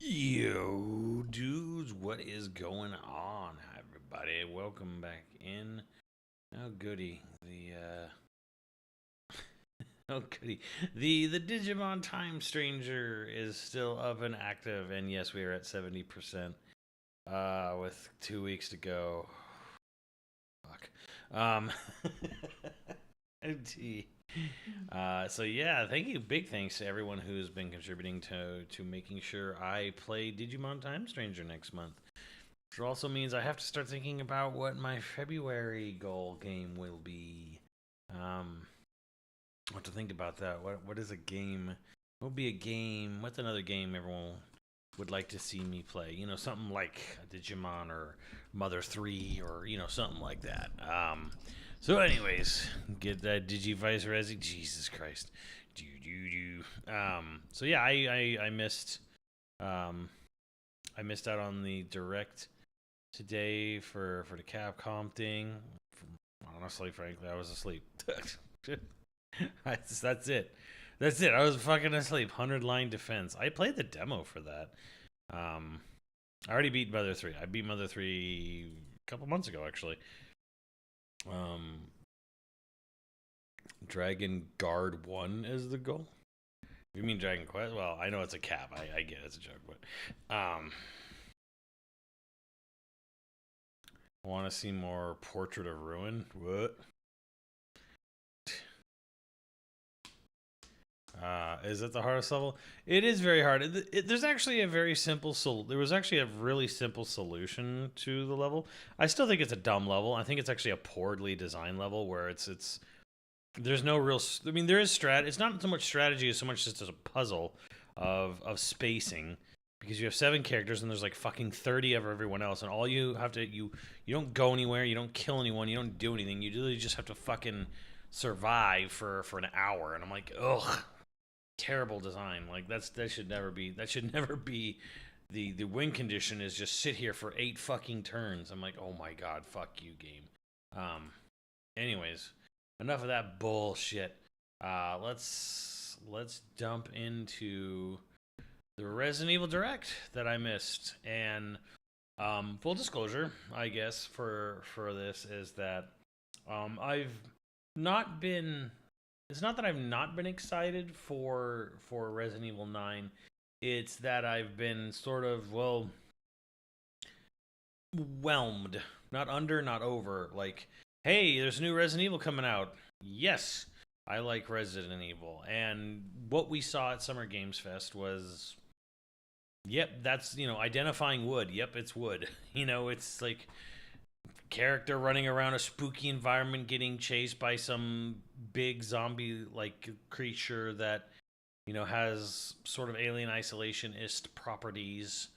Yo, dudes, what is going on? Hi, everybody. Welcome back in. Oh, goody. Oh, goody. The Digimon Time Stranger is still up and active, and yes, we are at 70%. With 2 weeks to go. Fuck. MT. So yeah, thank you. Big thanks to everyone who's been contributing to making sure I play Digimon Time Stranger next month. Which also means I have to start thinking about what my February goal game will be. What to think about that? What is a game? What would be a game? What's another game everyone would like to see me play? You know, something like a Digimon or Mother 3 or something like that. So anyways, get that Digivice Resi. Jesus Christ. So yeah, I missed I missed out on the direct today for the Capcom thing. Honestly, frankly, I was asleep. That's it. That's it. I was fucking asleep. 100 line defense. I played the demo for that. I already beat Mother 3. I beat Mother 3 a couple months ago, actually. Dragon Guard 1 is the goal. If you mean Dragon Quest, well, I know it's a cap. I get it's a joke, but I want to see more Portrait of Ruin. What? Is it the hardest level? It is very hard. There's actually a very simple there was actually a really simple solution to the level. I still think it's a dumb level. I think it's actually a poorly designed level where it's there's no real. I mean, there is It's not so much strategy as so much just as a puzzle of spacing, because you have 7 characters and there's like fucking 30 of everyone else, and all you have to you don't go anywhere, you don't kill anyone, you don't do anything. You literally just have to fucking survive for an hour, and I'm like, ugh, terrible design. Like that should never be the win condition is just sit here for 8 fucking turns. I'm like, oh my god, fuck you, game. Anyways, enough of that bullshit. Let's dump into the Resident Evil Direct that I missed. And full disclosure, I guess for this is that I've not been. It's not that I've not been excited for Resident Evil 9. It's that I've been sort of whelmed, not under, not over. Like, hey, there's a new Resident Evil coming out. Yes, I like Resident Evil. And what we saw at Summer Games Fest was, yep, that's, identifying wood. Yep, it's wood. It's like character running around a spooky environment getting chased by some big zombie like creature that has sort of alien isolationist properties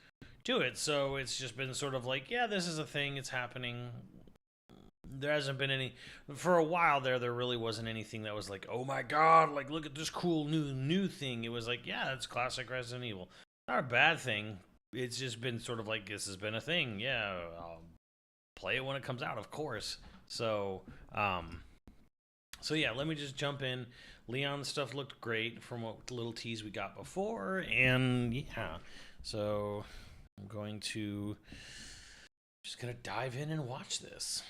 to it. So it's just been sort of like, yeah, this is a thing, it's happening. There hasn't been any for a while there really wasn't anything that was like, oh my god, like look at this cool new thing. It was like, yeah, that's classic Resident Evil. Not a bad thing. It's just been sort of like, this has been a thing. Yeah, I'll play it when it comes out, of course. So yeah, let me just jump in. Leon's stuff looked great from what little tease we got before, and yeah, so I'm just gonna dive in and watch this.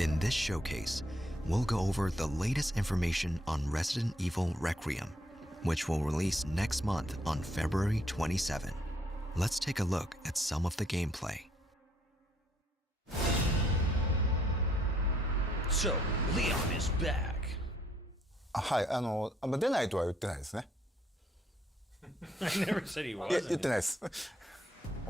In this showcase, we'll go over the latest information on Resident Evil Requiem, which will release next month on February 27. Let's take a look at some of the gameplay. So, Leon is back. はい、出ないとは言ってないですね。I never said he いや wasn't. 言ってないです。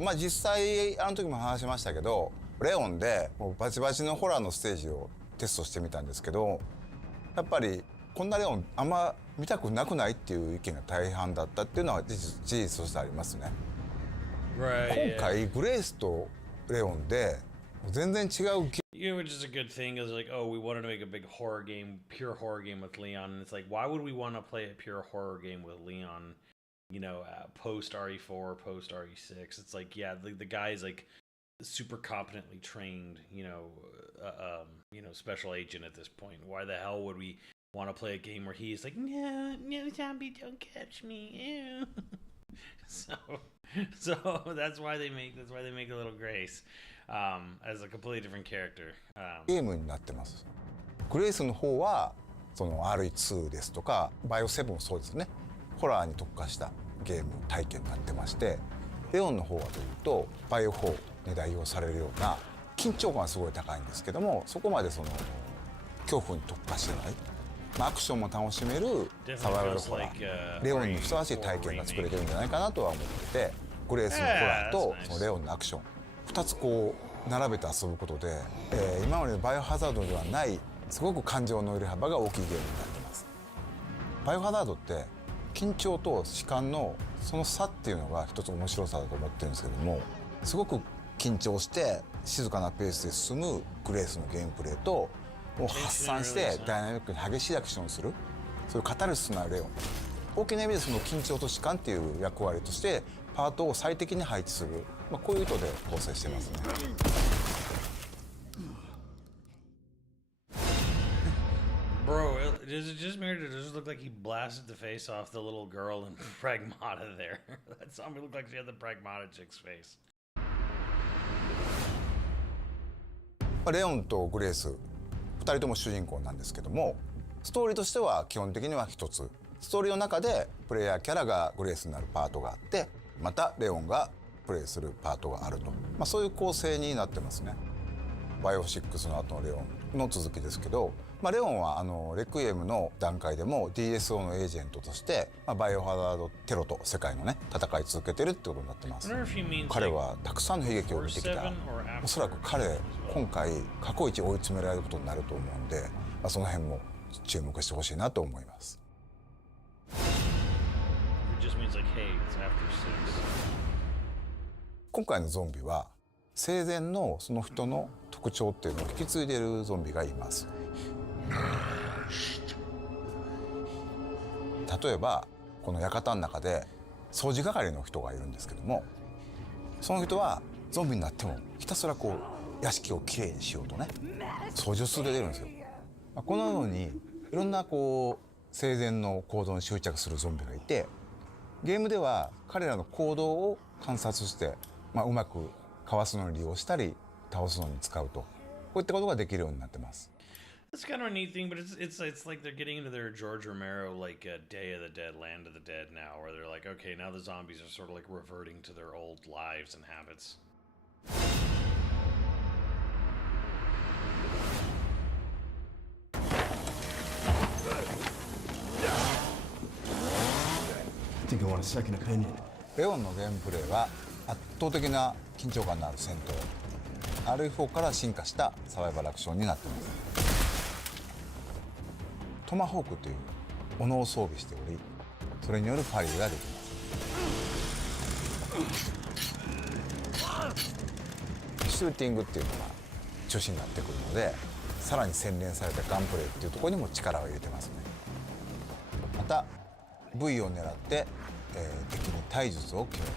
まあ実際あの時も話しましたけど、レオンでもうバチバチのホラーのステージをテストしてみたんですけど、やっぱりこんなレオンあんま見たくなくないっていう意見が大半だったっていうのは事実としてありますね。Right, 今回グレイスとレオンで全然違う You know, which is a good thing. Is like, oh, we wanted to make a big horror game, pure horror game with Leon, and it's like, why would we want to play a pure horror game with Leon? You know, post RE4, post RE6. It's like, yeah, the guy's like super competently trained, special agent at this point. Why the hell would we want to play a game where he's like, no, zombie, don't catch me, ew. so that's why they make a little Grace as a completely different character. ゲームになってます。グレイスの方はその RE2 ですとかバイオ7もそうですね。ホラーに特化したゲーム体験になってまして、レオンの方はというとバイオ4に代表されるような緊張感はすごい高いんですけども、そこまでその恐怖に特化してない、アクションも楽しめるサバイバルホラー、レオンにふさわしい体験が作れてるんじゃないかなとは思ってて、グレースのホラーとそのレオンのアクション2つこう並べて遊ぶことで、今までのバイオハザードではないすごく感情の揺れ幅が大きいゲームになってます。バイオハザードって緊張と弛緩のその差っていうのが一つ面白さだと思ってるんですけども、すごく緊張して静かなペースで進むグレースのゲームプレイと、もう発散してダイナミックに激しいアクションをする、そういうカタルシスのあるレオン、大きな意味でその緊張と弛緩っていう役割としてパートを最適に配置する、こういう意図で構成してますね。Bro, does it just mirror? Does it look like he blasted the face off the little girl in Pragmata there? That zombie looked like she had the Pragmata chick's face. レオンとグレース2人とも主人公なんですけども、ストーリーとしては基本的には一つ、ストーリーの中でプレイヤーキャラがグレースになるパートがあって、またレオンがプレイするパートがあると、そういう構成になってますね。バイオ6の後のレオンの続きですけど、レオンはレクイエムの段階でも DSO のエージェントとして、バイオハザードテロと世界のね戦い続けてるってことになってます。彼はたくさんの悲劇を見てきた。おそらく彼今回過去一追い詰められることになると思うんで、その辺も注目してほしいなと思います。今回のゾンビは生前のその人の特徴っていうのを引き継いでいるゾンビがいます。例えばこの館の中で掃除係の人がいるんですけども、その人はゾンビになってもひたすらこう屋敷をきれいにしようとね掃除を続けてるんですよ。このようにいろんなこう生前の行動に執着するゾンビがいて、ゲームでは彼らの行動を観察して、うまくかわすのに利用したり倒すのに使うと、こういったことができるようになってます。That's kind of a neat thing, but it's like they're getting into their George Romero like Day of the Dead, Land of the Dead now, where they're like, okay, now the zombies are sort of like reverting to their old lives and habits. I think I want a second opinion. レオンのゲームプレイは圧倒的な緊張感のある戦闘、RE4 から進化したサバイバルアクションになっています。トマホークという斧を装備しており、それによるパリができます。シューティングっていうのが中心になってくるので、さらに洗練されたガンプレイっていうところにも力を入れてますね。また V を狙って、敵に体術を決める、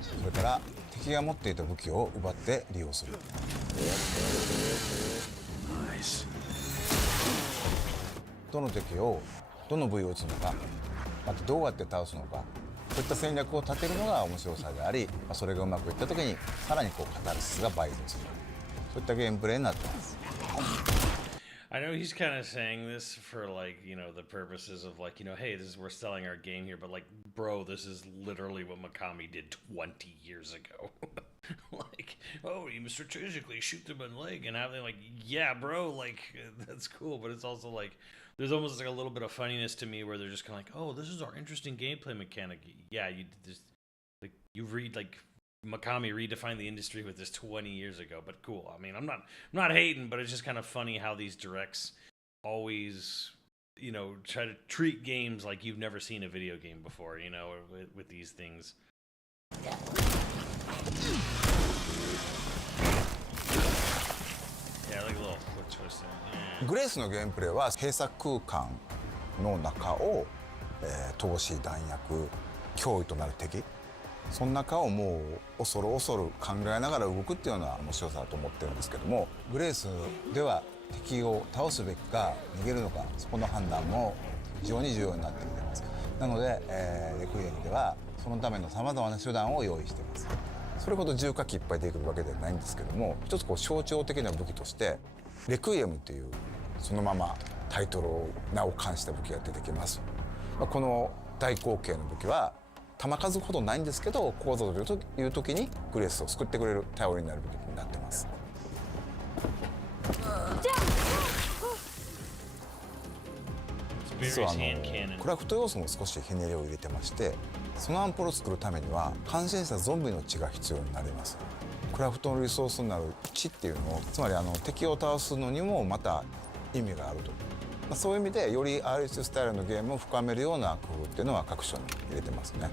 それから敵が持っていた武器を奪って利用する。どの敵をどの部位を撃つのか、またどうやって倒すのか、そういった戦略を立てるのが面白さであり、それがうまくいった時にさらにこうカタルシスが倍増する、そういったゲームプレイになってます。I know he's kind of saying this for like, the purposes of like, hey, we're selling our game here, but like, bro, this is literally what Mikami did 20 years ago. Like, oh, you strategically shoot them in the leg and have them like, yeah, bro, like that's cool, but it's also like there's almost like a little bit of funniness to me where they're just kind of like, oh, this is our interesting gameplay mechanic. Yeah, you just like you read like Mikami redefined the industry with this 20 years ago, but cool. I mean, I'm not hating, but it's just kind of funny how these directs always, try to treat games like you've never seen a video game before, with these things. twisted. Yeah. グレースのゲームプレイは閉鎖空間の中を、投資弾薬脅威となる敵その中をもう恐る恐る考えながら動くっていうような面白さだと思ってるんですけどもグレースでは敵を倒すべきか逃げるのかそこの判断も非常に重要になってきていますなので、レクイエムではそのためのさまざまな手段を用意していますそれほど重火器いっぱい出てくるわけではないんですけども一つこう象徴的な武器としてレクイエムというそのままタイトルを名を冠した武器が出てきますこの大口径の武器は弾数ほどないんですけどここぞという時にグレースを救ってくれる頼りになる武器になってます実はクラフト要素も少しひねりを入れてましてそのアンポルを作るためには感染したゾンビの血が必要になりますクラフトのリソースになる血っていうのをつまり敵を倒すのにもまた意味があるとそういう意味でより RH スタイルのゲームを深めるような工夫っていうのは各所に入れてますね。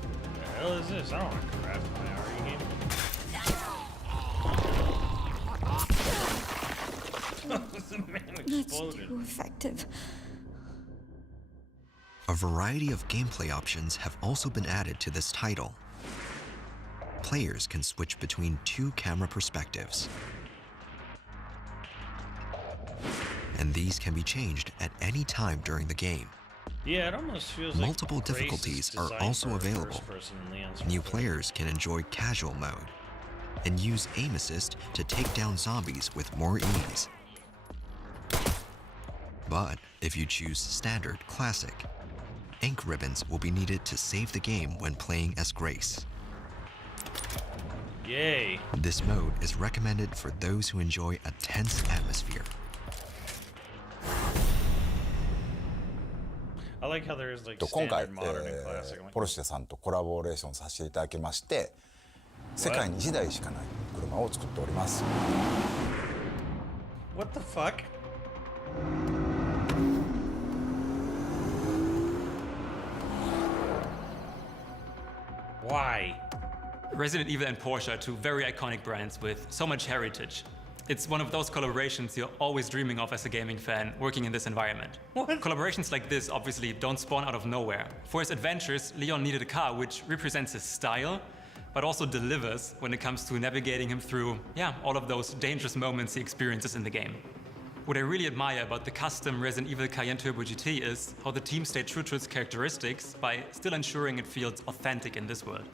A variety of gameplay options have also been added to this title. Players can switch between two camera perspectives. And these can be changed at any time during the game. Yeah, it almost feels Multiple like difficulties are also available. New players can enjoy casual mode and use aim assist to take down zombies with more ease. But if you choose standard classic, ink ribbons will be needed to save the game when playing as Grace. Yay! This mode is recommended for those who enjoy a tense atmosphere. I like how there is like 今回、 standard, modern, and classic. ポルシェさんとコラボレーションさせていただきまして世界に1台しかない車を作っております What the fuck? Why? Resident Evil and Porsche are two very iconic brands with so much heritage. It's one of those collaborations you're always dreaming of as a gaming fan working in this environment. What? Collaborations like this obviously don't spawn out of nowhere. For his adventures, Leon needed a car which represents his style, but also delivers when it comes to navigating him through, all of those dangerous moments he experiences in the game. What I really admire about the custom Resident Evil Cayenne Turbo GT is how the team stayed true to its characteristics by still ensuring it feels authentic in this world.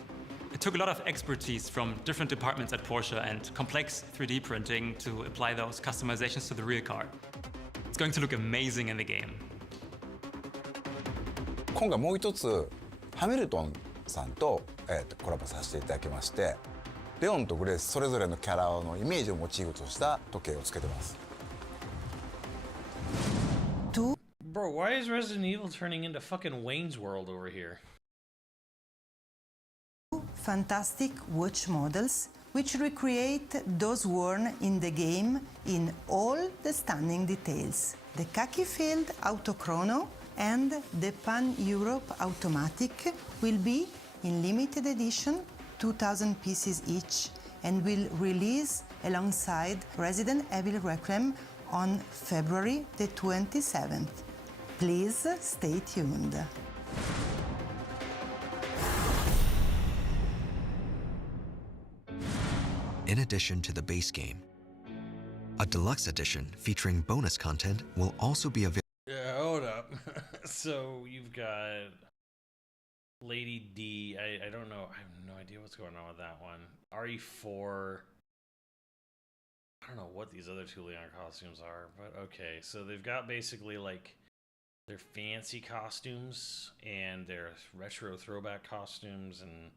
It took a lot of expertise from different departments at Porsche and complex 3D printing to apply those customizations to the rear car. It's going to look amazing in the game. 今回もう一つハミルトンさんと、コラボさせていただきましてレオンとグレースそれぞれのキャラのイメージをモチーフとした時計をつけてます Bro, why is Resident Evil turning into fucking Wayne's World over here? Fantastic watch models which recreate those worn in the game in all the stunning details. The khaki-filled autochrono and the Pan-Europe automatic will be in limited edition, 2,000 pieces each, and will release alongside Resident Evil Requiem on February the 27th. Please stay tuned. In addition to the base game, a deluxe edition featuring bonus content will also be available. Yeah, hold up. So you've got Lady D. I don't know. I have no idea what's going on with that one. RE4. I don't know what these other two Leon costumes are, but okay. So they've got basically like their fancy costumes and their retro throwback costumes and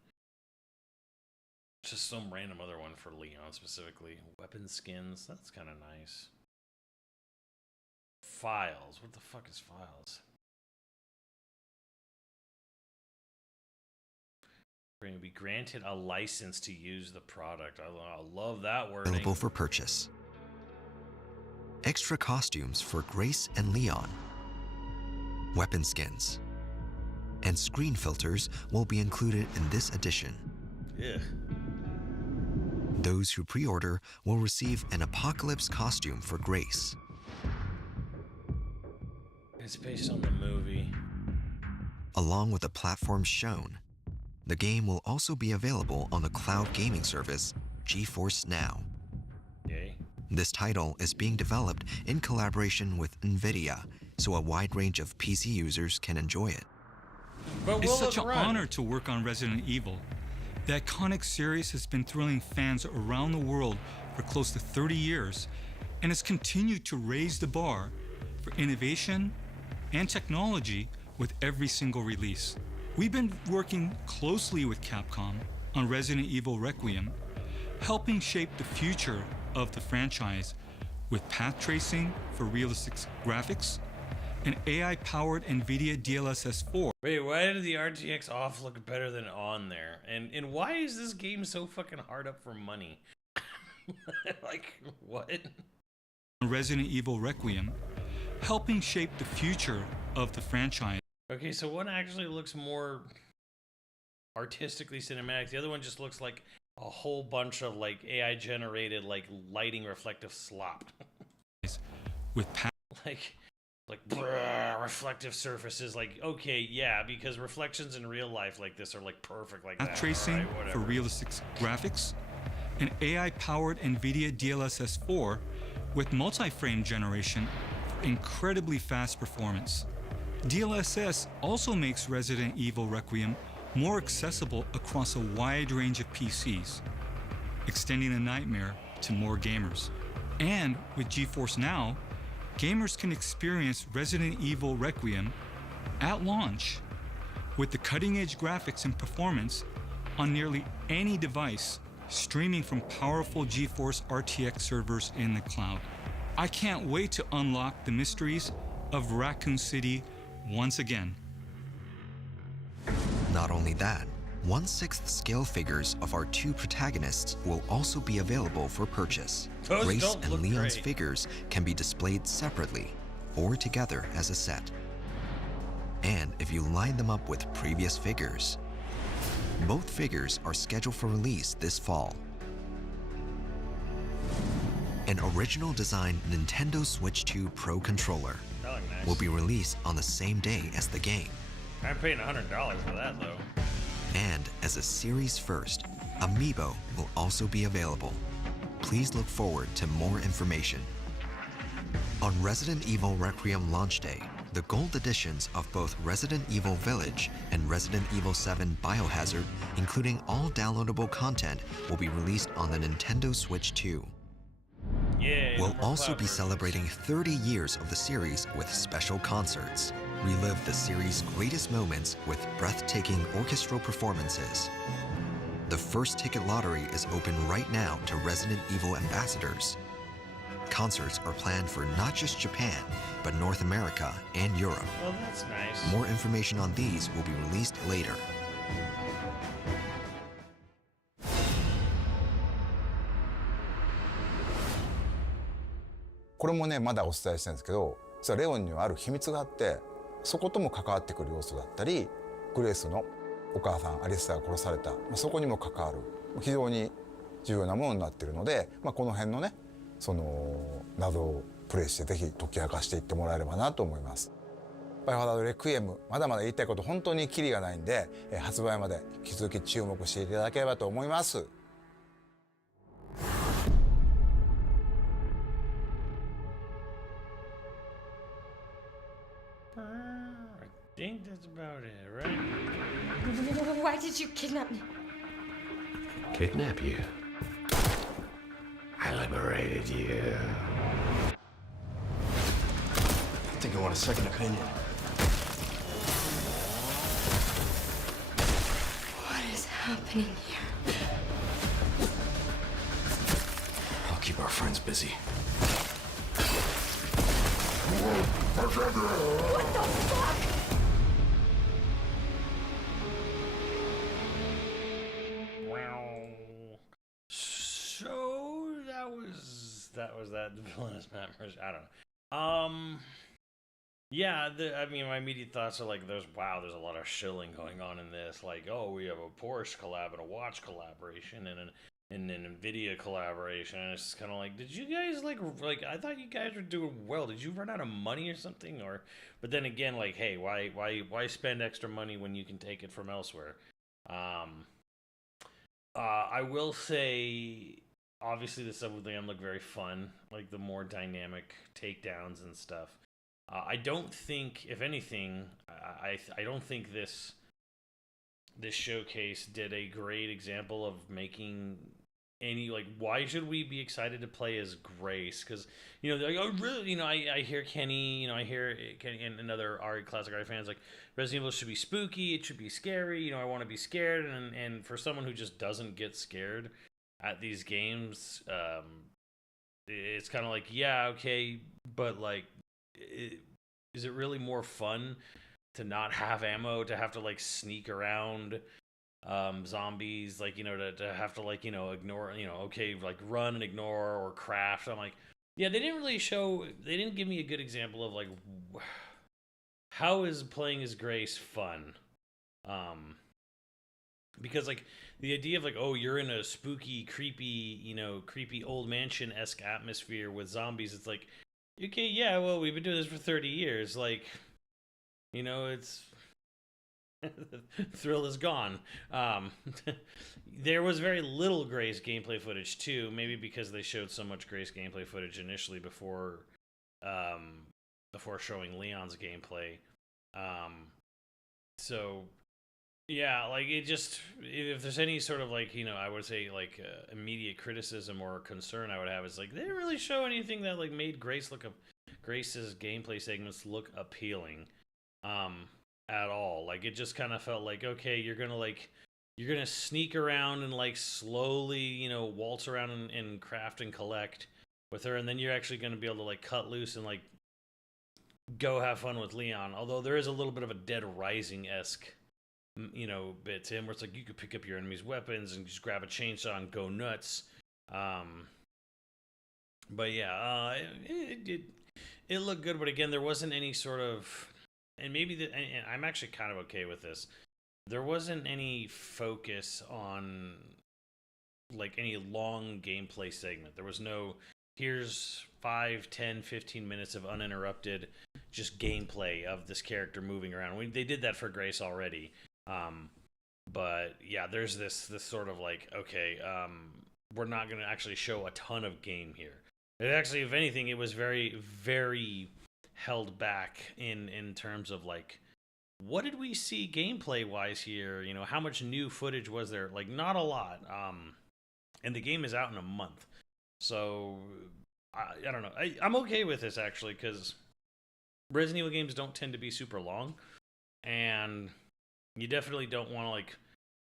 just some random other one for Leon specifically. Weapon skins. That's kind of nice. Files. What the fuck is files? We're going to be granted a license to use the product. I love that wording. Available for purchase. Extra costumes for Grace and Leon. Weapon skins. And screen filters will be included in this edition. Yeah. Those who pre-order will receive an Apocalypse costume for Grace It's based on the movie. Along with the platforms shown, the game will also be available on the cloud gaming service GeForce Now. Yay. This title is being developed in collaboration with NVIDIA, so a wide range of PC users can enjoy it. But It's will such it an run? honor to work on Resident Evil. The iconic series has been thrilling fans around the world for close to 30 years and has continued to raise the bar for innovation and technology with every single release. We've been working closely with Capcom on Resident Evil Requiem, helping shape the future of the franchise with path tracing for realistic graphics and AI-powered NVIDIA DLSS 4. Wait, why did the RTX off look better than on there? And why is this game so fucking hard up for money? Like, what? Resident Evil Requiem, helping shape the future of the franchise. Okay, so one actually looks more artistically cinematic. The other one just looks like a whole bunch of like AI generated like lighting reflective slop. With path like brrr, reflective surfaces. Like, okay, yeah, because reflections in real life like this are like perfect like that. tracing Alright, whatever. for realistic graphics and AI-powered NVIDIA DLSS 4 with multi-frame generation for incredibly fast performance. DLSS also makes Resident Evil Requiem more accessible across a wide range of PCs, extending the nightmare to more gamers. And with GeForce Now, gamers can experience Resident Evil Requiem at launch with the cutting-edge graphics and performance on nearly any device, streaming from powerful GeForce RTX servers in the cloud. I can't wait to unlock the mysteries of Raccoon City once again. Not only that, 1/6 scale figures of our two protagonists will also be available for purchase. Those Grace don't and look Leon's great. figures can be displayed separately or together as a set. And if you line them up with previous figures, both figures are scheduled for release this fall. An original design Nintendo Switch 2 Pro controller That look nice. will be released on the same day as the game. I'm paying $100 for that though. And as a series first, Amiibo will also be available. Please look forward to more information. On Resident Evil Requiem launch day, the gold editions of both Resident Evil Village and Resident Evil 7 Biohazard, including all downloadable content, will be released on the Nintendo Switch 2. Yeah. We'll more also cloud be versions. celebrating 30 years of the series with special concerts. Relive the series' greatest moments with breathtaking orchestral performances. The first ticket lottery is open right now to Resident Evil ambassadors. Concerts are planned for not just Japan, but North America and Europe. Well, that's nice. More information on these will be released later.これもねまだお伝えしてるんですけど、実はレオンにはある秘密があって、そことも関わってくる要素だったり、グレースのお母さんアリスタが殺された、そこにも関わる非常に重要なものになっているので、この辺のねその謎をプレイしてぜひ解き明かしていってもらえればなと思います。バイオハザードレクイエム、まだまだ言いたいこと本当にキリがないんで、発売まで引き続き注目していただければと思います。I think that's about it, right? Why did you kidnap me? Kidnap you? I liberated you. I think I want a second opinion. What is happening here? I'll keep our friends busy. What the fuck? So that was that villainous map version. I don't know. Yeah, I mean, my immediate thoughts are like, there's a lot of shilling going on in this. Like, oh, we have a Porsche collab and a watch collaboration and an and an NVIDIA collaboration. And it's kind of like, did you guys like I thought you guys were doing well. Did you run out of money or something? Or, but then again, like, hey, why spend extra money when you can take it from elsewhere? I will say, obviously, the stuff with Leon looked very fun, like the more dynamic takedowns and stuff. I don't think, if anything, I don't think this showcase did a great example of making any, like, why should we be excited to play as Grace? Because, you know, like, oh, really, you know, I hear Kenny, you know, I hear Kenny and other classic RE fans, like, Resident Evil should be spooky, it should be scary, you know, I want to be scared, and for someone who just doesn't get scared at these games, it's kind of like, yeah, okay, but, like, is it really more fun to not have ammo, to have to, like, sneak around zombies, like, you know, to have to, like, you know, ignore, you know, okay, like, run and ignore or craft? I'm like, yeah, they didn't give me a good example of, like, how is playing as Grace fun? Because, like, the idea of, like, oh, you're in a spooky, creepy old mansion-esque atmosphere with zombies, it's like, okay, yeah, well, we've been doing this for 30 years, like, you know, it's thrill is gone. There was very little Grace gameplay footage too, maybe because they showed so much Grace gameplay footage initially before showing Leon's gameplay. So yeah, like, it just, if there's any sort of, like, you know, I would say, like, immediate criticism or concern I would have is, like, they didn't really show anything that, like, made Grace's gameplay segments look appealing at all. Like, it just kind of felt like, okay, you're gonna sneak around and, like, slowly, you know, waltz around and craft and collect with her, and then you're actually gonna be able to, like, cut loose and, like, go have fun with Leon. Although there is a little bit of a Dead Rising-esque, you know, bit to him where it's like you could pick up your enemy's weapons and just grab a chainsaw and go nuts. But yeah, it looked good, but again, there wasn't any sort of, and maybe and I'm actually kind of okay with this. There wasn't any focus on, like, any long gameplay segment. There was no, here's 5, 10, 15 minutes of uninterrupted just gameplay of this character moving around. They did that for Grace already. But yeah, there's this sort of, like, okay, we're not going to actually show a ton of game here. It actually, if anything, it was very, very held back in terms of, like, what did we see gameplay wise here? You know, how much new footage was there? Like, not a lot. And the game is out in a month, so I don't know. I'm okay with this, actually, because Resident Evil games don't tend to be super long, and you definitely don't want to, like,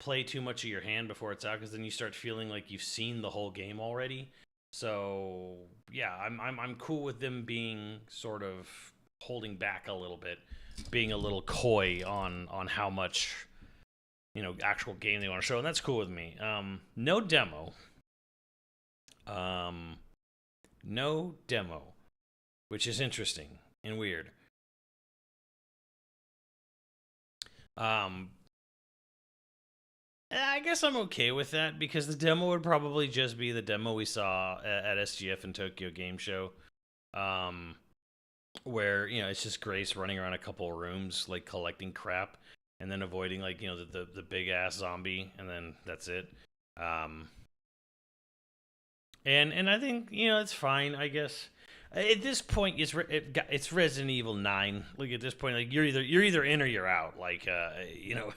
play too much of your hand before it's out, because then you start feeling like you've seen the whole game already. So yeah, I'm cool with them being sort of holding back a little bit, being a little coy on how much, you know, actual game they want to show, and that's cool with me. No demo. No demo, which is interesting and weird. I guess I'm okay with that, because the demo would probably just be the demo we saw at SGF and Tokyo Game Show, where, you know, it's just Grace running around a couple of rooms, like, collecting crap, and then avoiding, like, you know, the big ass zombie, and then that's it. And I think, you know, it's fine, I guess. At this point, it's Resident Evil 9. Like, at this point, like, you're either in or you're out. Like, you know,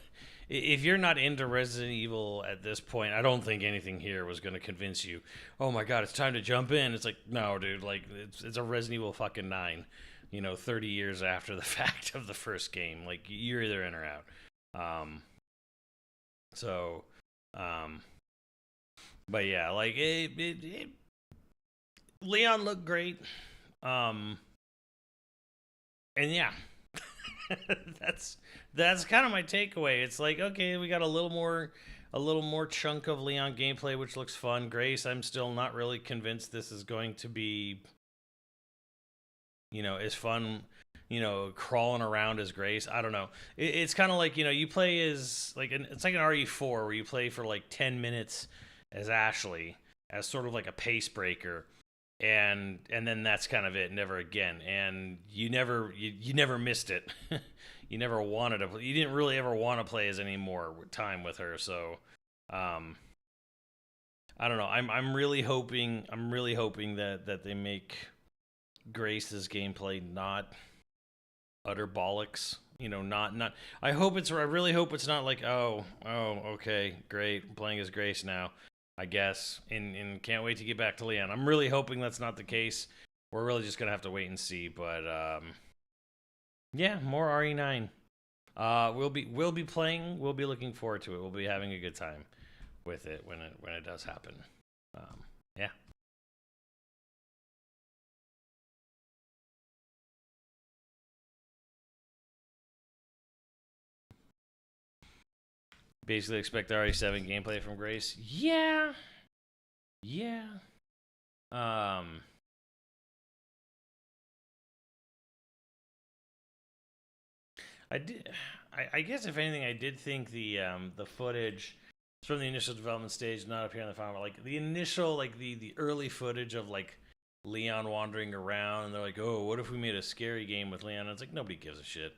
if you're not into Resident Evil at this point, I don't think anything here was going to convince you, oh my god, it's time to jump in. It's like, no, dude, like, it's a Resident Evil fucking 9, you know, 30 years after the fact of the first game. Like, you're either in or out. But yeah, like, Leon looked great. And yeah, that's kind of my takeaway. It's like, okay, we got a little more chunk of Leon gameplay, which looks fun. Grace, I'm still not really convinced this is going to be, you know, as fun, you know, crawling around as Grace. I don't know. It's kind of like, you know, you play as, like, it's like an RE4 where you play for like 10 minutes as Ashley, as sort of like a pace breaker, and then that's kind of it, never again. And you never missed it. You never wanted to. You didn't really ever want to play as any more time with her. So, I don't know. I'm really hoping that they make Grace's gameplay not utter bollocks. You know, not. I really hope it's not like, oh, okay, great, I'm playing as Grace now, I guess, and can't wait to get back to Leon. I'm really hoping that's not the case. We're really just gonna have to wait and see. But yeah, more RE9. We'll be playing. We'll be looking forward to it. We'll be having a good time with it when it does happen. Yeah. Basically expect RE7 gameplay from Grace. Yeah. I guess if anything, I did think the footage from the initial development stage not appearing in the final, like the initial, like the early footage of like Leon wandering around, and they're like, oh, what if we made a scary game with Leon? And it's like, nobody gives a shit.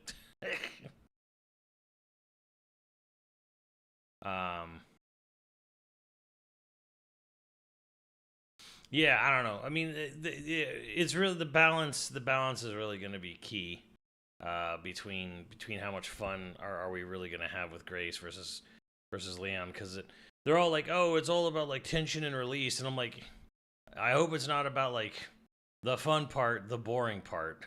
Yeah, I don't know. I mean, it's really the balance. The balance is really going to be key between how much fun are we really going to have with Grace versus Leon, because they're all like, oh, it's all about like tension and release, and I'm like, I hope it's not about like the fun part, the boring part.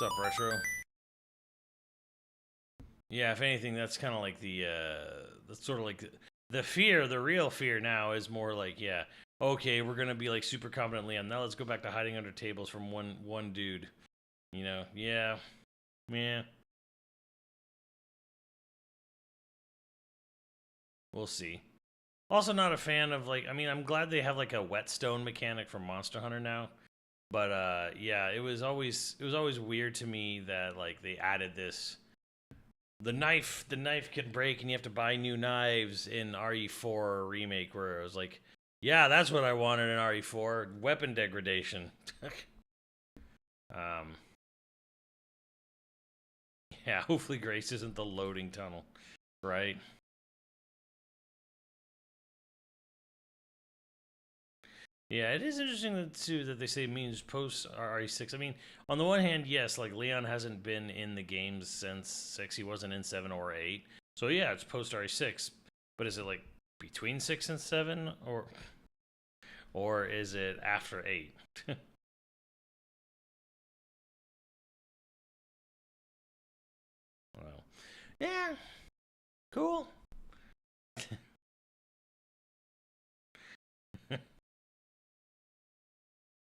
What's up, Retro? Yeah, if anything, that's kind of like that's sort of like the fear. The real fear now is more like, yeah, okay, we're gonna be like super confident, Leon. Now let's go back to hiding under tables from one dude. You know, yeah. We'll see. Also, not a fan of like. I mean, I'm glad they have like a whetstone mechanic from Monster Hunter now. But yeah, it was always weird to me that like they added this. The knife can break and you have to buy new knives in RE4 remake, where it was like, yeah, that's what I wanted in RE4, weapon degradation. Yeah, hopefully Grace isn't the loading tunnel, right? Yeah, it is interesting too that they say means post RE6. I mean, on the one hand, yes, like Leon hasn't been in the games since 6. He wasn't in 7 or 8. So yeah, it's post RE6. But is it like between 6 and 7, or is it after 8? Well, yeah, cool.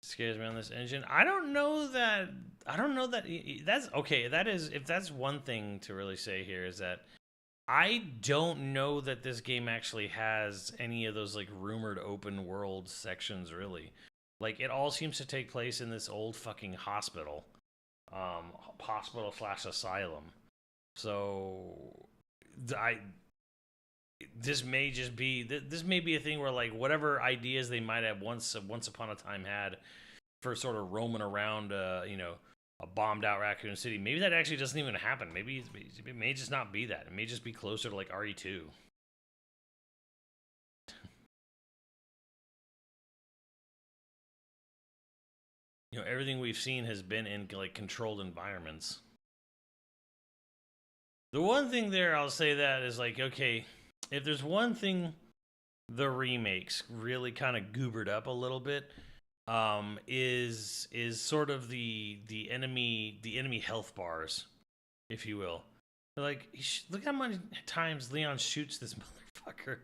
Scares me on this engine. I don't know that that's okay. That is, if that's one thing to really say here, is that I don't know that this game actually has any of those like rumored open world sections, really. Like, it all seems to take place in this old fucking hospital. Hospital/asylum. So this may just be this may be a thing where like whatever ideas they might have once upon a time had for sort of roaming around you know, a bombed out Raccoon City, maybe that actually doesn't even happen. Maybe it may just not be that. It may just be closer to like RE2. You know, everything we've seen has been in like controlled environments. The one thing there I'll say that is like, okay, if there's one thing the remakes really kind of goobered up a little bit, is sort of the enemy health bars, if you will. Like, look how many times Leon shoots this motherfucker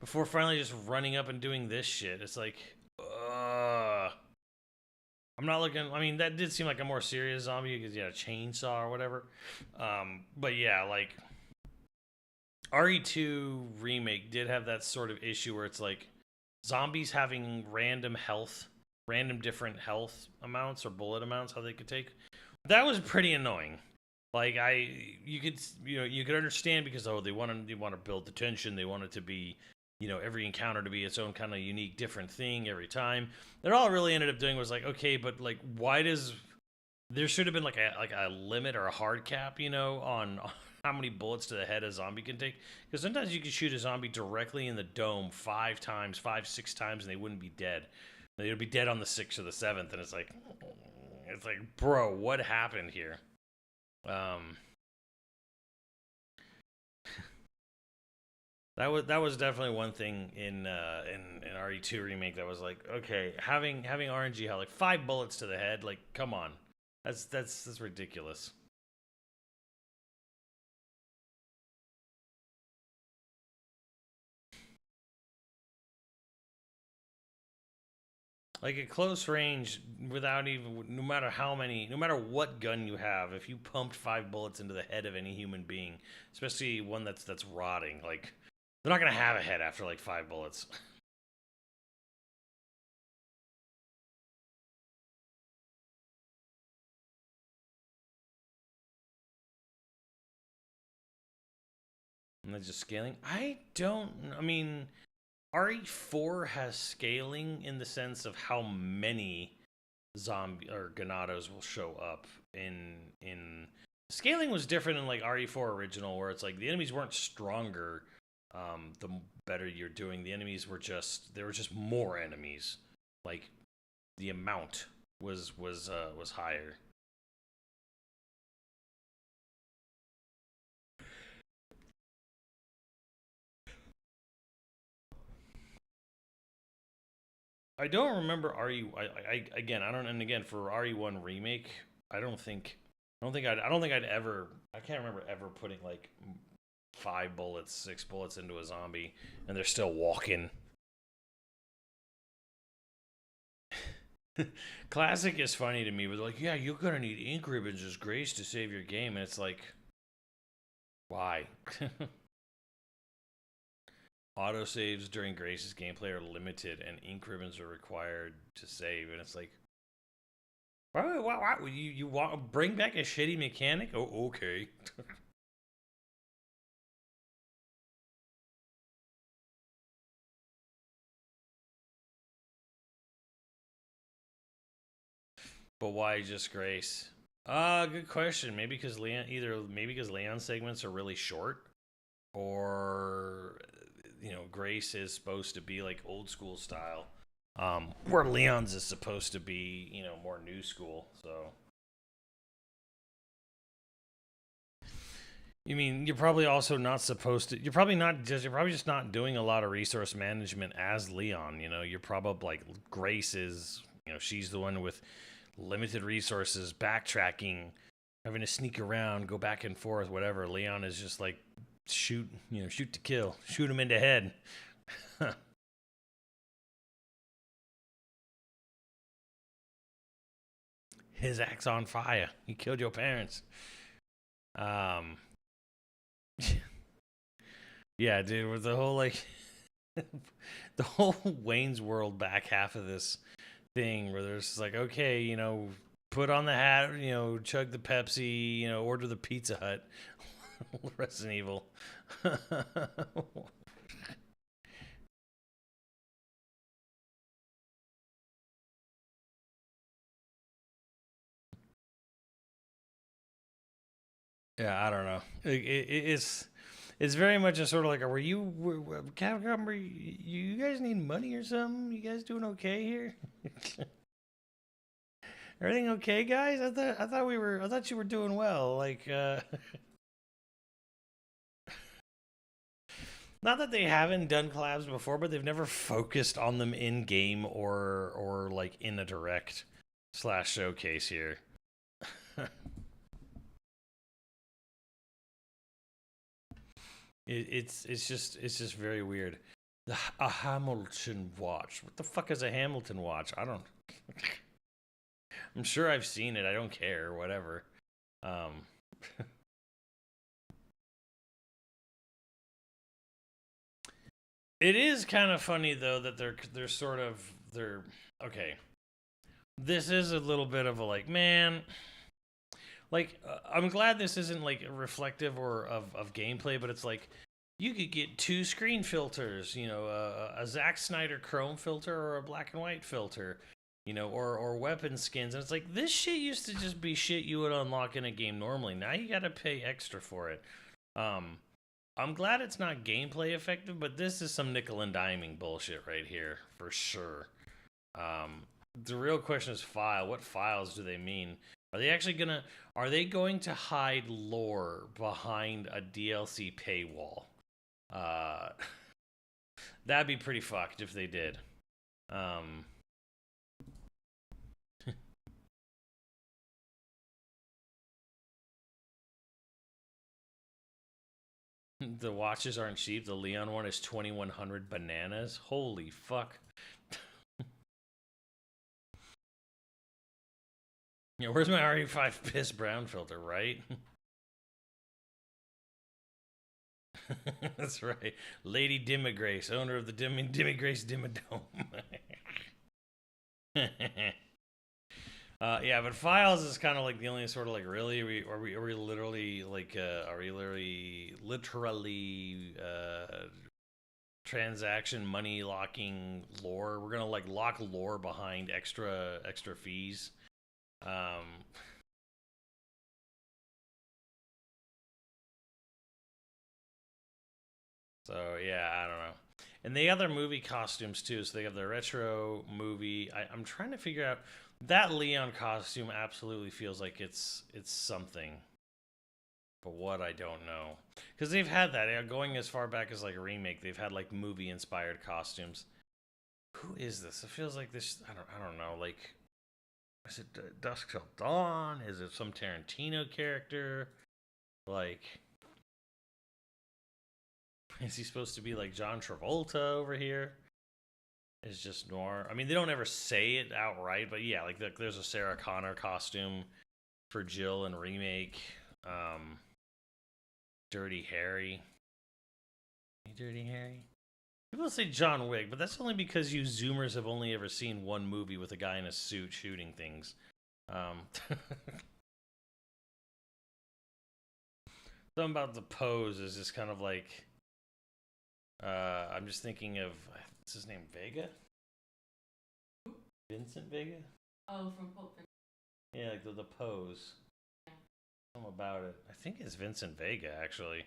before finally just running up and doing this shit. It's like, I'm not looking. I mean, that did seem like a more serious zombie because he had a chainsaw or whatever. But yeah, like RE2 remake did have that sort of issue where it's like zombies having random different health amounts or bullet amounts how they could take, That was pretty annoying. Like you could understand because they want to build the tension. They want it to be, every encounter to be its own kind of unique, different thing every time. And all it really ended up doing was like, okay, but like, why does there should have been like a limit or a hard cap, on how many bullets to the head a zombie can take? Because sometimes you can shoot a zombie directly in the dome 5 times, 6 times, and they wouldn't be dead. They would be dead on the 6th or the 7th, and it's like, bro, what happened here? That was definitely one thing in RE2 remake that was like, okay, having RNG how like 5 bullets to the head, like, come on, that's ridiculous. Like at close range, without even, no matter what gun you have, if you pumped 5 bullets into the head of any human being, especially one that's rotting, like, they're not gonna have a head after like 5 bullets. And that's just scaling. I mean, RE4 has scaling in the sense of how many zombie or ganados will show up in scaling was different in like RE4 original, where it's like the enemies weren't stronger the better you're doing. The enemies were just more enemies. Like the amount was higher. I don't remember again. I don't. And again, for RE1 remake, I don't think I'd ever. I can't remember ever putting like 5 bullets, 6 bullets into a zombie, and they're still walking. Classic is funny to me, but like, yeah, you're gonna need ink ribbons as grace to save your game, and it's like, why? Autosaves during Grace's gameplay are limited, and ink ribbons are required to save. And it's like, why you want bring back a shitty mechanic? Oh, okay. But why just Grace? Good question. Maybe because Leon segments are really short, or Grace is supposed to be like old school style, where Leon's is supposed to be more new school. So you mean you're probably also not supposed to? You're probably just not doing a lot of resource management as Leon. You're probably like Grace is. She's the one with limited resources, backtracking, having to sneak around, go back and forth, whatever. Leon is just like shoot to kill, shoot him in the head. His axe on fire. He killed your parents. Yeah, dude, with the whole like the whole Wayne's World back half of this thing where there's like, okay, put on the hat, chug the Pepsi, order the Pizza Hut. Resident Evil. Yeah, I don't know. It's very much a sort of like, Capcom? You guys need money or something? You guys doing okay here? Everything okay, guys? I thought you were doing well. Like, not that they haven't done collabs before, but they've never focused on them in game or like in a direct / showcase here. It's just very weird. A Hamilton watch. What the fuck is a Hamilton watch? I don't. I'm sure I've seen it. I don't care. Whatever. It is kind of funny though that they're okay. This is a little bit of a like, man. like I'm glad this isn't like reflective or of gameplay, but it's like you could get 2 screen filters, you know, a Zack Snyder chrome filter or a black and white filter, you know, or weapon skins. And it's like, this shit used to just be shit you would unlock in a game normally. Now you gotta pay extra for it. I'm glad it's not gameplay effective, but this is some nickel and diming bullshit right here, for sure. The real question is file. What files do they mean? Are they going to hide lore behind a DLC paywall? That'd be pretty fucked if they did. The watches aren't cheap. The Leon one is 2,100 bananas. Holy fuck. Yeah, where's my RE5 piss brown filter, right? That's right. Lady Dimigrace, owner of the Dimigrace Dimmadome. Yeah, but files is kind of like the only sort of like, really, are we literally like transaction money locking lore? We're gonna like lock lore behind extra fees. So yeah, I don't know. And the other movie costumes too. So they have the retro movie. I'm trying to figure out that Leon costume. Absolutely feels like it's something, but what, I don't know. Because they've had that going as far back as like a remake. They've had like movie inspired costumes. Who is this? It feels like this. I don't know. Like, is it Dusk Till Dawn? Is it some Tarantino character? Like, is he supposed to be like John Travolta over here? It's just noir. I mean, they don't ever say it outright, but yeah, like there's a Sarah Connor costume for Jill in remake. Dirty Harry. Hey, Dirty Harry. People say John Wick, but that's only because you Zoomers have only ever seen one movie with a guy in a suit shooting things. Something about the pose is just kind of like, I'm just thinking of, what's his name, Vega? Vincent Vega? Oh, from Pulp Fiction. Yeah, like the pose. Something about it. I think it's Vincent Vega, actually.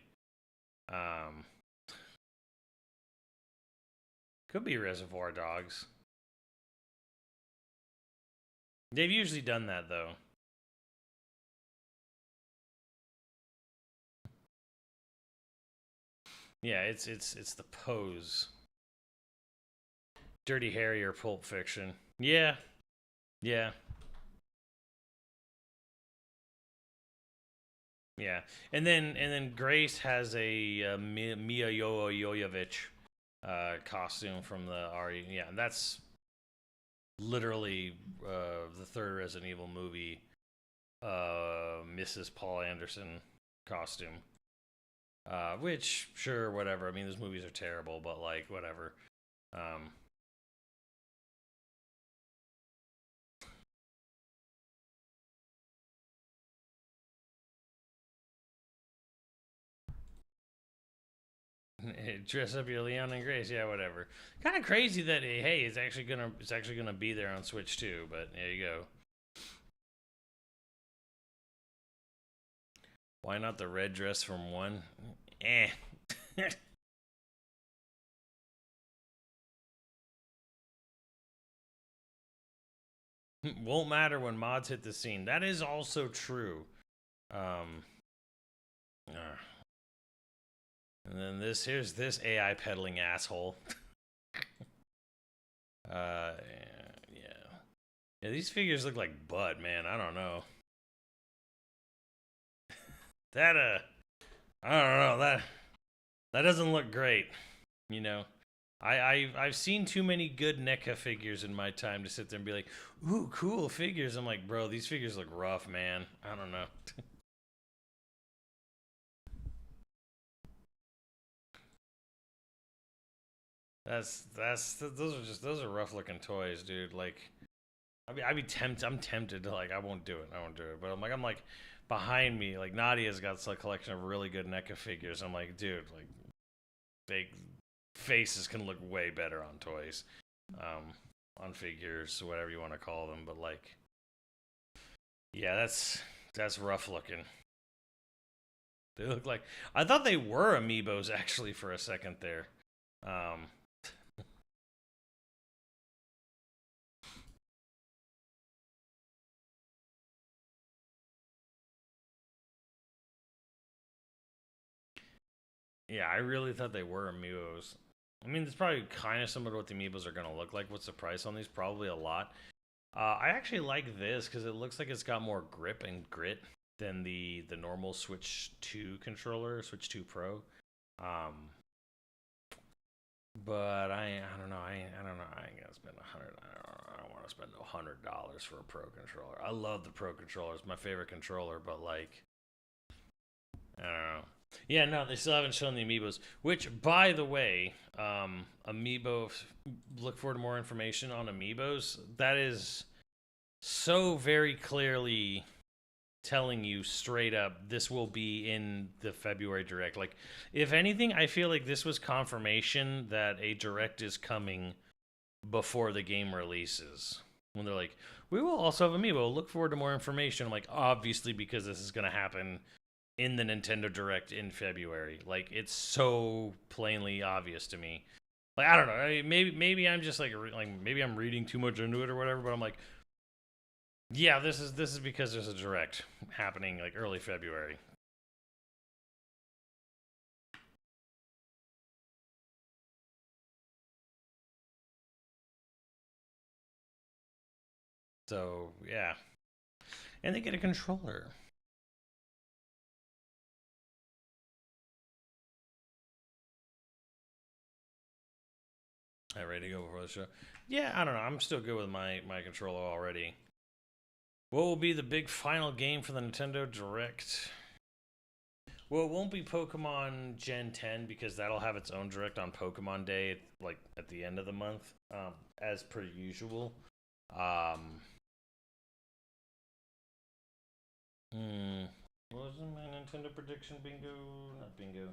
Could be Reservoir Dogs. They've usually done that, though. Yeah, it's the pose. Dirty Harry or Pulp Fiction. Yeah. Yeah. Yeah. And then Grace has a Mia Jovovich costume from the RE. Yeah, and that's literally the third Resident Evil movie Mrs. Paul Anderson costume. Which, sure, whatever. I mean, those movies are terrible, but like, whatever. Dress up your Leon and Grace, yeah, whatever. Kind of crazy that, hey, it's actually gonna be there on Switch too. But there you go. Why not the red dress from 1? Eh. Won't matter when mods hit the scene. That is also true. And then here's this AI peddling asshole. Yeah. Yeah, these figures look like butt, man. I don't know. I don't know, that doesn't look great, you know. I've seen too many good NECA figures in my time to sit there and be like, ooh, cool figures. I'm like, bro, these figures look rough, man. I don't know. those are rough looking toys, dude. Like, I'm tempted to, like, I won't do it, but I'm like, behind me, like Nadia's got a collection of really good NECA figures. I'm like, dude, like they faces can look way better on toys, on figures, whatever you want to call them. But like, yeah, that's rough looking. They look like, I thought they were amiibos actually for a second there. Yeah, I really thought they were amiibos. I mean, it's probably kind of similar to what the amiibos are going to look like. What's the price on these? Probably a lot. I actually like this because it looks like it's got more grip and grit than the normal Switch 2 controller, Switch 2 Pro. But I don't know. I don't know. I ain't gonna spend $100. I don't want to spend $100 for a Pro controller. I love the Pro controller. It's my favorite controller, but like, I don't know. Yeah, no, they still haven't shown the amiibos. Which, by the way, amiibo. Look forward to more information on amiibos. That is so very clearly telling you straight up this will be in the February Direct. Like, if anything, I feel like this was confirmation that a Direct is coming before the game releases. When they're like, we will also have amiibo. Look forward to more information. I'm like, obviously, because this is going to happen in the Nintendo Direct in February. Like, it's so plainly obvious to me. Like, I don't know. I mean, maybe I'm just like maybe I'm reading too much into it or whatever. But I'm like, yeah, this is because there's a Direct happening like early February. So yeah, and they get a controller. All right, ready to go before the show? Yeah, I don't know. I'm still good with my controller already. What will be the big final game for the Nintendo Direct? Well, it won't be Pokemon Gen 10 because that'll have its own Direct on Pokemon Day, like at the end of the month, as per usual. What was my Nintendo prediction? Bingo, not bingo.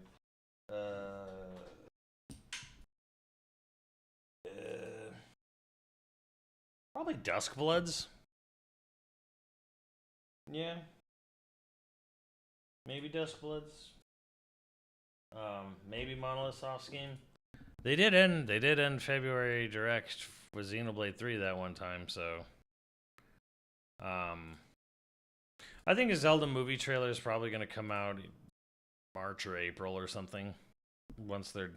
Probably Duskbloods. Yeah. Maybe Duskbloods. Maybe Monolith Soft Scheme. They did end February Direct with Xenoblade 3 that one time, so I think a Zelda movie trailer is probably going to come out March or April or something. Once they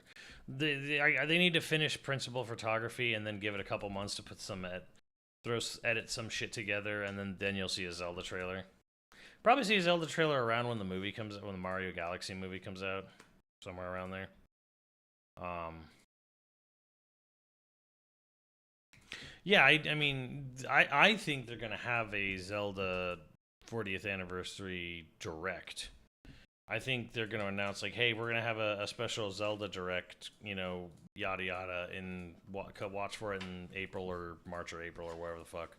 need to finish principal photography and then give it a couple months to put edit some shit together, and then you'll see a Zelda trailer. Probably see a Zelda trailer around when the movie comes out, when the Mario Galaxy movie comes out, somewhere around there. Yeah, I mean, I think they're gonna have a Zelda 40th anniversary Direct. I think they're gonna announce like, hey, we're gonna have a special Zelda Direct, you know, yada yada, and watch for it in April or March or April or whatever the fuck.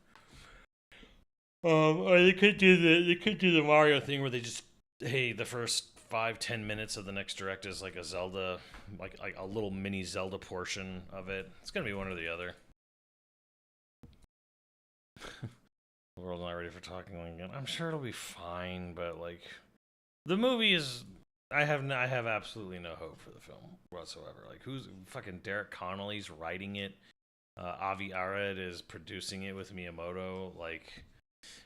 Or they could do the Mario thing where they just, hey, the first 5-10 minutes of the next Direct is like a Zelda, like a little mini Zelda portion of it. It's gonna be one or the other. The world's not ready for talking again. I'm sure it'll be fine, but like, the movie is. I have absolutely no hope for the film whatsoever. Like, who's fucking Derek Connolly's writing it? Avi Arad is producing it with Miyamoto. Like,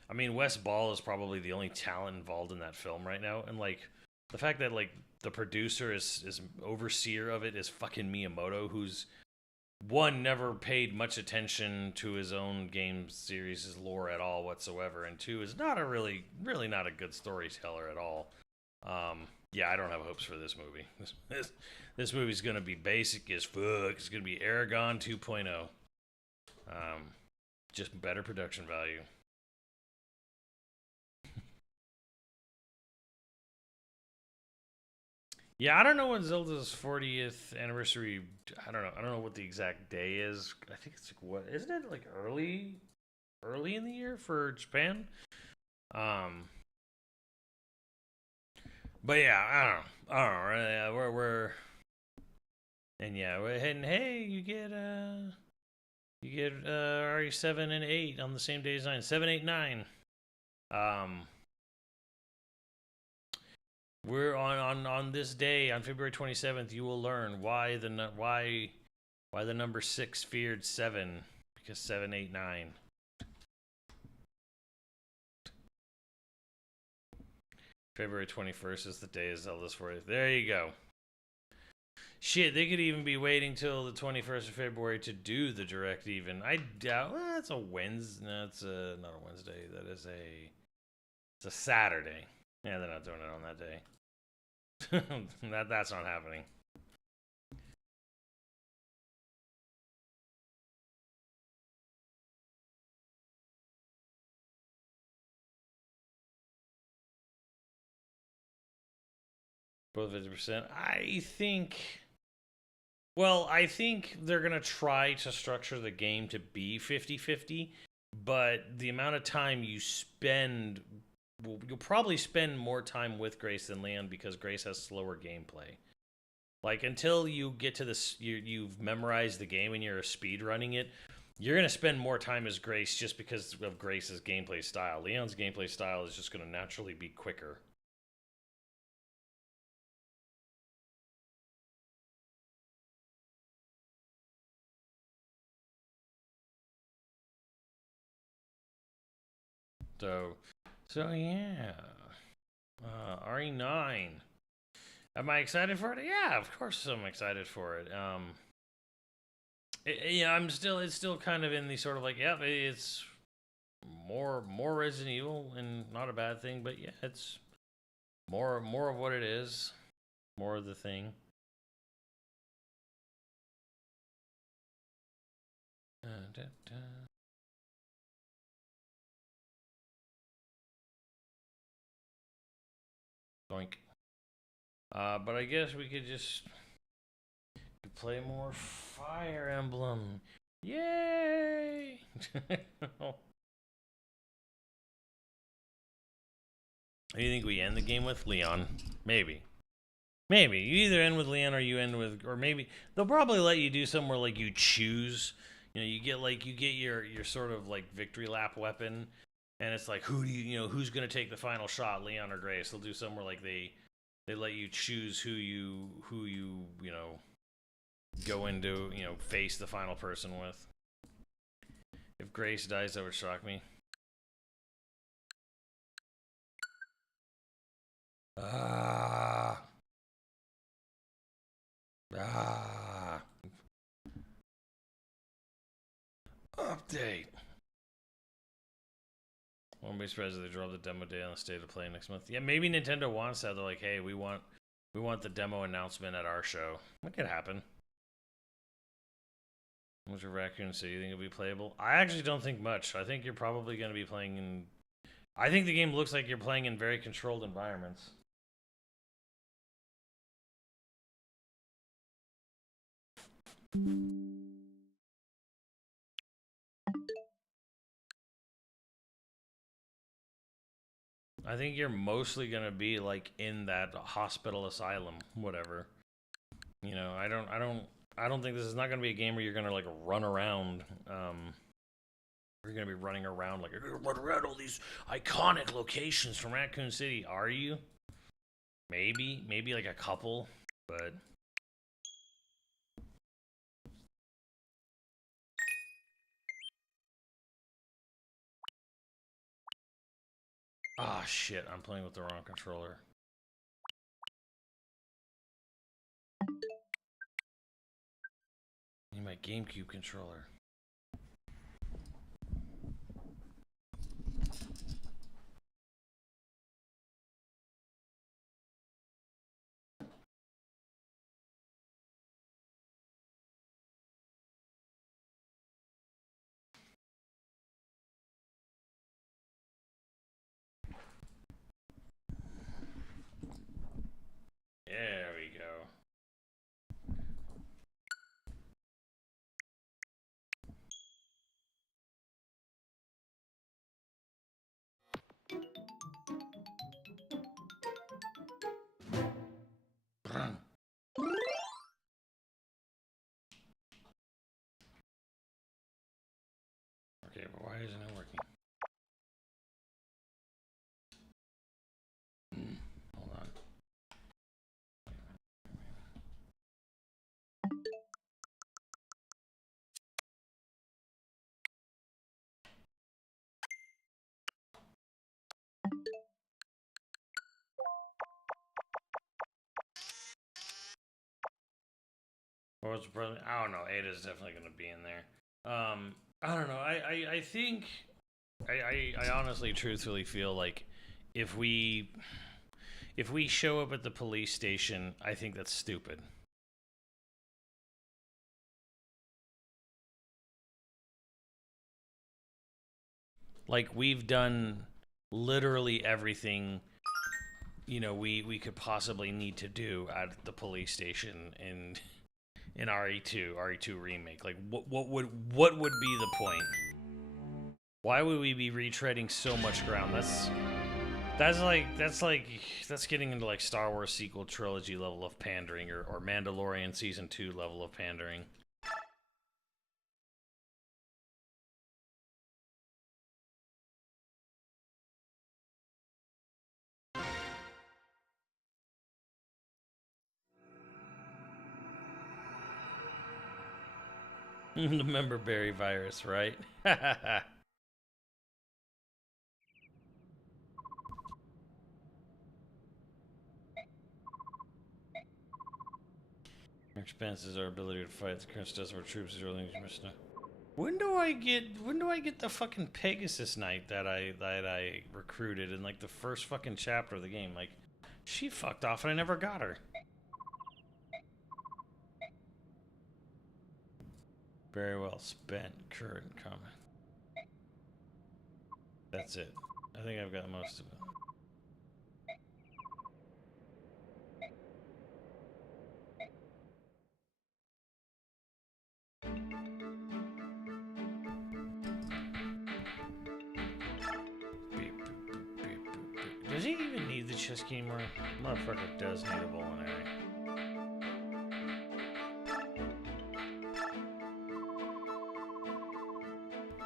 I mean, Wes Ball is probably the only talent involved in that film right now, and like the fact that like the producer is overseer of it is fucking Miyamoto, who's one, never paid much attention to his own game series' lore at all whatsoever, and two, is not a really not a good storyteller at all. Yeah, I don't have hopes for this movie. This movie's gonna be basic as fuck. It's gonna be Aragon 2.0. Just better production value. Yeah, I don't know when Zelda's 40th anniversary. I don't know what the exact day is. I think it's like, what, isn't it like early in the year for Japan? But yeah, I don't know. Yeah, we're and yeah, and hey, you get RE7 and 8 on the same day as 9. 7, 8, 9. We're on this day, on February 27th, you will learn why the number 6 feared 7, because 7, 8, 9. February 21st is the day of Zelda's 40th. There you go. Shit, they could even be waiting till the 21st of February to do the direct even. I doubt. Well, that's a Wednesday. No, it's not a Wednesday. It's a Saturday. Yeah, they're not doing it on that day. That's not happening. Both 50%. I think they're going to try to structure the game to be 50-50, but the amount of time you spend, you'll probably spend more time with Grace than Leon because Grace has slower gameplay. Like, until you get to this, you've memorized the game and you're speed running it, you're going to spend more time as Grace just because of Grace's gameplay style. Leon's gameplay style is just going to naturally be quicker. So yeah. RE9. Am I excited for it? Yeah, of course I'm excited for it. Yeah, it's still kind of in the sort of like, yeah, it's more Resident Evil, and not a bad thing, but yeah, it's more of what it is, more of the thing. Doink. But I guess we could just play more Fire Emblem. Yay! You think we end the game with Leon? Maybe. Maybe. You either end with Leon or you end with, or maybe they'll probably let you do somewhere like you choose. You know, you get your sort of like victory lap weapon, and it's like, who's gonna take the final shot, Leon or Grace? They'll do somewhere like they let you choose who you go into, face the final person with. If Grace dies, that would shock me. Update. Won't be surprised if they drop the demo day on the state of play next month. Yeah, maybe Nintendo wants that. They're like, hey, we want the demo announcement at our show. That could happen. What's your Raccoon City? You think it'll be playable? I actually don't think much. I think you're probably going to be playing in... I think the game looks like you're playing in very controlled environments. I think you're mostly gonna be like in that hospital asylum, whatever. You know, I don't think this is not gonna be a game where you're gonna like run around. You're gonna be running around like, you're gonna run around all these iconic locations from Raccoon City. Are you? Maybe like a couple, but. Ah, shit, I'm playing with the wrong controller. I need my GameCube controller. There we go. Why isn't it working? Hold on. What was the present? I don't know. Ada's definitely going to be in there. I don't know. I think I honestly, truthfully feel like if we show up at the police station, I think that's stupid. Like, we've done literally everything, you know, we could possibly need to do at the police station in RE2 remake. Like, what would be the point? Why would we be retreading so much ground? That's getting into like Star Wars sequel trilogy level of pandering, or Mandalorian season 2 level of pandering. The member berry virus, right? Expenses our ability to fight the current stress of our troops is really interesting. When do I get the fucking Pegasus Knight that I recruited in like the first fucking chapter of the game? Like, she fucked off and I never got her. Very well spent. Current comment. That's it. I think I've got most of it. Does he even need the chess game? Or motherfucker does need a bow and arrow.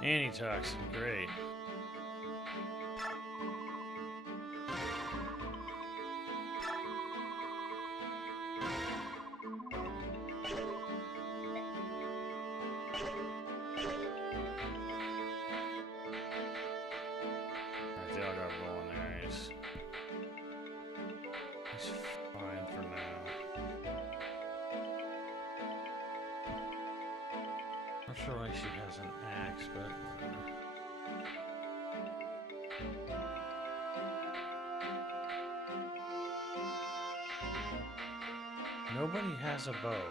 Antitoxin, great. Alright, they all got bow and arrows. He's fine for now. Not sure why she has an axe, but nobody has a bow.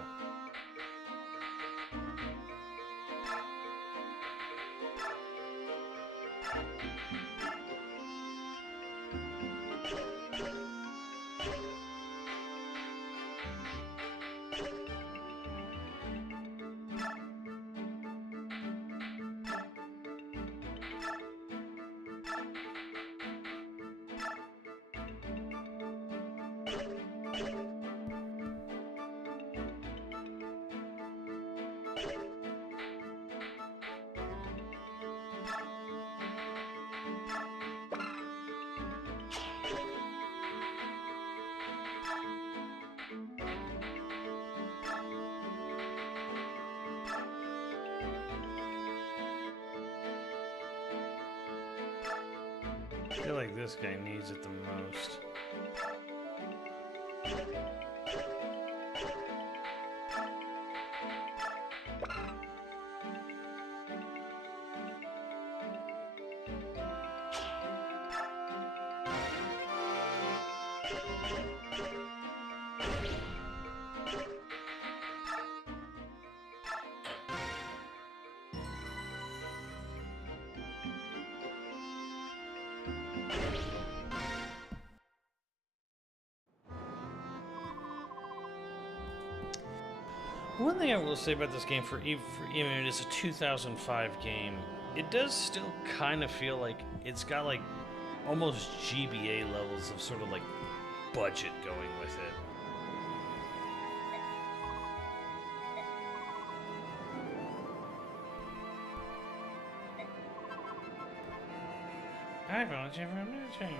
I feel like this guy needs it the most. One thing I will say about this game, for even it's a 2005 game, it does still kind of feel like it's got like almost GBA levels of sort of like budget going with it. Hi, volunteer for a military.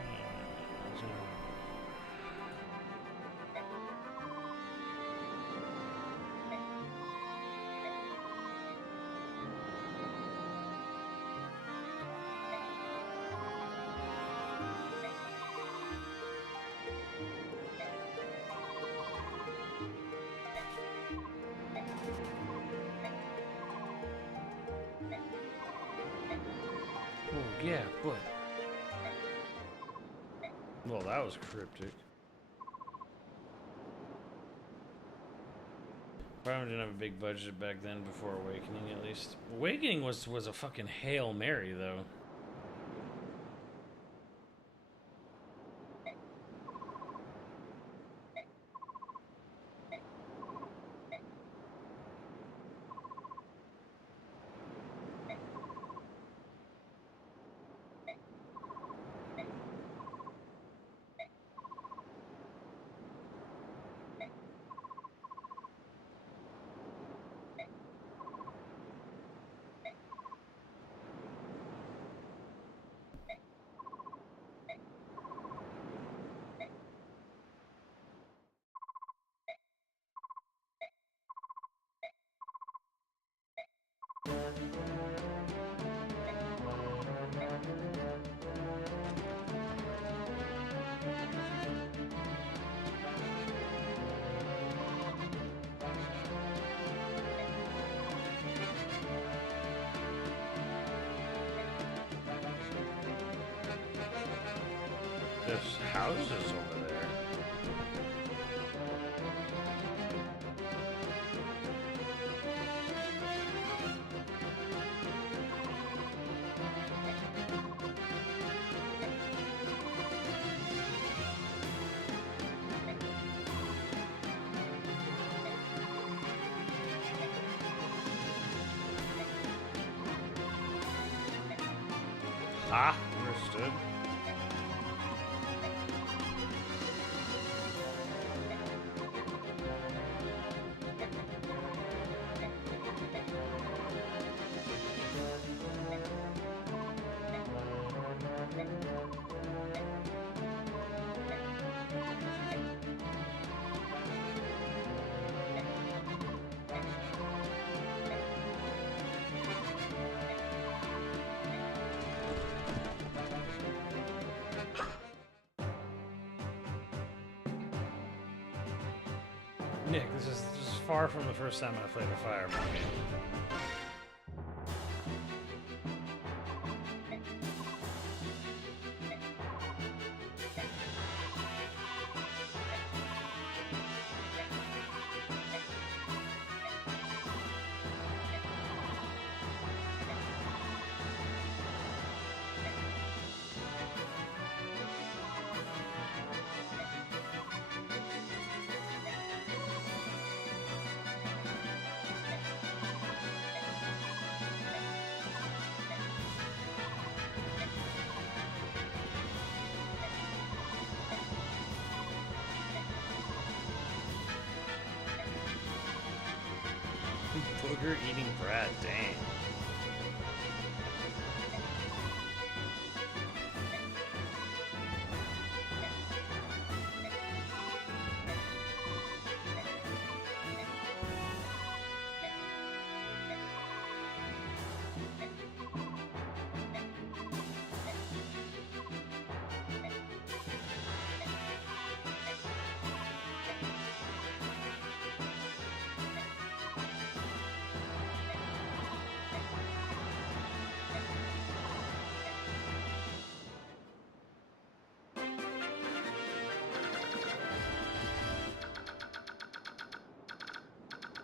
Oh, yeah, but... Well, that was cryptic. Probably didn't have a big budget back then before Awakening, at least. Awakening was a fucking Hail Mary, though. There's houses over there. Ah, understood. Nick, this is far from the first time I played a Fireball game. Booger eating Brad, dang.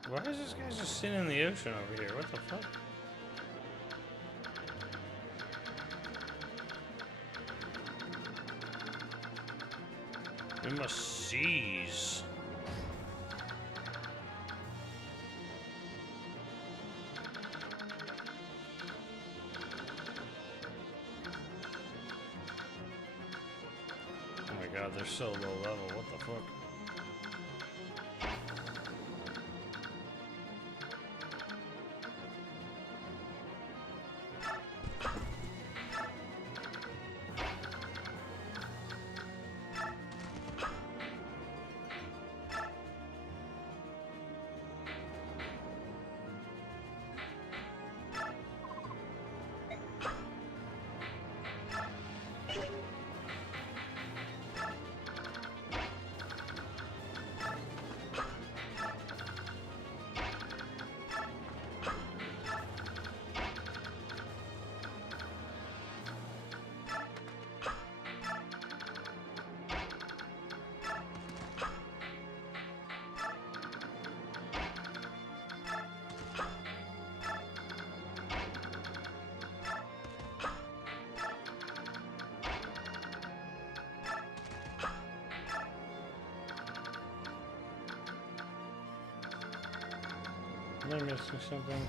Why is this guy just sitting in the ocean over here? What the fuck? We must seize. Oh my god, they're so low level. What the fuck? Am I missing something?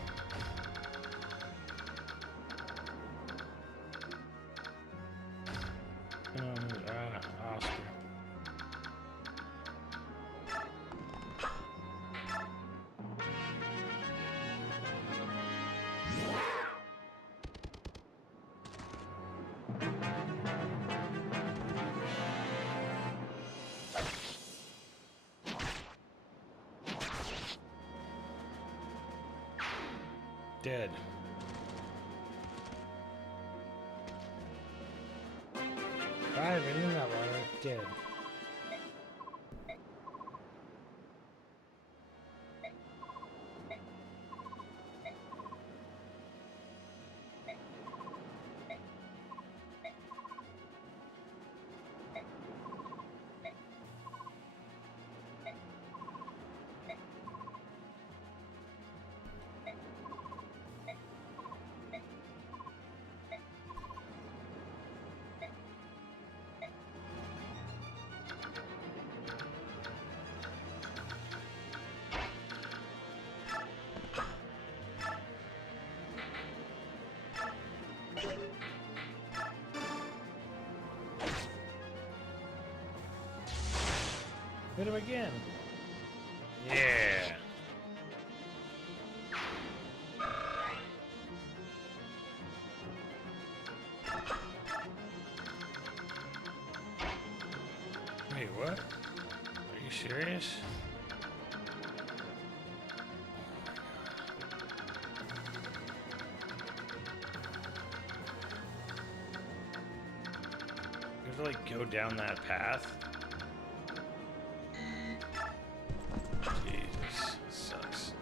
Oscar. Dead. Five in that water. Dead. Hit him again. Yeah. Wait, what? Are you serious? You have to like go down that path. Jesus, sucks.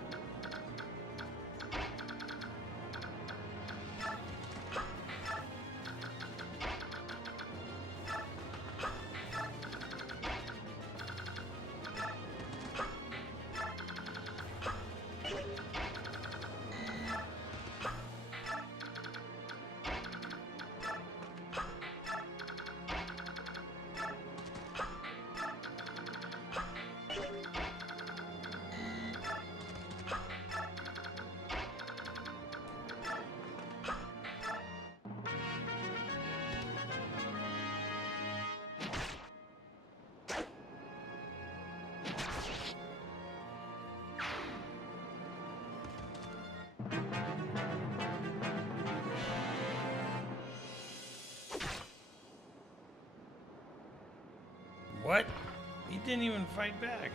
What? He didn't even fight back.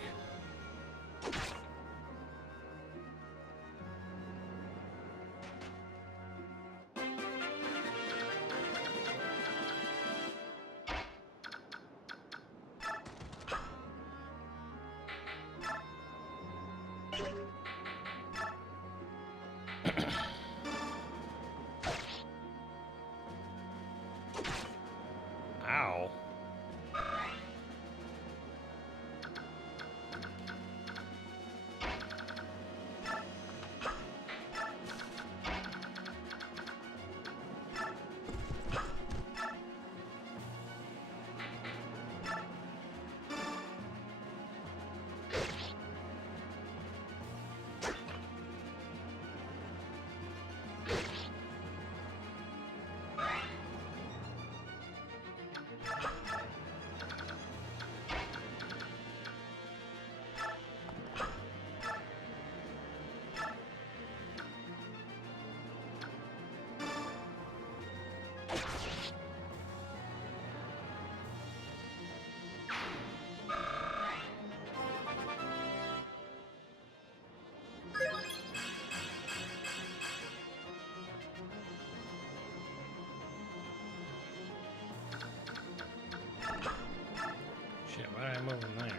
Ow. Shit, why did I move him there?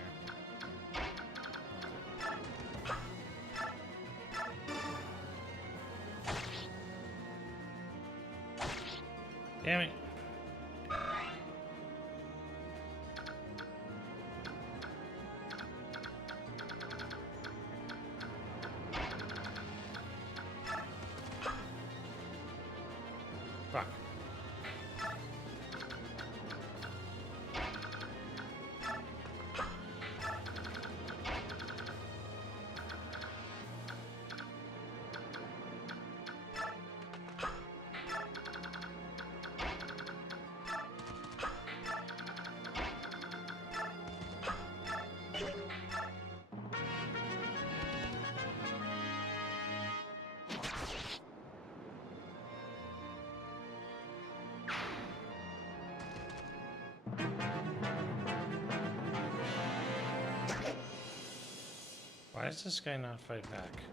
Damn it. Fuck. Why does this guy not fight back?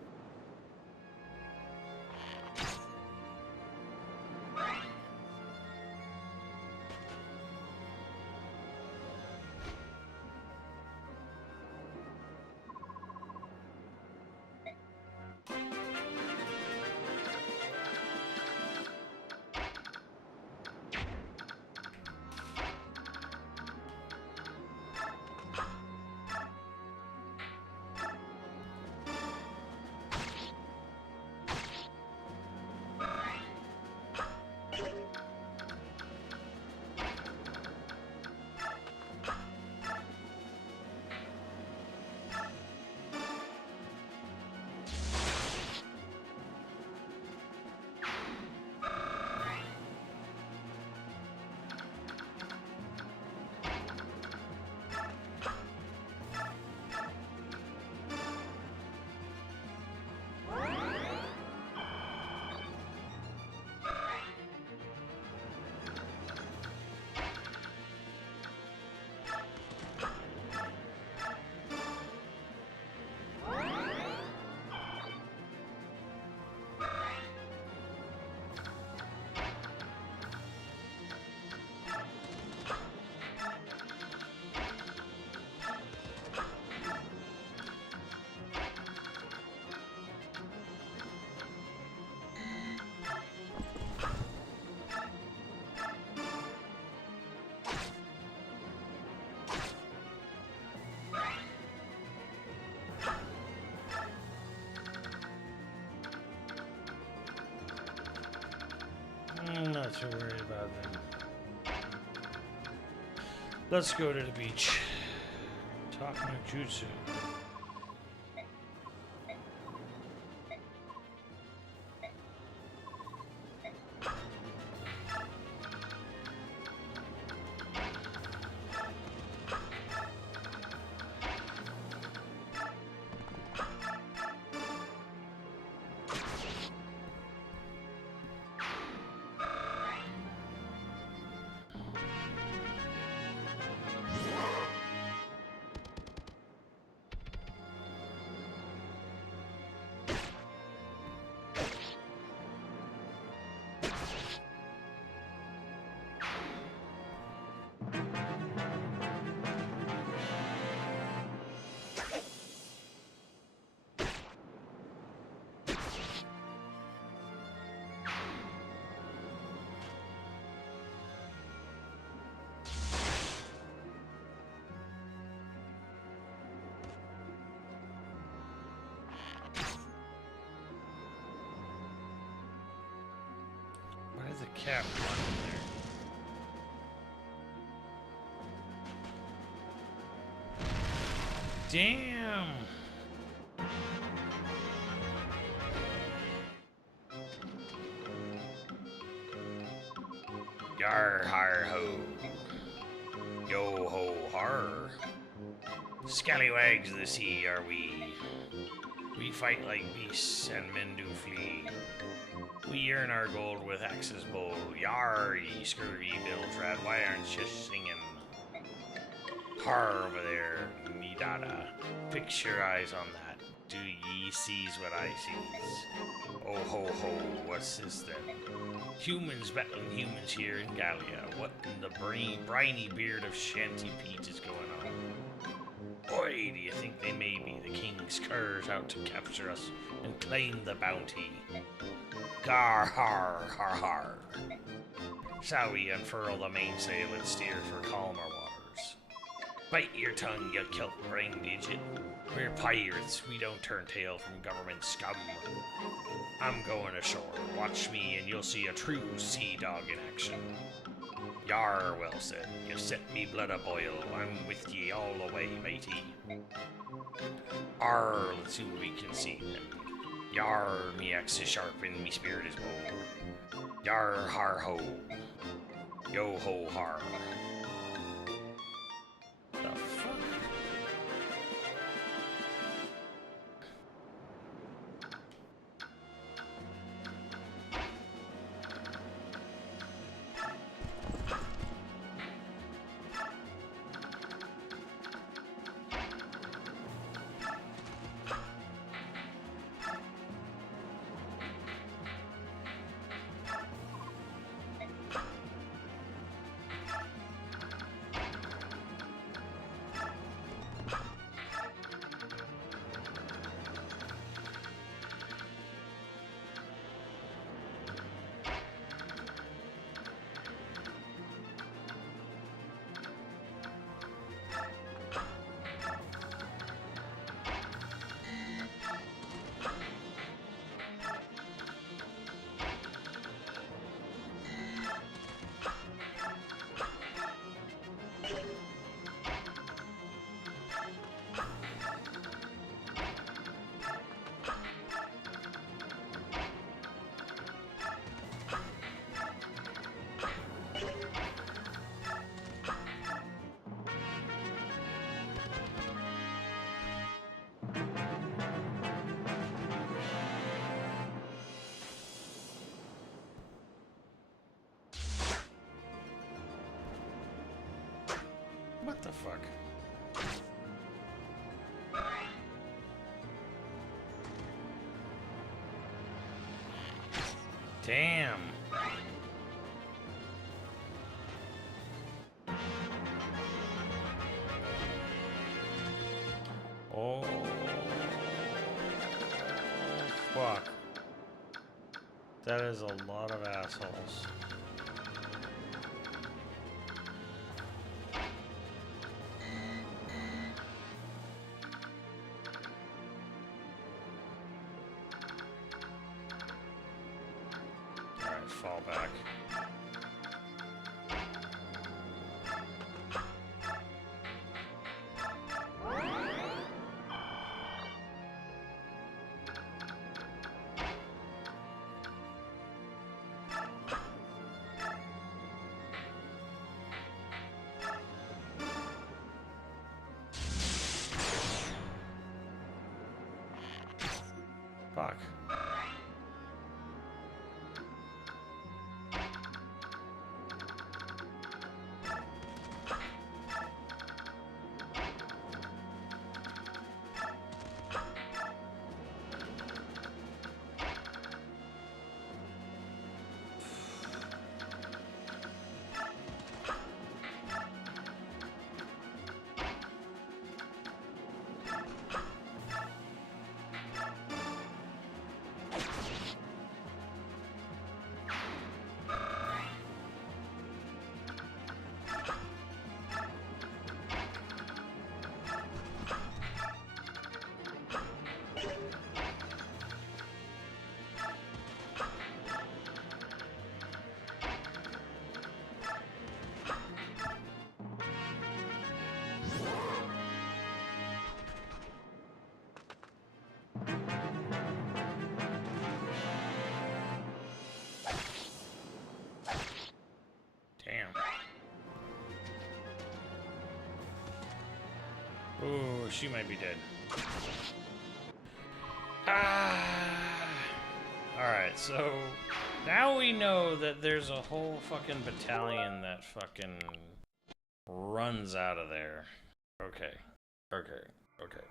I'm not too worried about them. Let's go to the beach. Talk no jutsu. Why is a cat running there? Damn! Yar har ho. Yo ho har. Scallywags of the sea are we. We fight like beasts and men do flee. We earn our gold with axes bold. Yar, ye scurvy biltrad, why aren't you singing? Har over there, me dada. Fix your eyes on that. Do ye sees what I sees? Oh ho ho, what's this then? Humans battling humans here in Gallia. What in the briny beard of Shanty Pete is going on? Boy, do you think they may be the king's curs out to capture us and claim the bounty? Gar har har har. Shall we unfurl the mainsail and steer for calmer waters? Bite your tongue, you kilt-brained idiot. We're pirates. We don't turn tail from government scum. I'm going ashore. Watch me and you'll see a true sea dog in action. Yar, well said. You set me blood a-boil. I'm with ye all the way, matey. Arr, let's see what we can see then. Yar, me axe is sharp and me spirit is bold. Yar, har, ho. Yo, ho, har. The fuck? The fuck? Damn. Oh. Fuck. That is a lot of assholes. Alright, fall back. Fuck. Damn. Ooh, she might be dead. Ah. Alright, so now we know that there's a whole fucking battalion that fucking runs out of there. Okay. Okay. Okay.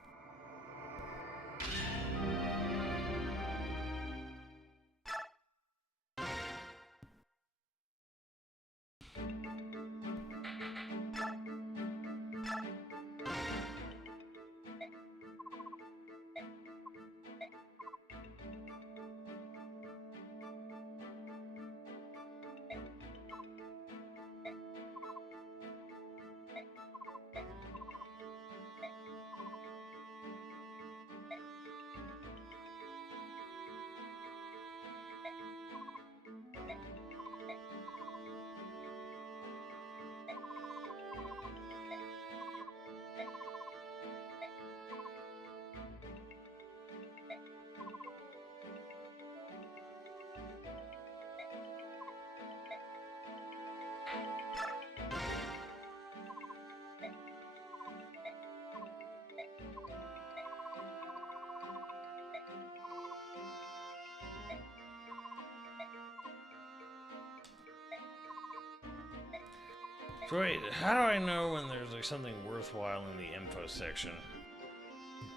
So wait, how do I know when there's like something worthwhile in the info section?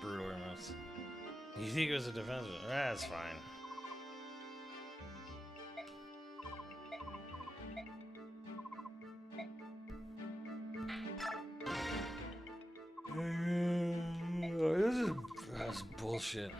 Brutal remotes. You think it was a defensive? That's fine. That's bullshit.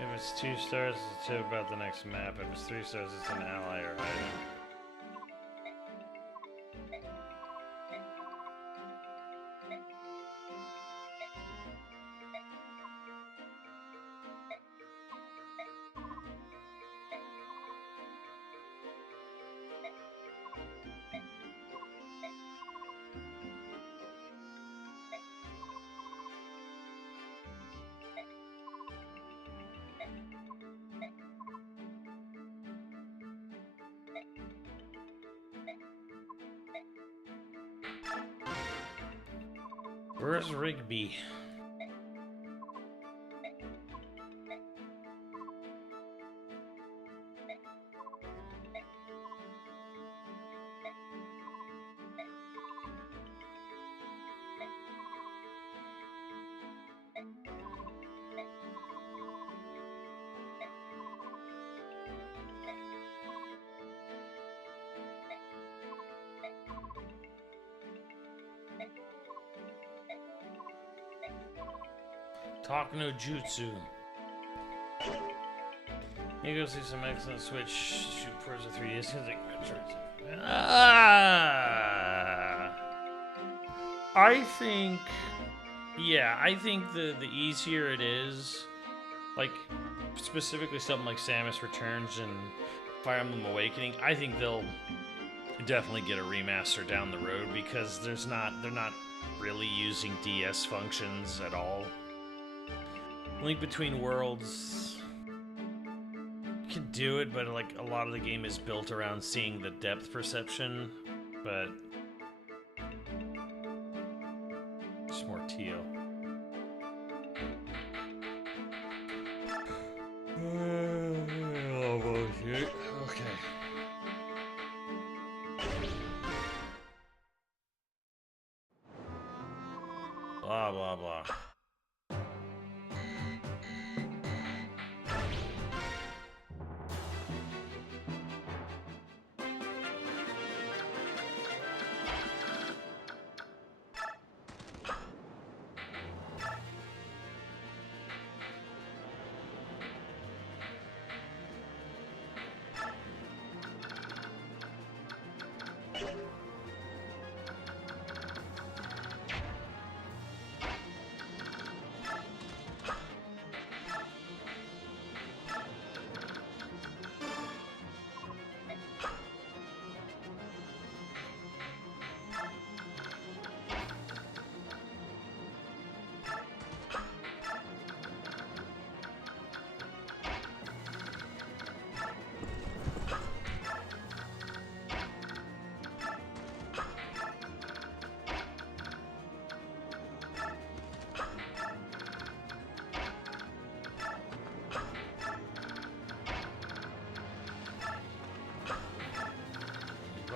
If it's 2 stars, it's a tip about the next map. If it's 3 stars, it's an ally or item. Where's Rigby? Talk no jutsu. You go see some excellent Switch. Shoot Forza 3D. Seems like I think, yeah, I think the easier it is, like specifically something like Samus Returns and Fire Emblem Awakening, I think they'll definitely get a remaster down the road because they're not really using DS functions at all. Link Between Worlds can do it, but like a lot of the game is built around seeing the depth perception, but just more teal. Oh bullshit. Okay. Blah blah blah.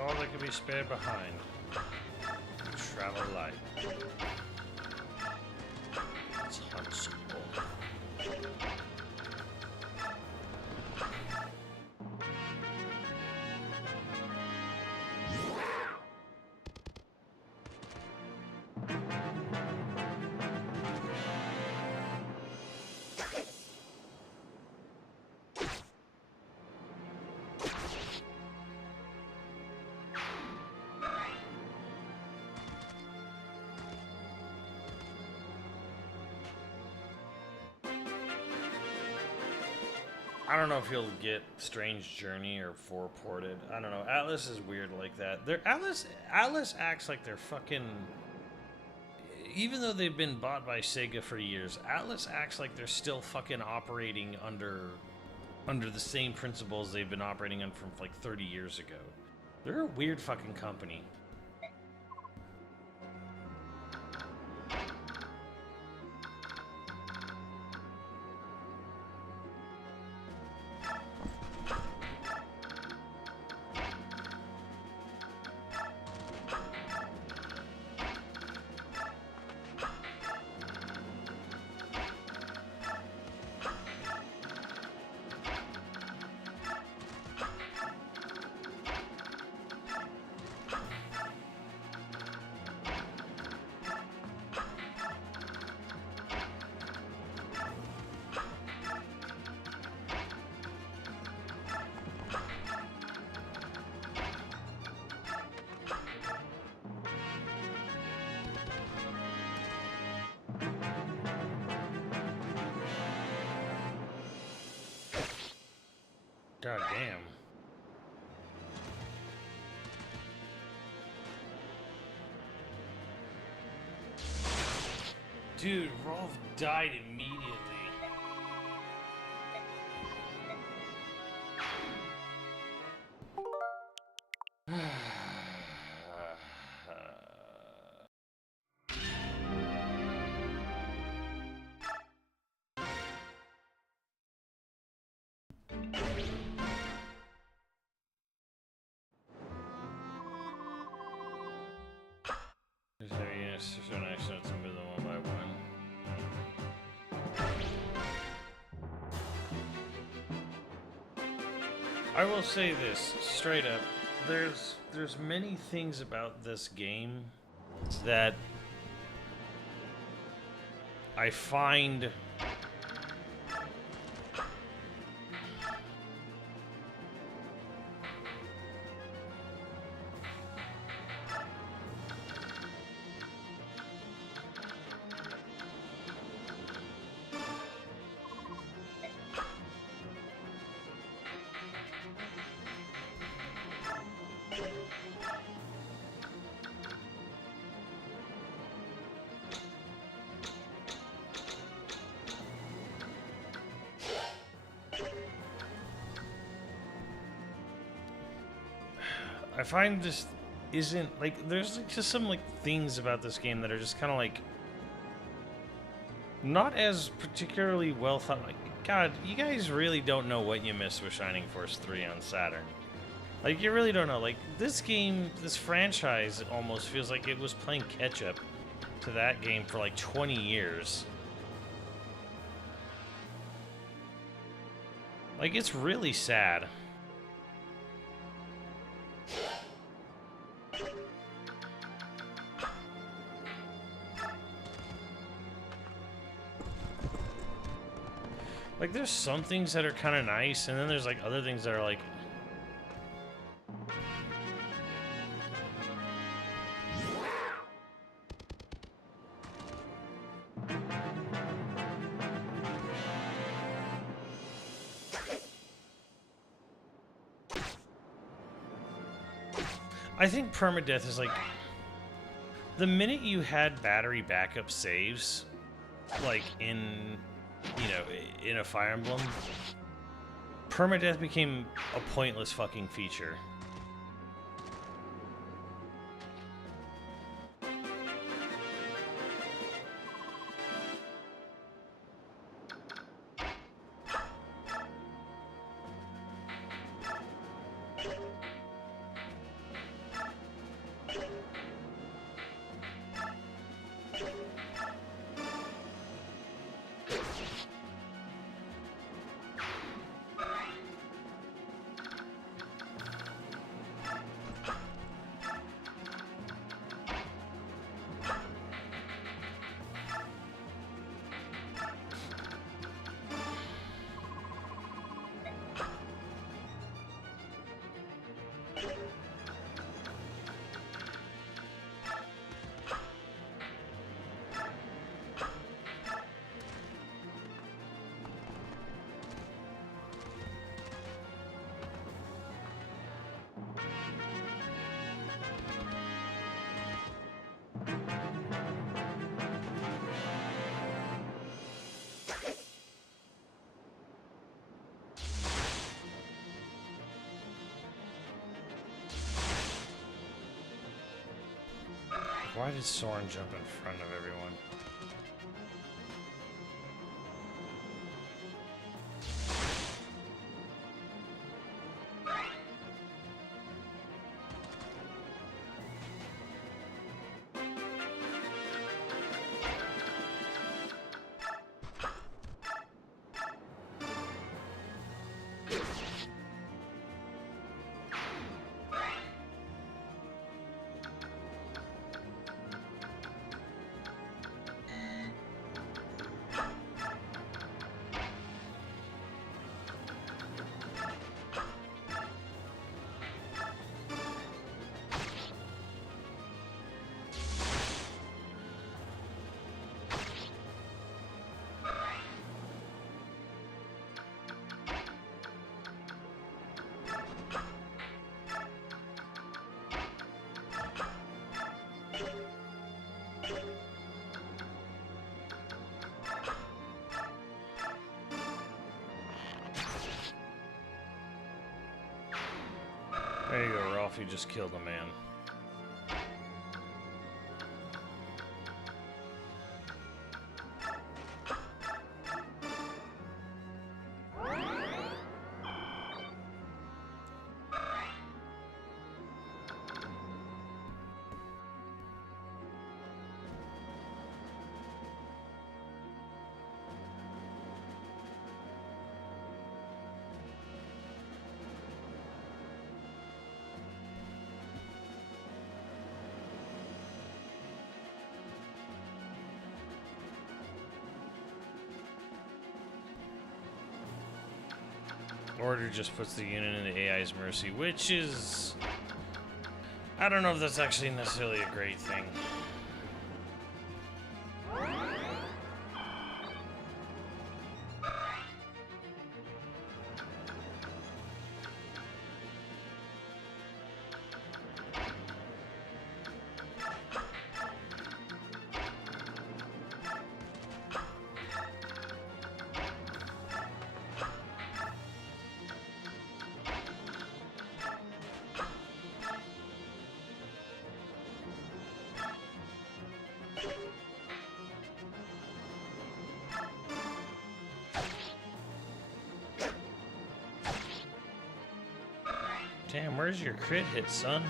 All that can be spared behind. Travel light. It's hot school. I don't know if he'll get Strange Journey or 4 ported. I don't know. Atlas is weird like that. Atlas acts like they're fucking... Even though they've been bought by Sega for years, Atlas acts like they're still fucking operating under the same principles they've been operating on from like 30 years ago. They're a weird fucking company. God damn. Dude, Rolf died immediately. I will say this straight up: there's many things about this game that I find this isn't like there's like just some like things about this game that are just kind of like not as particularly well thought. Like, God, you guys really don't know what you missed with Shining Force 3 on Saturn. Like, you really don't know. Like, this game, this franchise almost feels like it was playing catch up to that game for like 20 years. Like, it's really sad. Like, there's some things that are kind of nice, and then there's, like, other things that are, like... I think permadeath is, like... The minute you had battery backup saves, like, in... you know, in a Fire Emblem, permadeath became a pointless fucking feature. Why did Soren jump in front of everyone? There you go, Ralph. You just killed a man. Order just puts the unit in the AI's mercy, which is... I don't know if that's actually necessarily a great thing. Damn, where's your crit hit, son?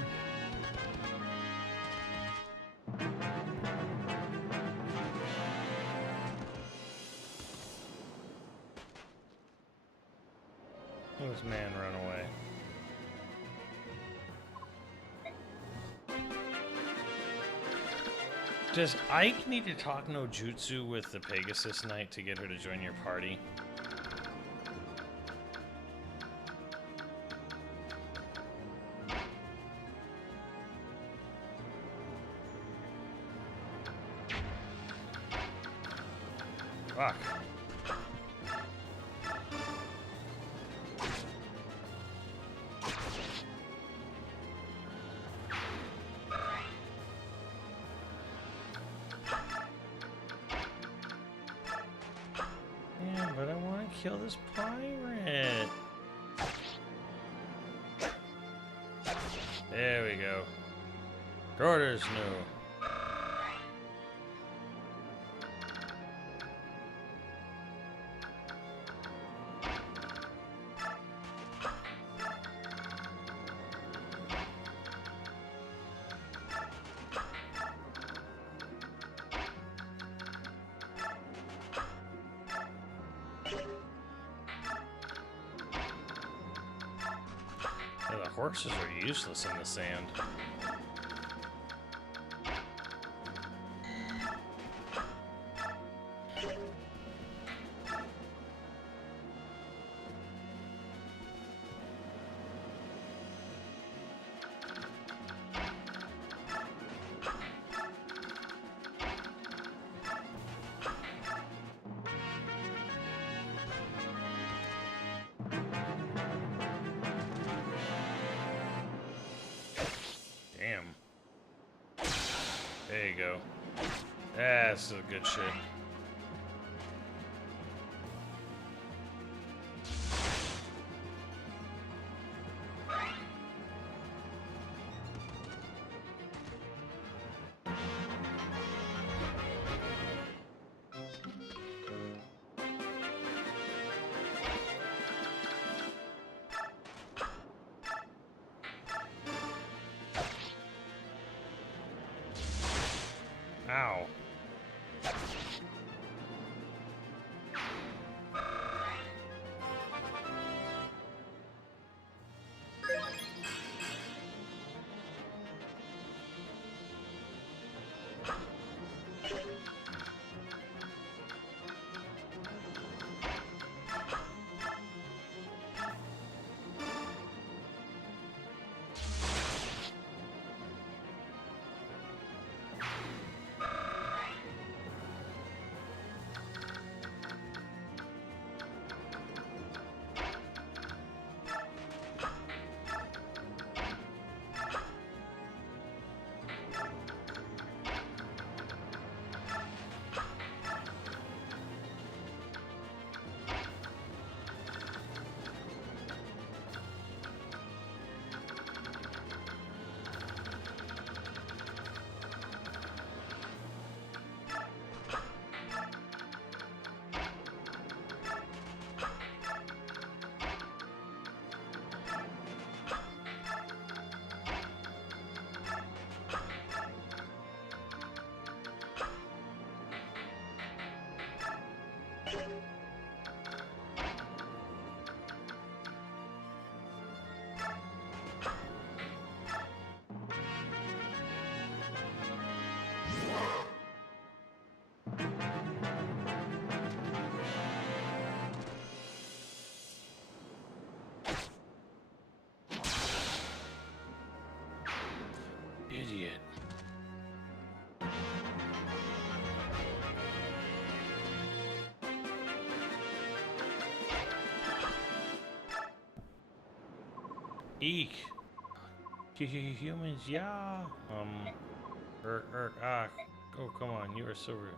This man run away. Does Ike need to talk no jutsu with the Pegasus Knight to get her to join your party? Fuck. Yeah, but I want to kill this pirate. There we go. Orders new. Yeah, the horses are useless in the sand. Damn. There you go. That's some good shit. Ow. Eek. Humans, yeah. Oh, come on, you are so rude.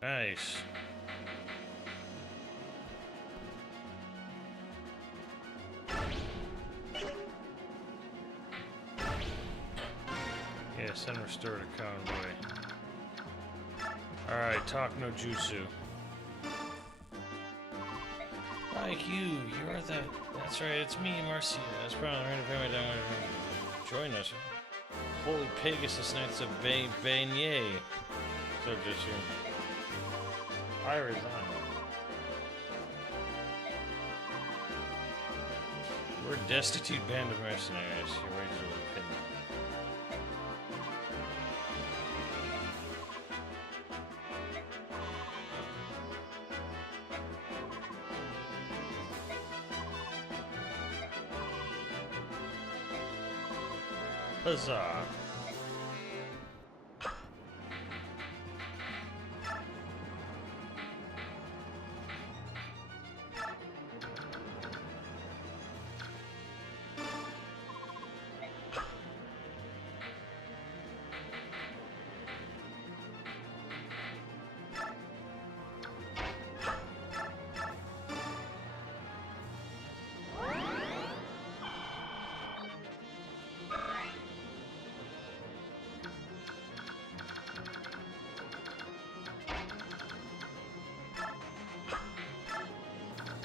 Nice. Yes, and restore the convoy. Alright, talk no jutsu. Like you, you're the... That's right, it's me, Marcia. That's probably the right family down. Join us. Holy Pegasus Knights of Beignet. So just you. I resign. We're a destitute band of mercenaries. Your wages will be paid. Huzzah!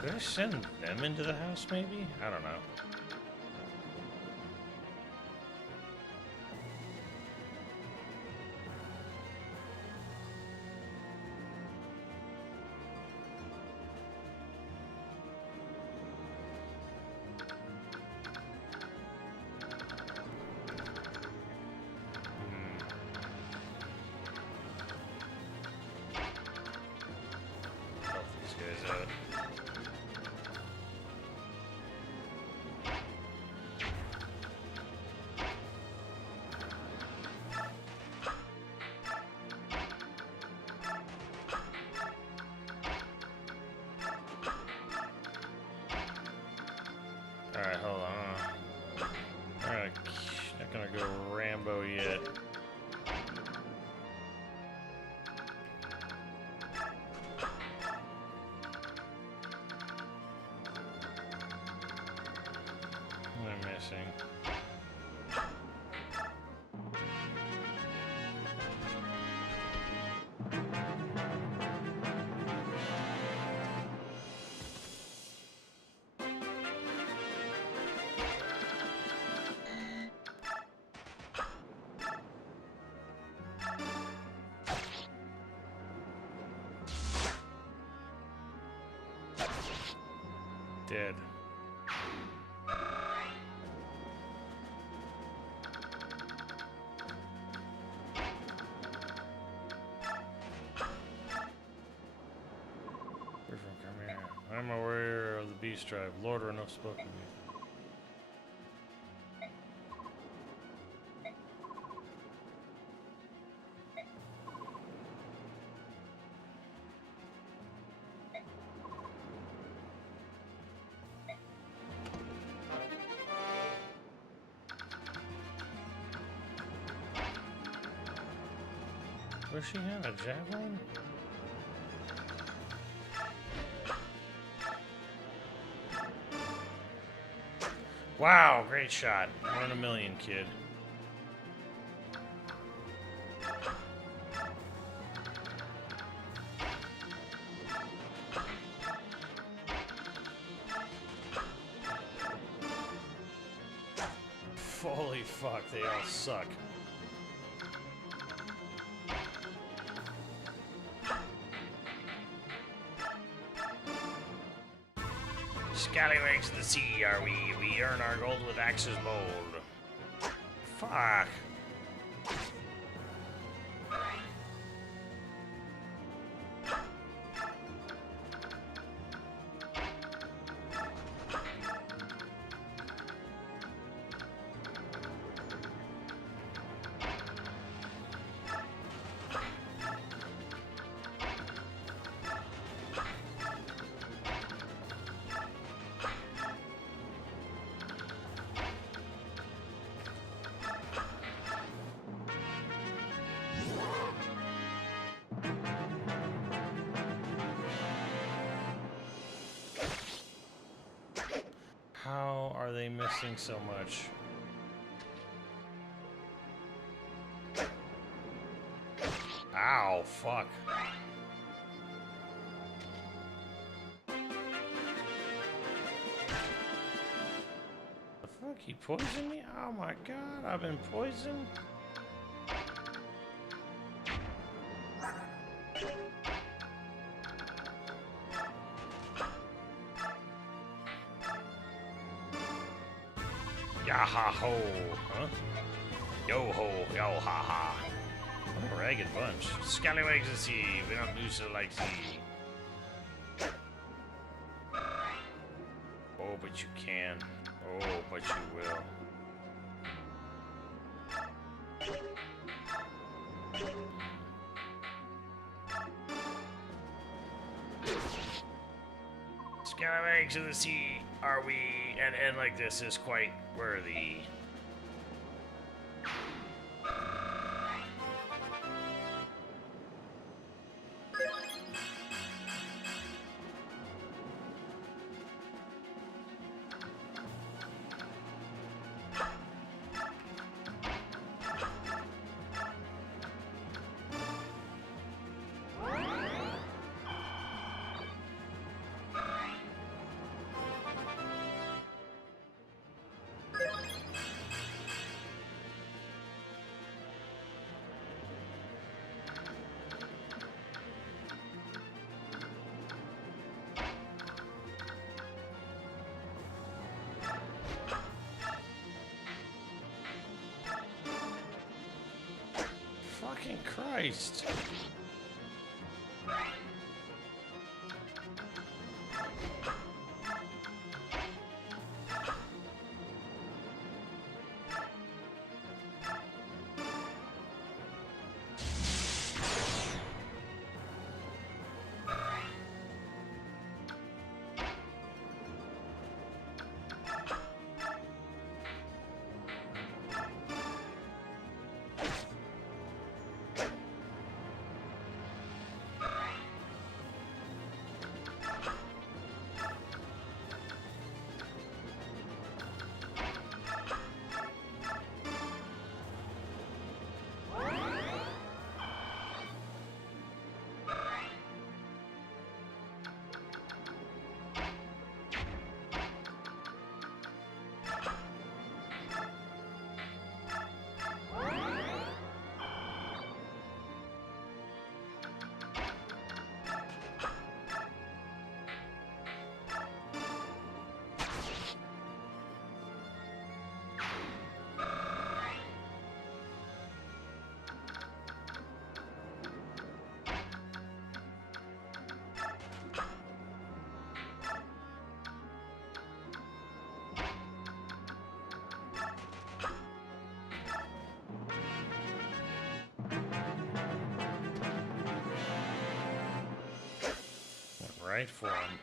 Did I send them into the house, maybe? I don't know. Help these guys out. Alright, hold on. Alright, not gonna go Rambo yet. What am I missing? Dead. We're from Chimera. I'm aware of the Beast Tribe. Lord or no spoken me. Where's she at? A javelin? Wow, great shot. 1 in a million, kid. Holy fuck, they all suck. Scallywags of the sea are we. We earn our gold with axes bold. Fuck. this thing so much. Ow, fuck. The fuck, he poisoned me? Oh my god, I've been poisoned? Yaha ho, huh? Yo ho, yo ha ha. What a ragged bunch. Scallywags at sea, we don't do so like sea. Oh, but you can. Oh, but you will. Scallywags of the sea, are we? And like this is quite worthy. Fucking Christ. Right for him.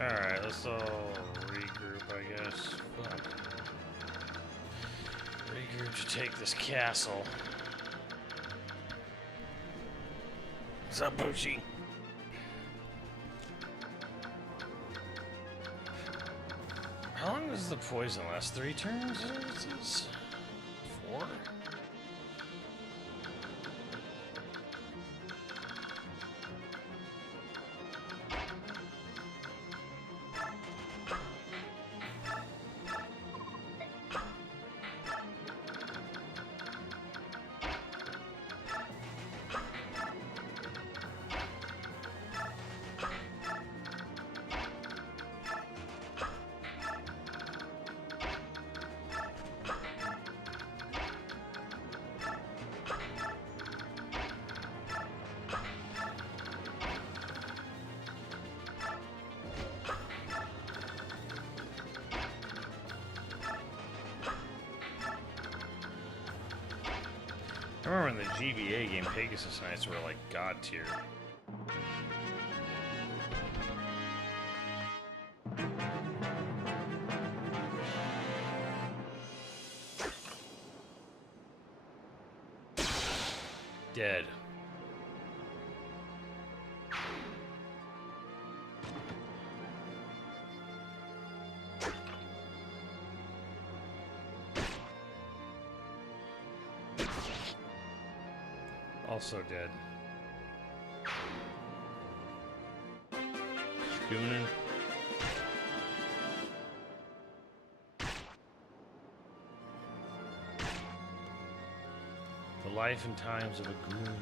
Alright, let's all regroup, I guess. Fuck. Regroup to take this castle. What's up, Poochie? How long does the poison last? 3 turns? Is this 4? I remember when the GBA game Pegasus Knights were like god tier. Dead. Also dead. Goonin. The life and times of a goon.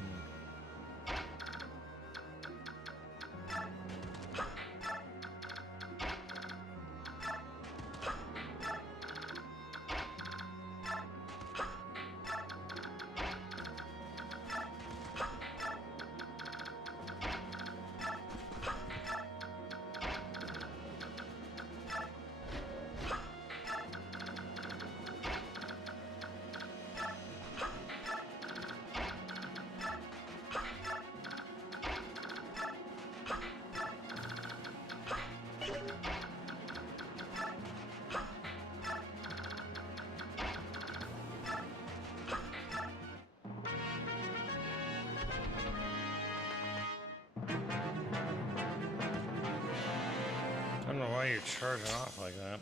I don't know why you're charging off like that.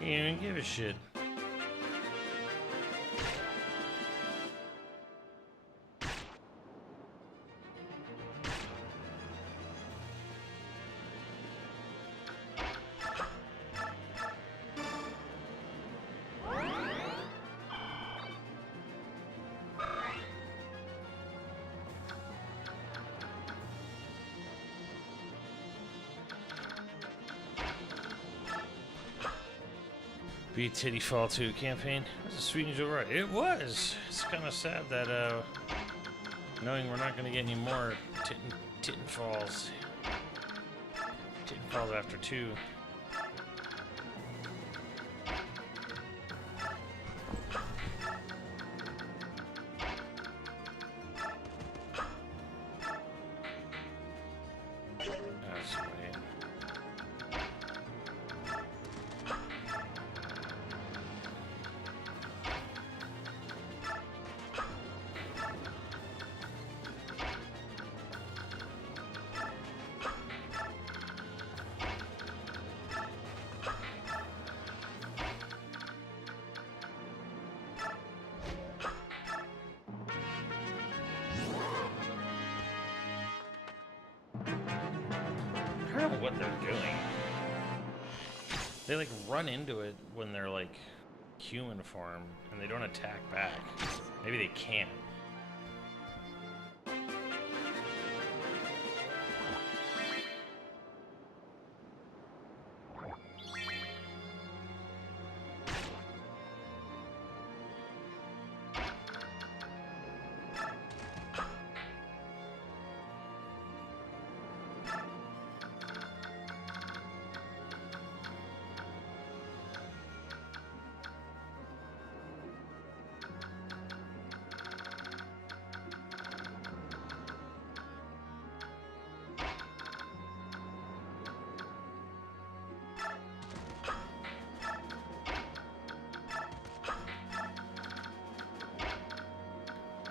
You didn't even give a shit. Be Titty Fall 2 campaign. That's a sweet angel right. It was. It's kind of sad that knowing we're not going to get any more Titten Falls. Titten Falls after 2. That's weird. I don't know what they're doing. They like run into it when they're like human form and they don't attack back. Maybe they can't.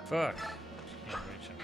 Fuck. Can't reach him.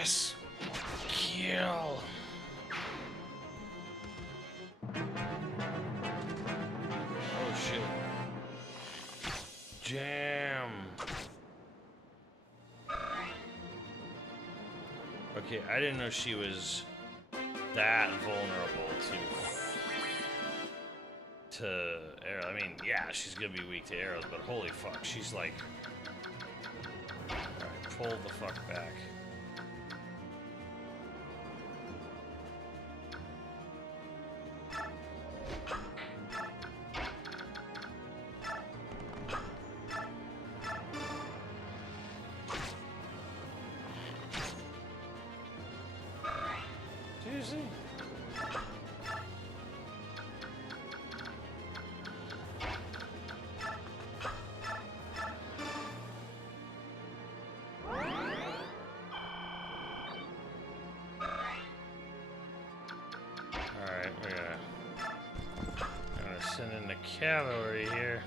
Yes! Kill! Oh shit. Jam! Okay, I didn't know she was that vulnerable to arrow. I mean, yeah, she's gonna be weak to arrows, but holy fuck, she's like... Alright, pull the fuck back. Seriously? Alright, I'm gonna send in the cavalry here.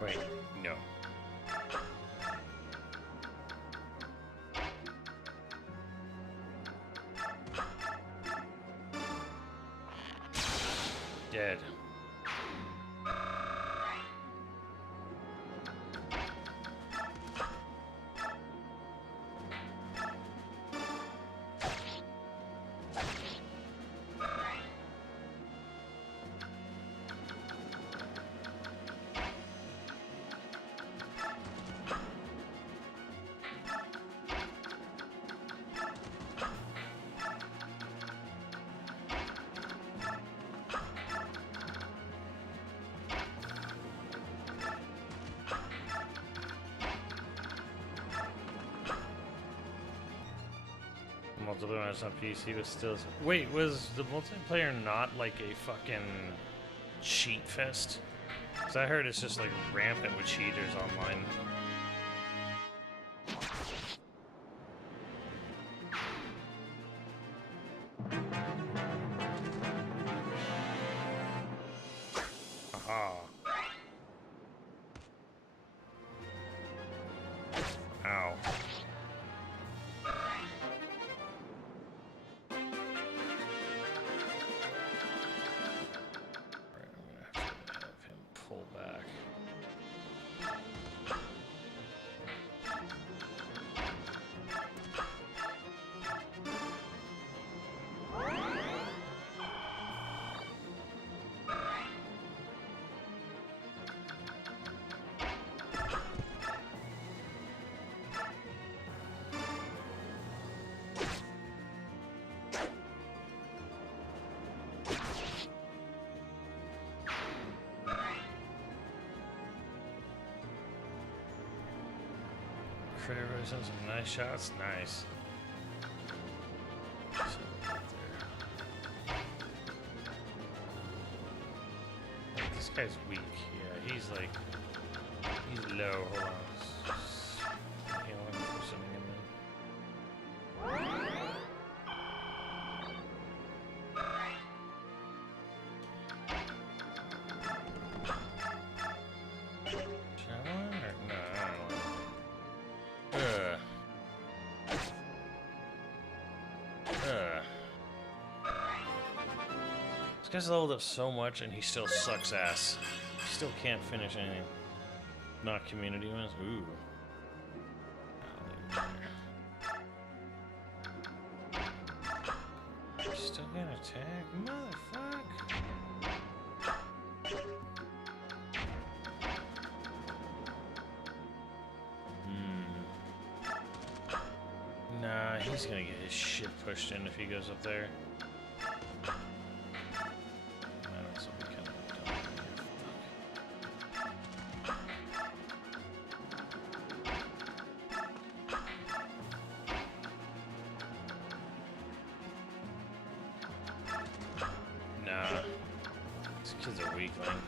Wait, no. Dead. Multiplayer on PC was still... Wait, was the multiplayer not like a fucking cheat fest? Because I heard it's just like rampant with cheaters online. Aha. Ow. Pull back. Critter has some nice shots. Nice. So right there. This guy's weak. Yeah, he's like... He's low. Hold on. Healing for something in there. This guy's leveled up so much and he still sucks ass. He still can't finish anything. Not community wins. Ooh. Still gonna attack? Motherfuck. Nah, he's gonna get his shit pushed in if he goes up there. Nah, this kid's a weakling.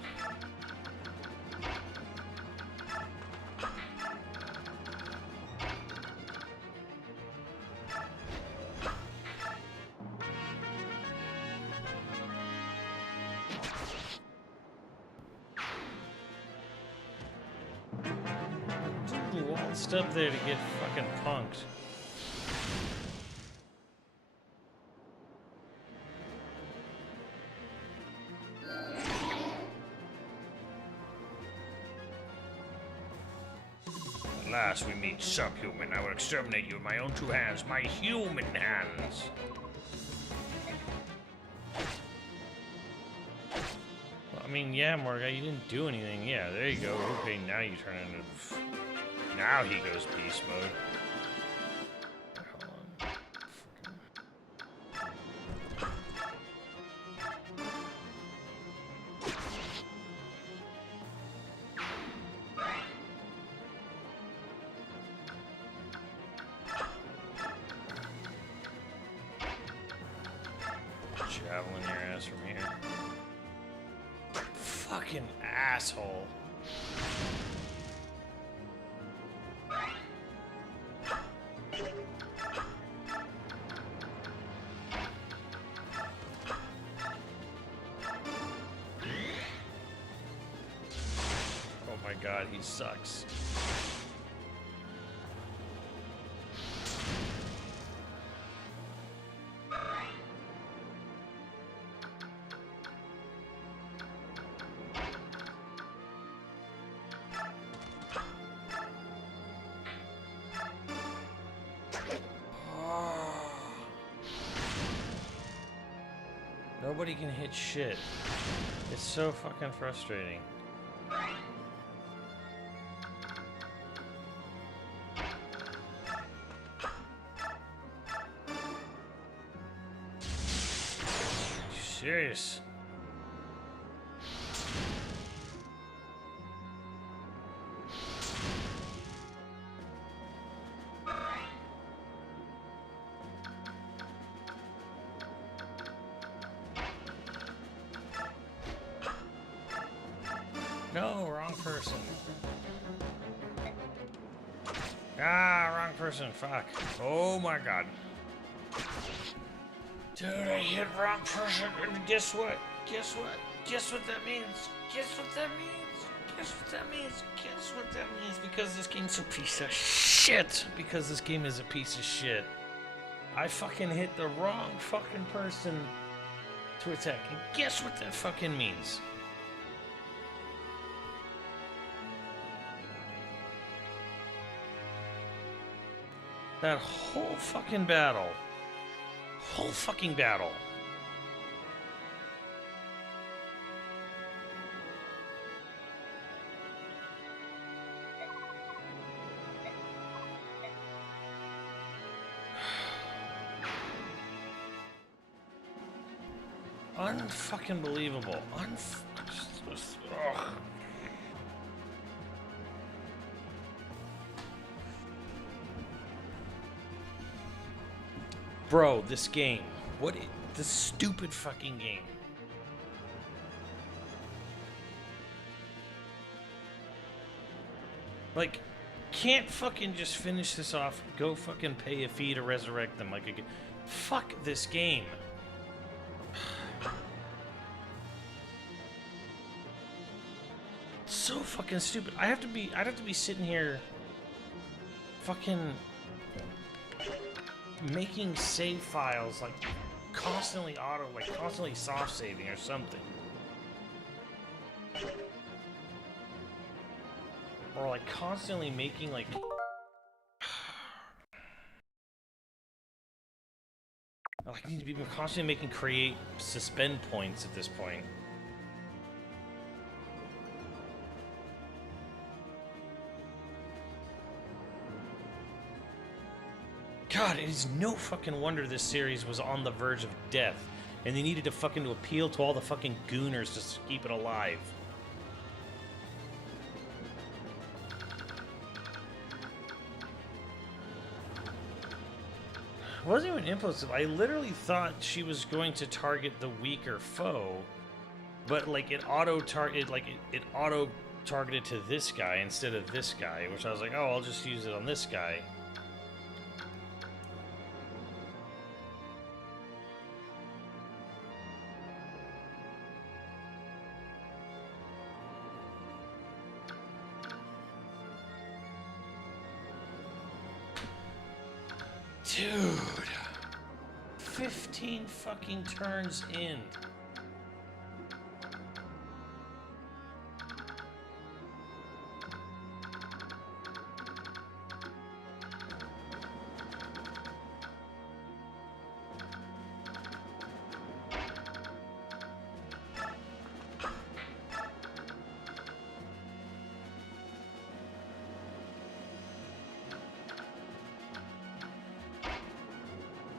bounced up there to get fucking punked. At last we meet subhuman. I will exterminate you with my own two hands, my human hands. Well, I mean, yeah, Morgai, you didn't do anything. Yeah, there you go. Okay, now you turn into... Now he goes beast mode. Hold on. Javelin your ass from here. Fucking asshole. Oh my god, he sucks. Nobody can hit shit. It's so fucking frustrating. You serious? No, wrong person. Ah, wrong person. Fuck. Oh my god. Dude, I hit wrong person. And guess what? Guess what? Guess what that means? Guess what that means? Guess what that means? Guess what that means? Because this game's a piece of shit. Because this game is a piece of shit. I fucking hit the wrong fucking person to attack. And guess what that fucking means? That whole fucking battle. Whole fucking battle. Unfucking believable. Ugh. Bro, this game. This stupid fucking game. Like, can't fucking just finish this off. Go fucking pay a fee to resurrect them. Like, fuck this game. So fucking stupid. I'd have to be sitting here fucking making save files like constantly constantly soft saving or something. Or like constantly making like I need to be constantly making create suspend points at this point. God, it is no fucking wonder this series was on the verge of death, and they needed to fucking appeal to all the fucking gooners to keep it alive. It wasn't even impulsive. I literally thought she was going to target the weaker foe, but like it auto targeted to this guy instead of this guy, which I was like, oh, I'll just use it on this guy. Dude. 15 fucking turns in.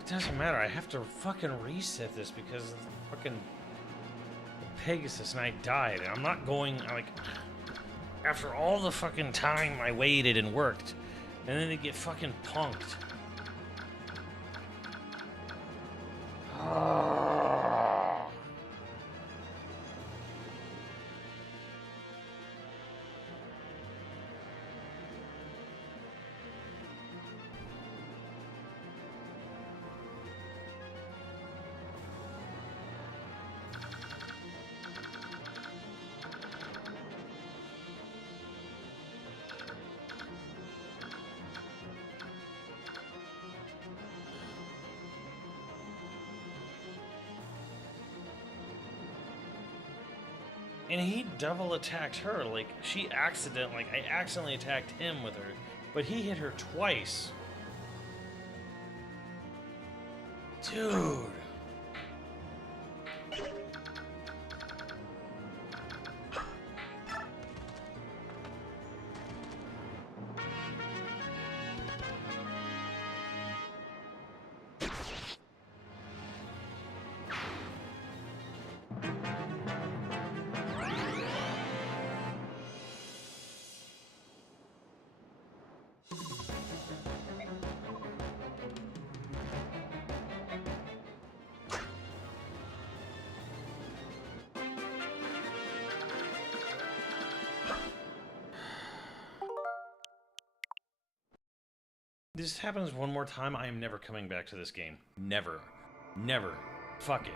It doesn't matter. I have to fucking reset this because of the fucking Pegasus, and I died. And I'm not going, like, after all the fucking time I waited and worked, and then they get fucking punked. And he double attacked her, like I accidentally attacked him with her, but he hit her twice. Dude. This happens one more time, I am never coming back to this game. Never. Never. Fuck it.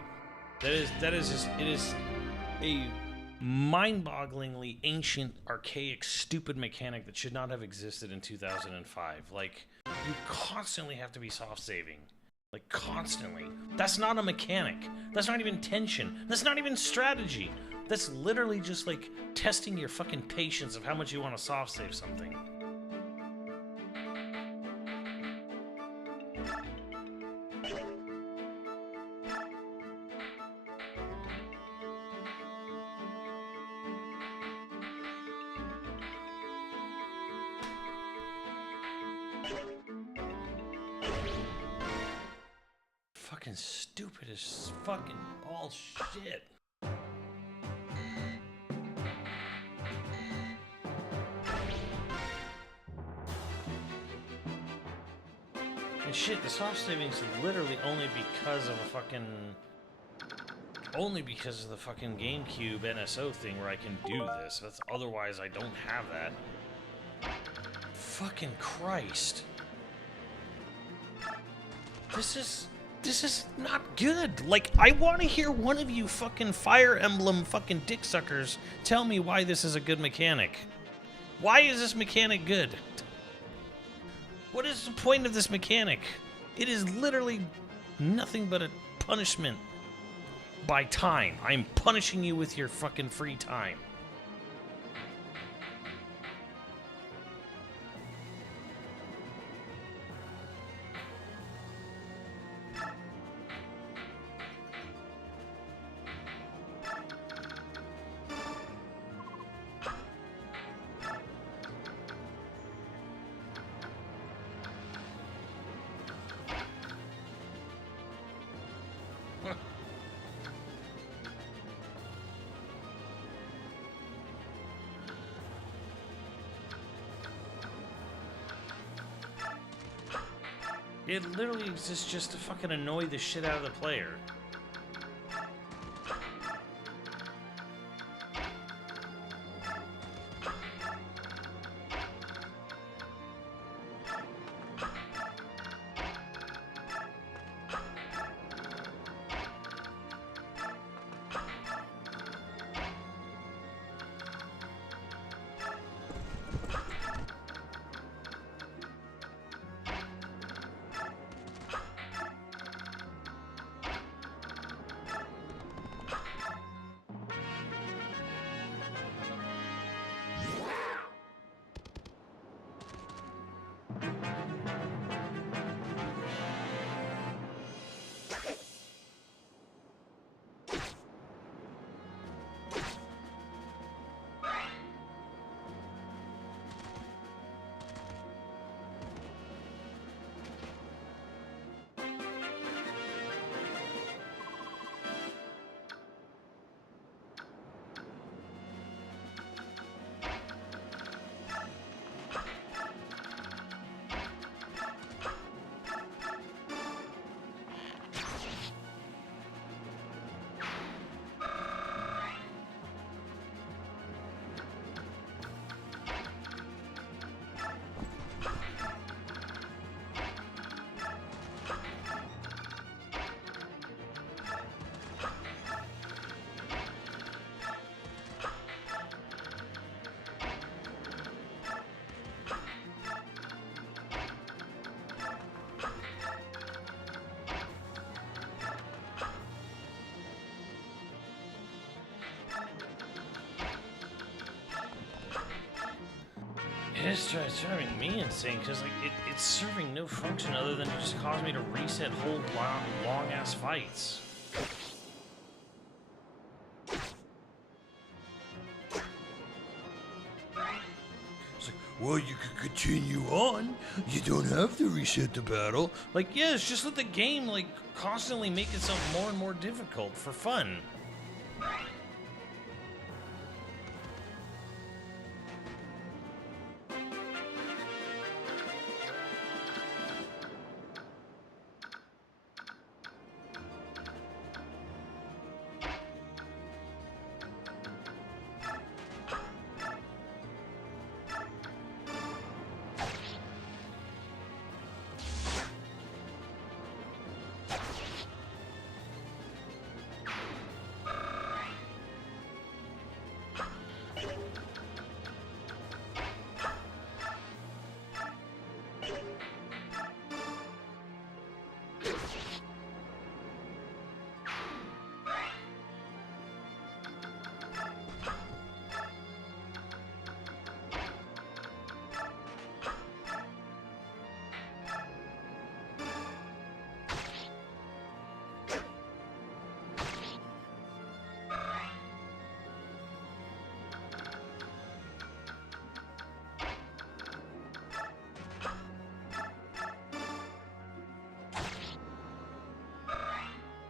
That is just, it is a mind-bogglingly ancient, archaic, stupid mechanic that should not have existed in 2005. Like, you constantly have to be soft-saving. Like, constantly. That's not a mechanic. That's not even tension. That's not even strategy. That's literally just, like, testing your fucking patience of how much you want to soft-save something. Fucking stupid as fucking all shit. And shit, the soft savings literally only because of the fucking GameCube NSO thing where I can do this. That's otherwise I don't have that. Fucking Christ. This is not good. Like, I want to hear one of you fucking Fire Emblem fucking dick suckers tell me why this is a good mechanic. Why is this mechanic good? What is the point of this mechanic? It is literally nothing but a punishment by time. I'm punishing you with your fucking free time. It literally exists just to fucking annoy the shit out of the player. It's driving me insane because like it's serving no function other than to just cause me to reset whole long ass fights. It's like, well, you could continue on. You don't have to reset the battle. Like, yes, just let the game like constantly make itself more and more difficult for fun.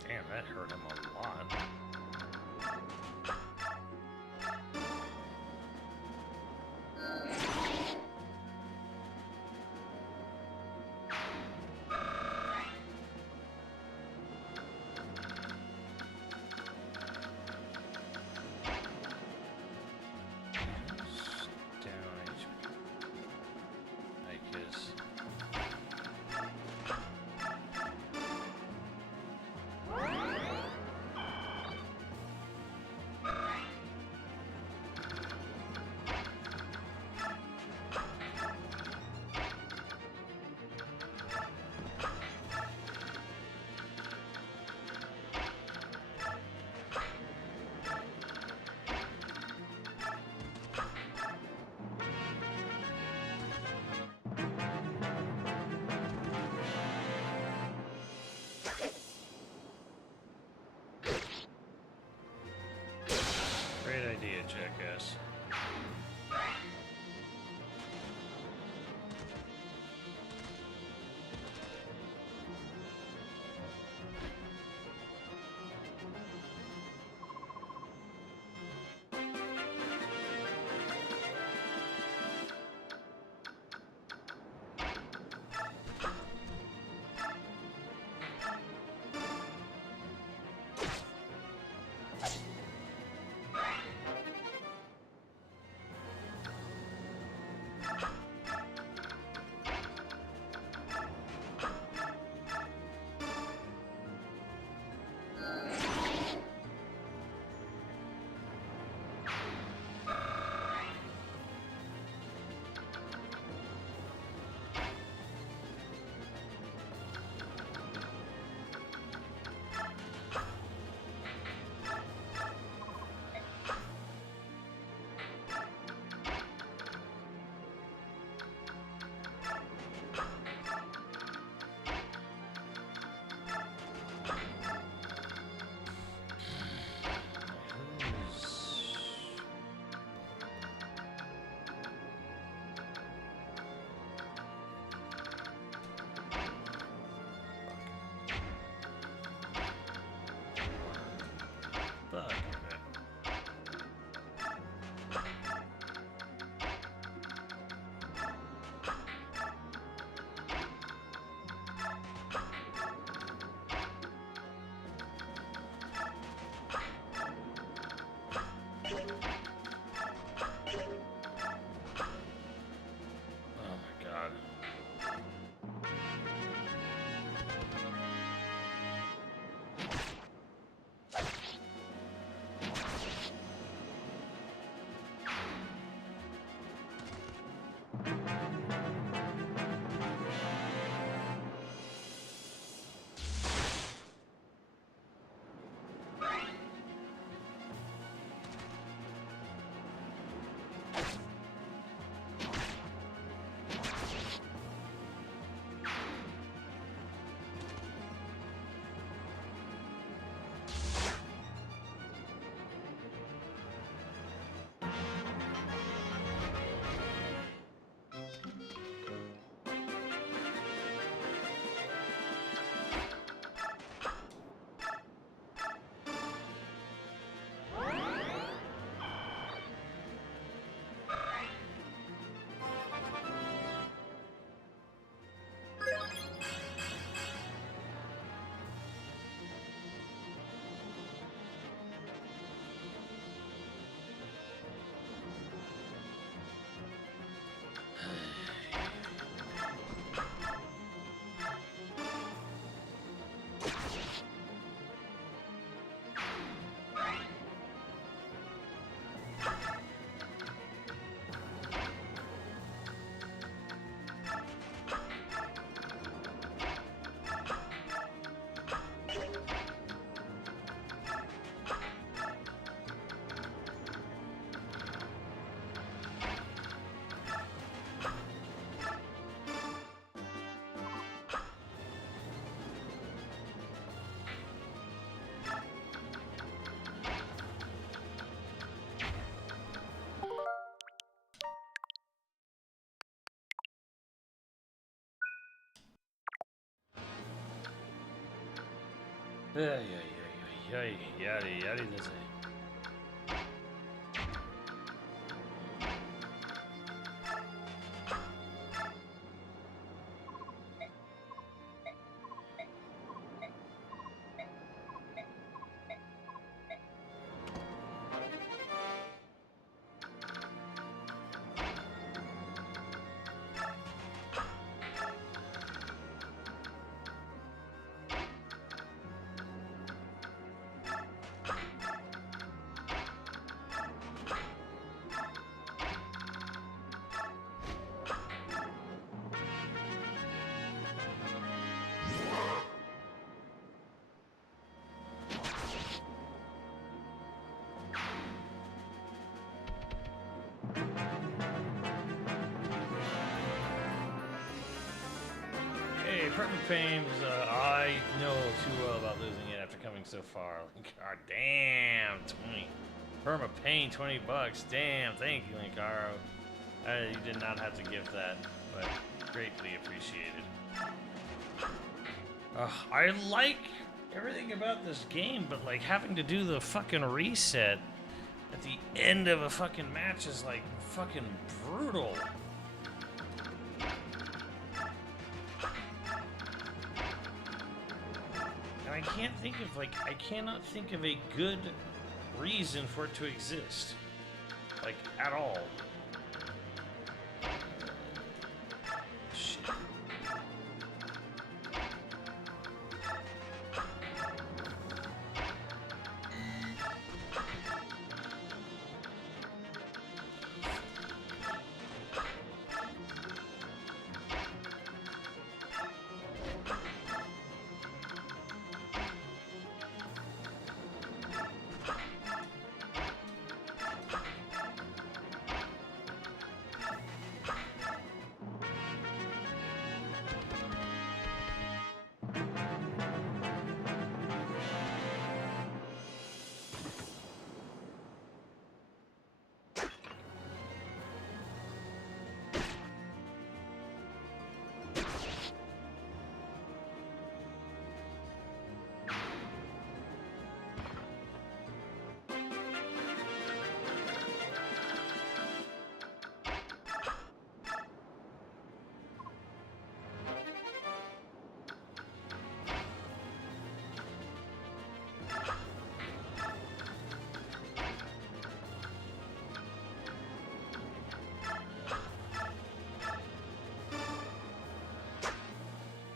Damn, that hurt him a lot. Down HP. Like his. Great idea, jackass. Yada. Hey, Permanent Pain was, I know too well about losing it after coming so far. God damn, 20. Perma Pain, $20. Damn, thank you, Linkaro. You did not have to gift that, but greatly appreciated. I like everything about this game, but like having to do the fucking reset at the end of a fucking match is like fucking brutal. And I can't think of I cannot think of a good reason for it to exist. Like, at all. Shit.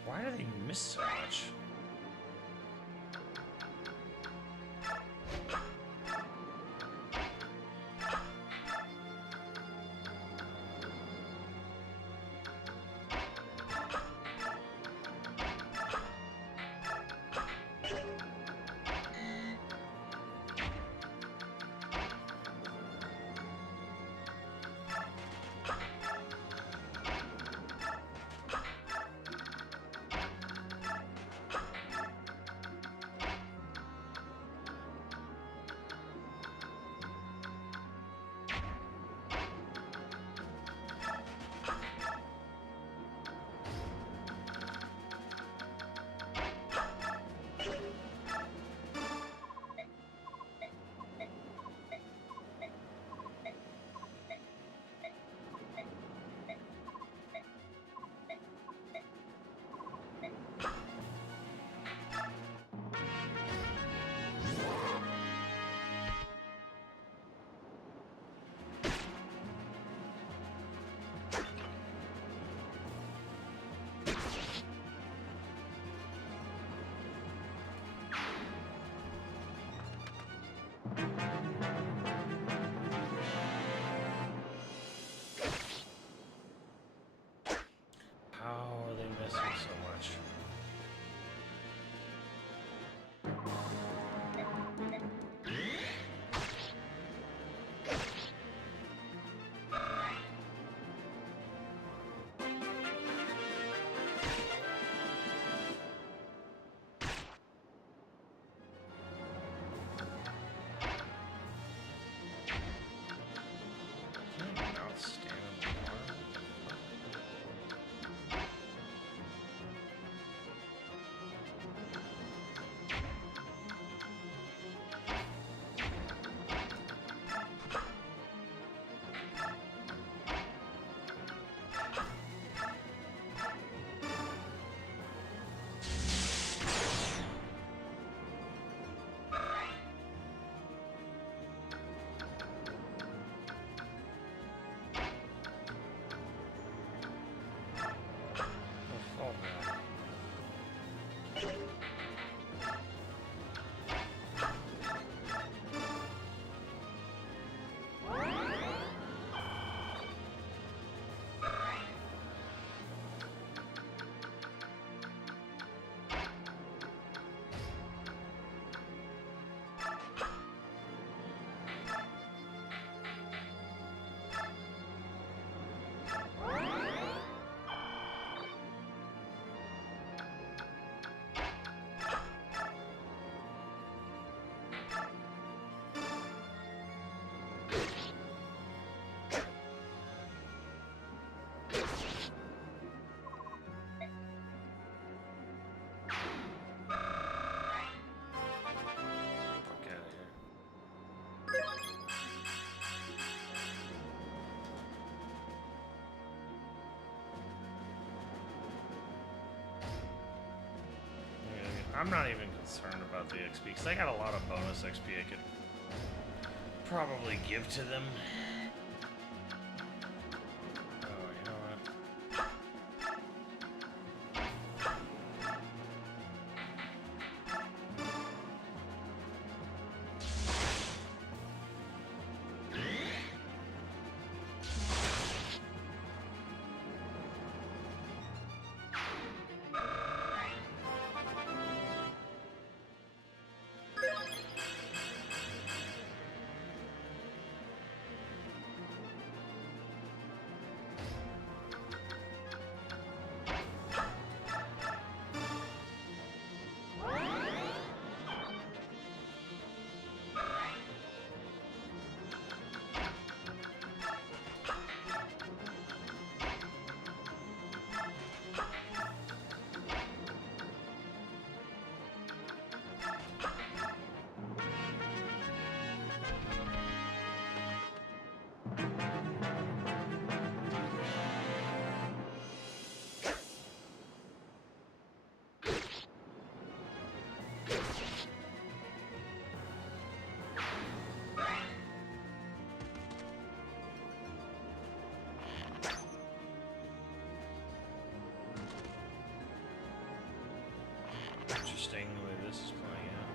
Why do they miss so much? I'm not even concerned about the XP because I got a lot of bonus XP I could probably give to them. Oh, you know what? Interesting the way this is playing out.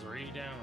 Three down.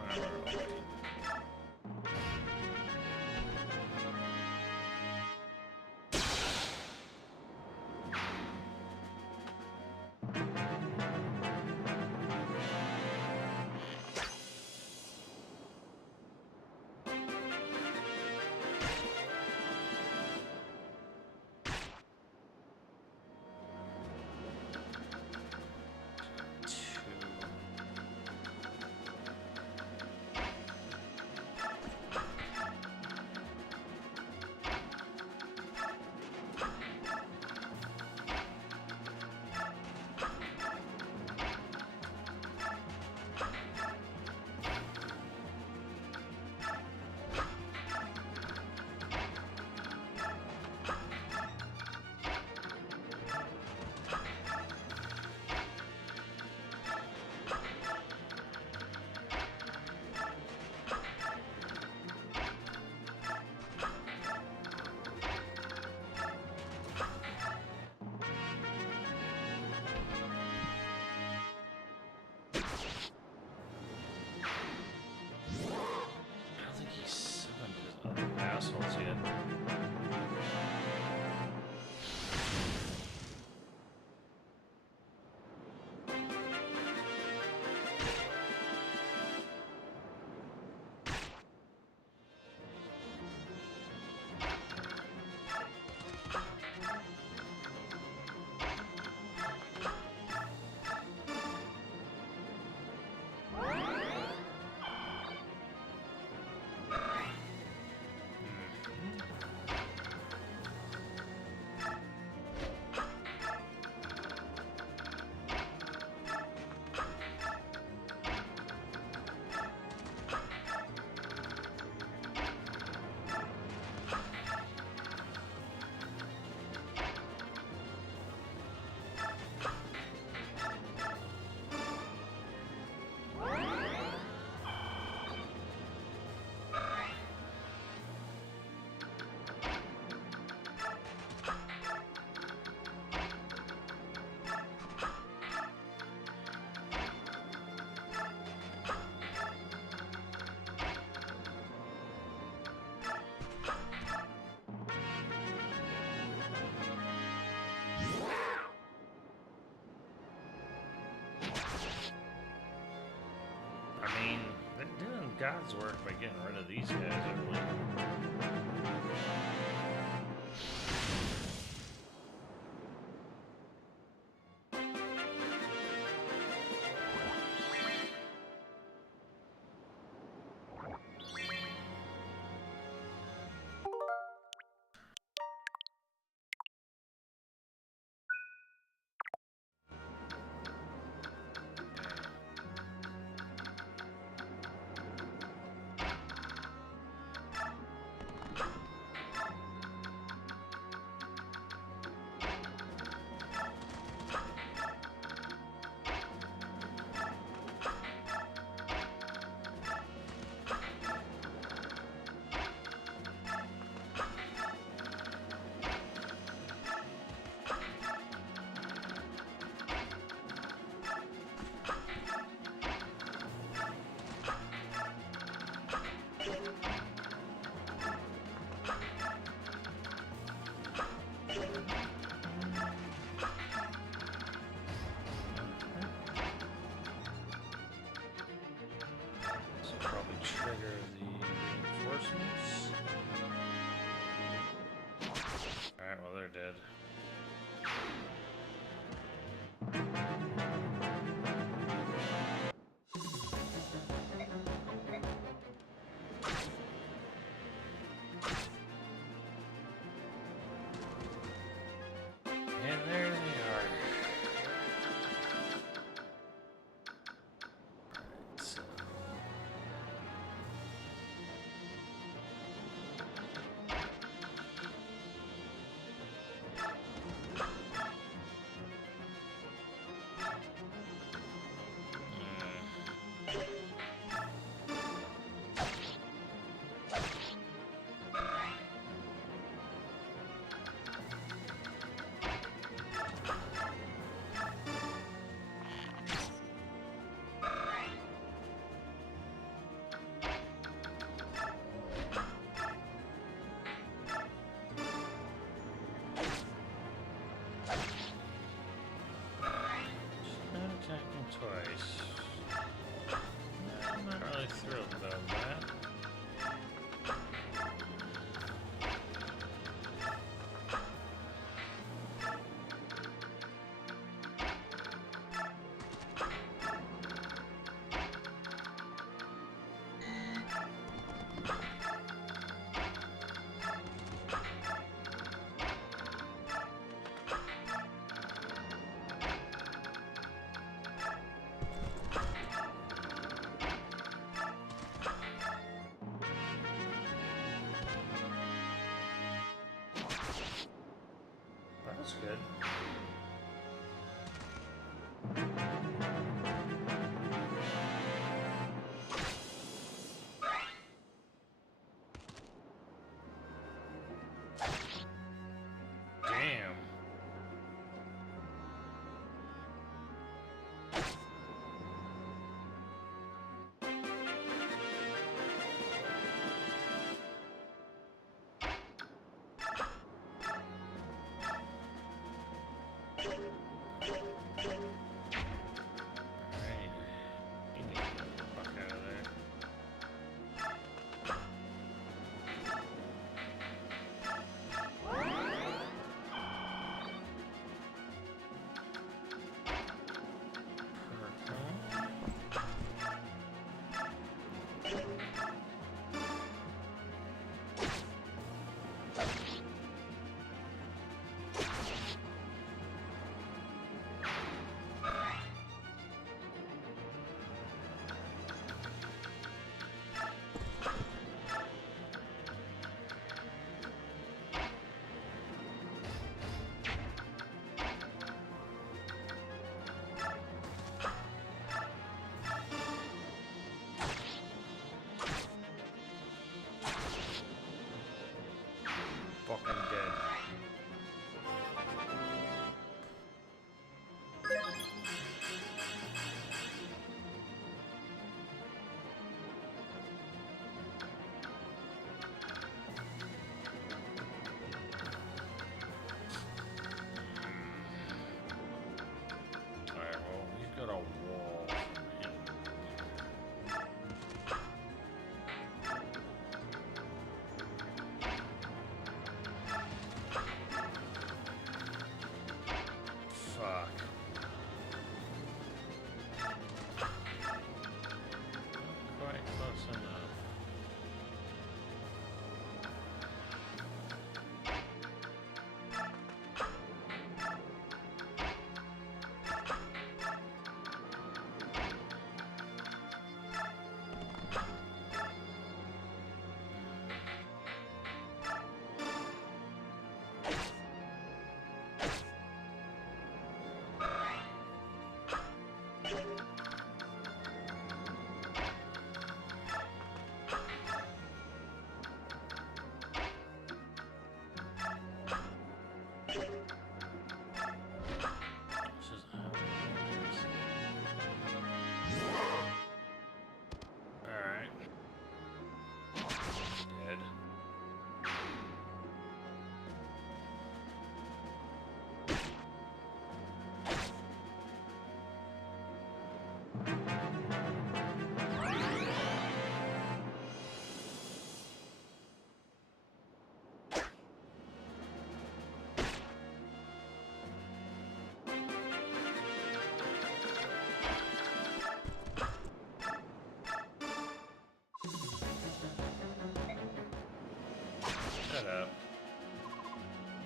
God's work by getting rid of these guys, I believe.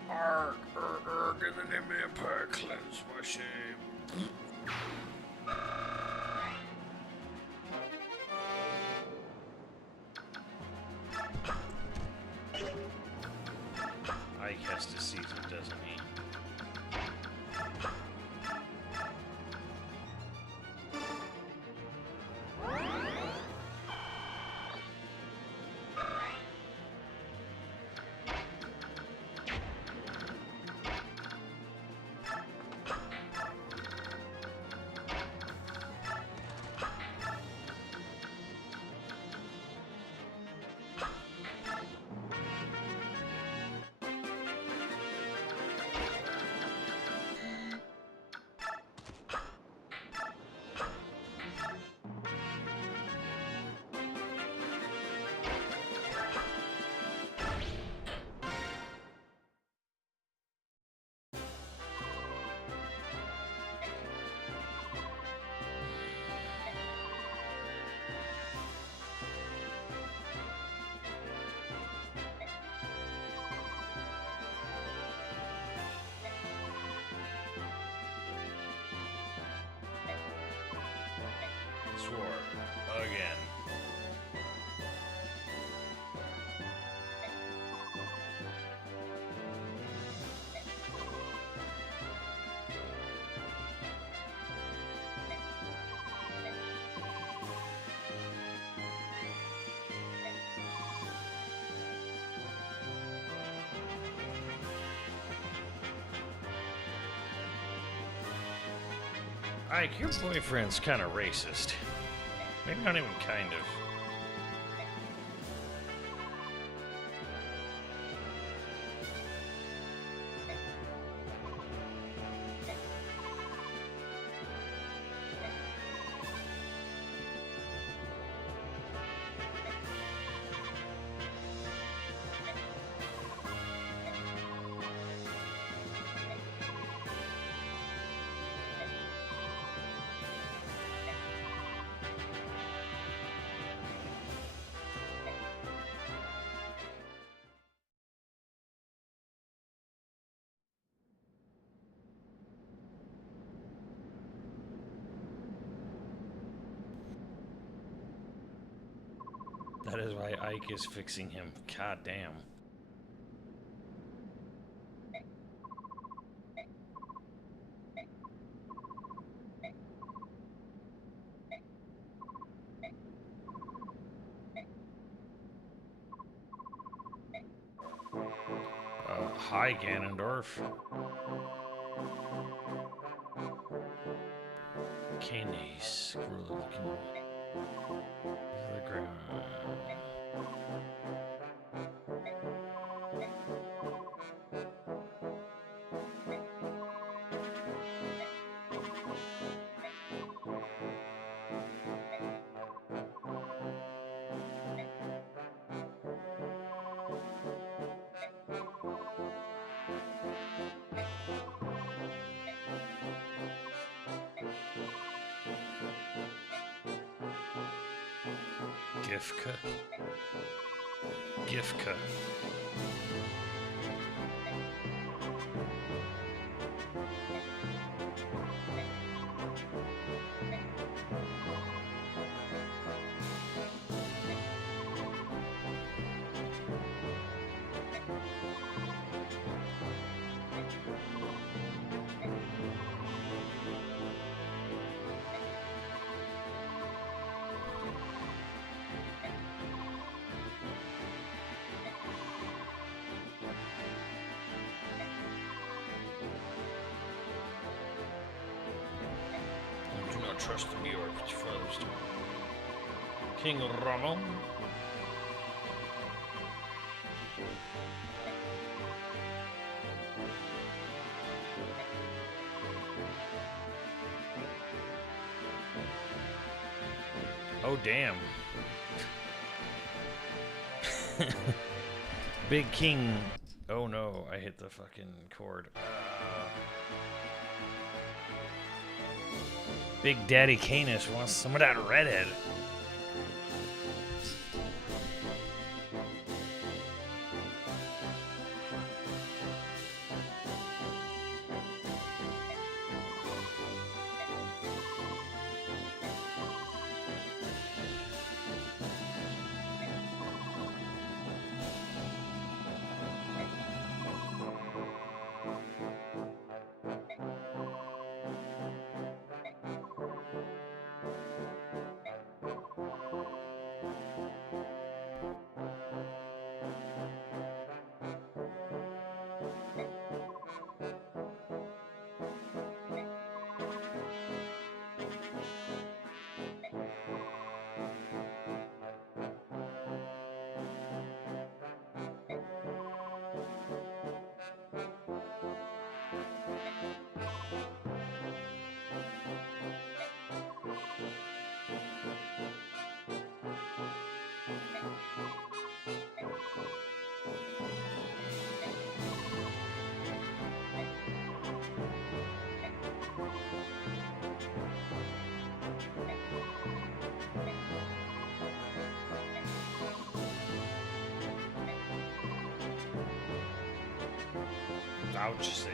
Arg, in the name of the Empire, cleanse my shame. Ike has to seize it, doesn't he? Sword again. Ike, your boyfriend's kind of racist. Maybe not even kind of. That is why Ike is fixing him. God damn. Hi, Ganondorf. Candy screw the ground. Gifka. Trust the New York with your father's door. King Ramon. Oh, damn. Big King. Oh no, I hit the fucking cord. Big Daddy Canis wants some of that redhead. Pouch safe.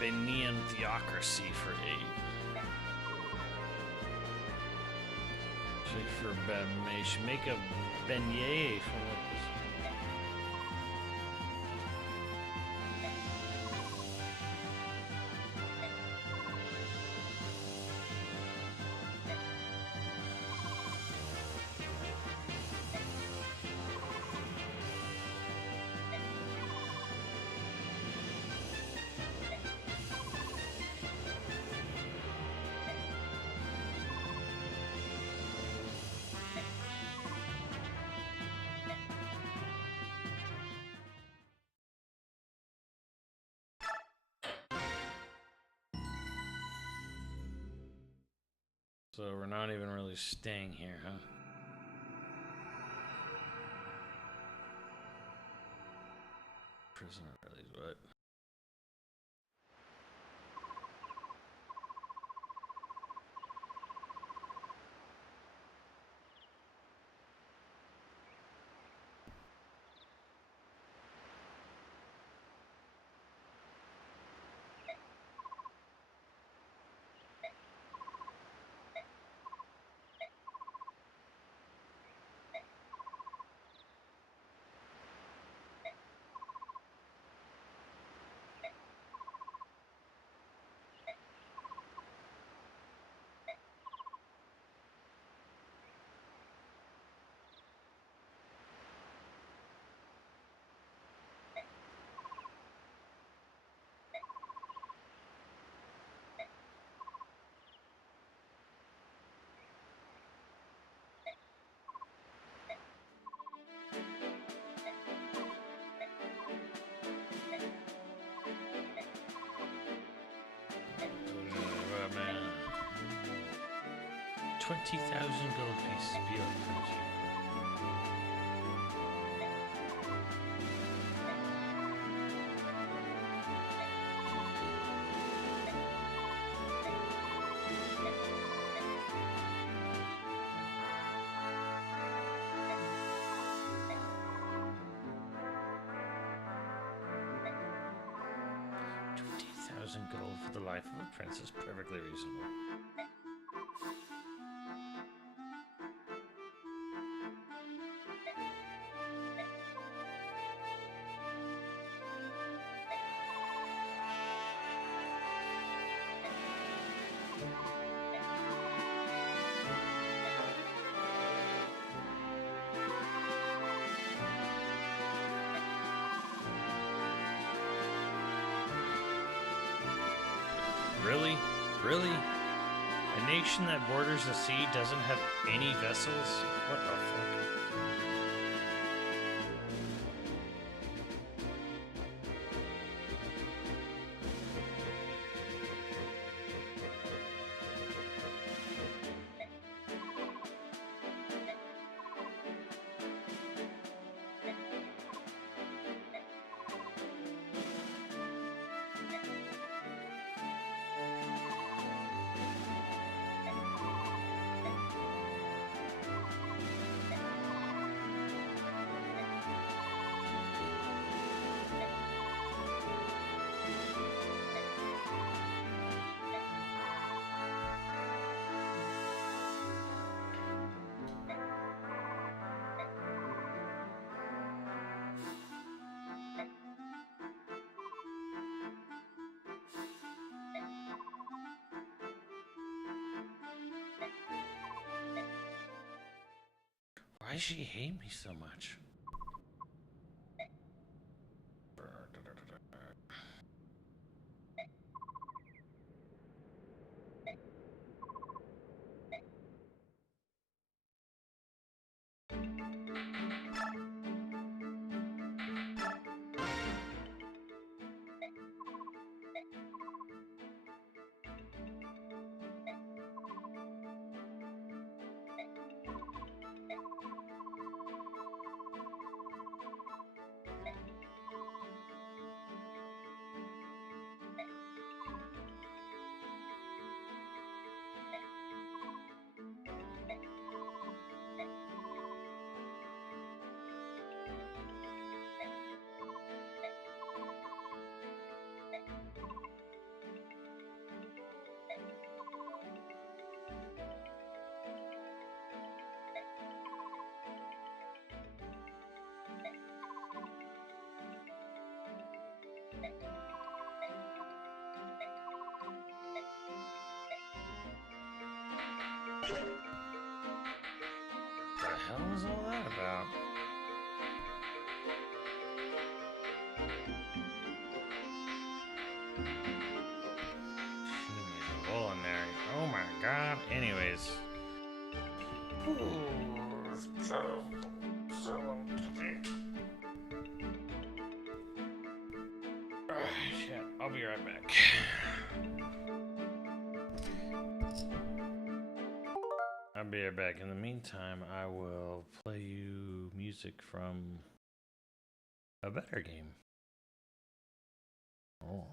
Benin Theocracy for 8. Should make a beignet for what this. So we're not even really staying here, huh? Prisoner release, what? Man. 20,000 gold pieces beyond currency. Gold for the life of a prince is perfectly reasonable. Really? Really? A nation that borders the sea doesn't have any vessels? What the fuck? Why does she hate me so much? What the hell was all that about? She needs a hole in there. Oh my god. Anyways. Shit. I'll be right back. I'll be right back. In the meantime, I will play you music from a better game. Oh.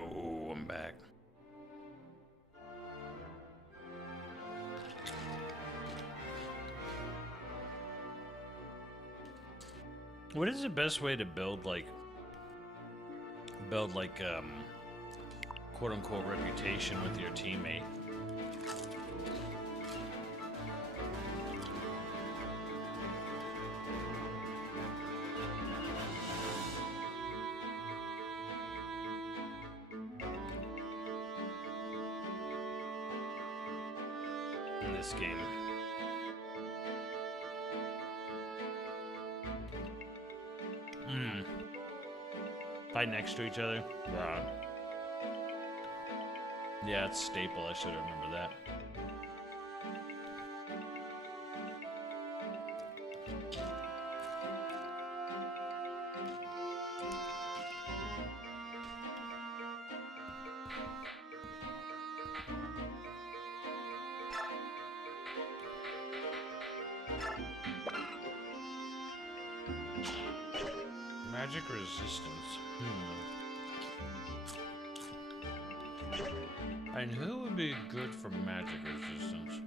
Yo, I'm back. What is the best way to build like quote unquote reputation with your teammate? In this game. Fight next to each other. Yeah, it's staple. I should remember that. Magic resistance. And who would be good for magic resistance?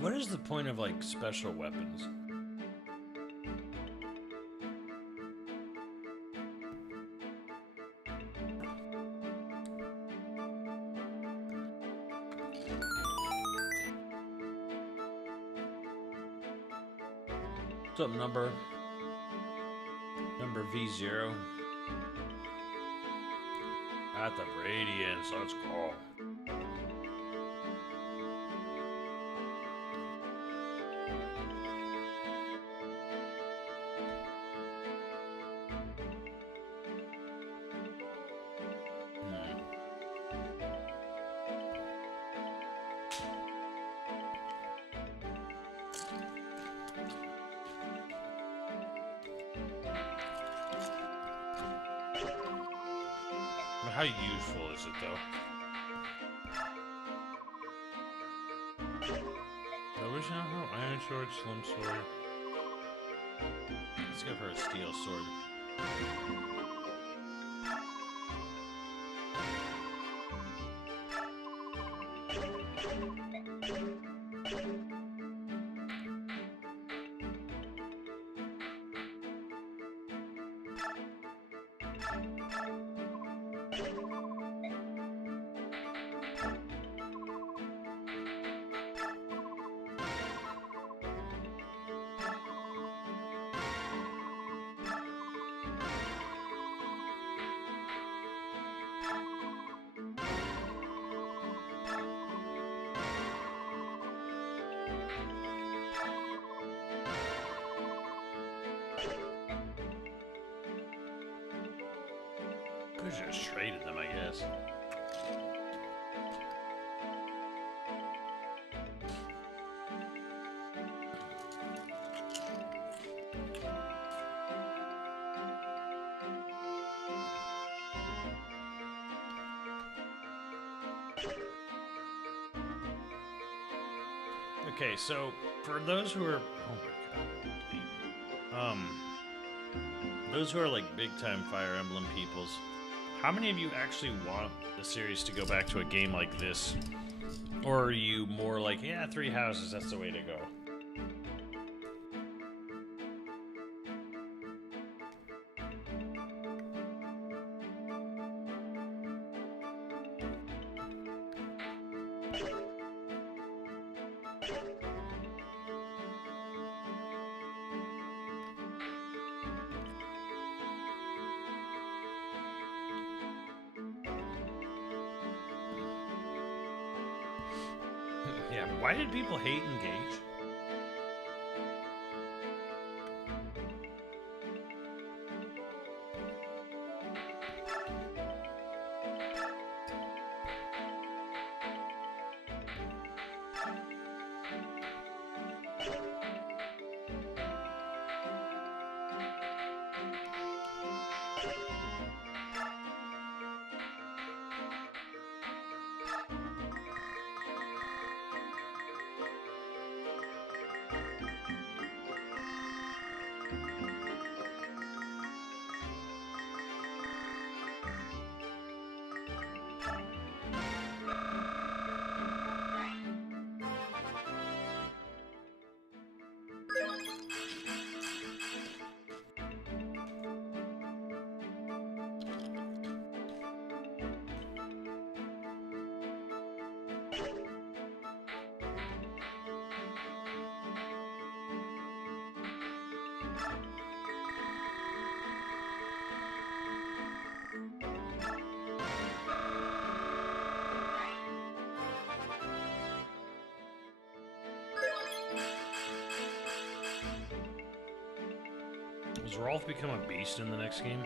What is the point of like special weapons? What's up, number V0? At the Radiance, let's go. How useful is it, though? I wish I had iron sword, slim sword. Let's give her a steel sword. Could have just traded them, I guess. Okay, so for those who are, oh my god, those who are like big time Fire Emblem peoples, How many of you actually want the series to go back to a game like this? Or are you more like, yeah, Three Houses, that's the way to go? Yeah, why did people hate Engage? Does Rolf become a beast in the next game?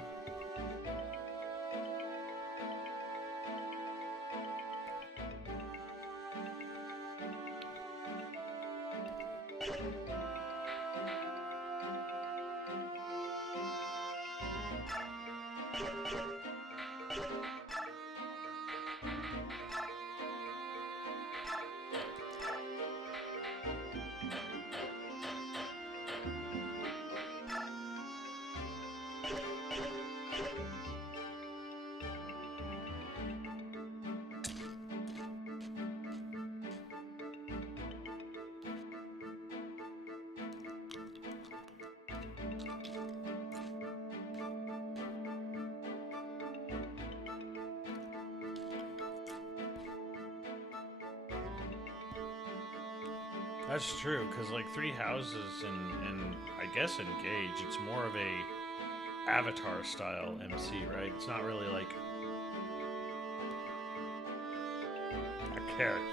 That's true, because like Three Houses and I guess Engage, it's more of a Avatar style MC, right? It's not really like a character.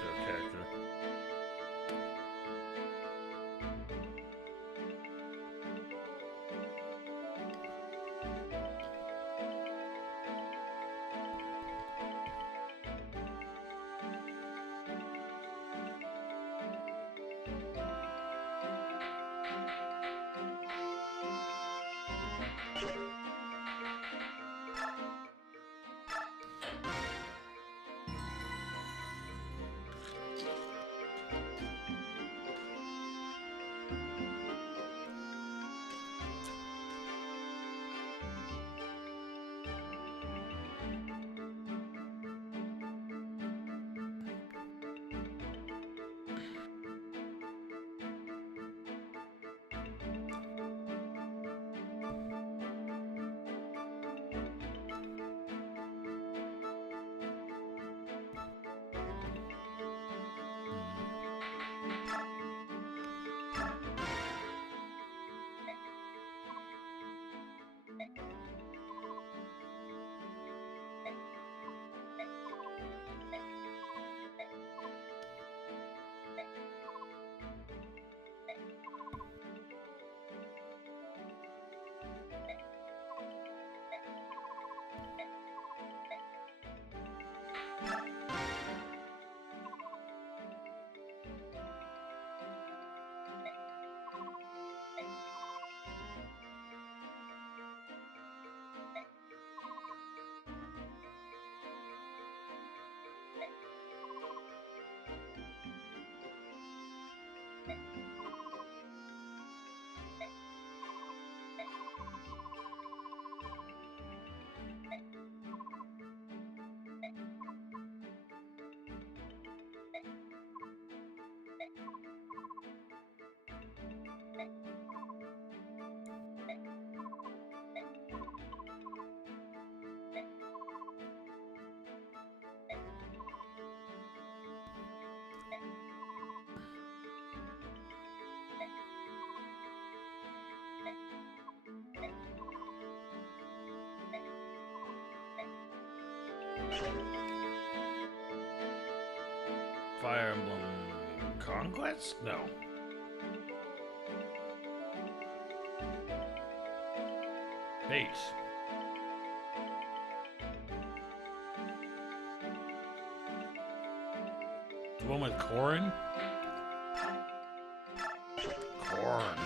Fire Emblem Conquest? No. Base. The one with Corrin? Corrin.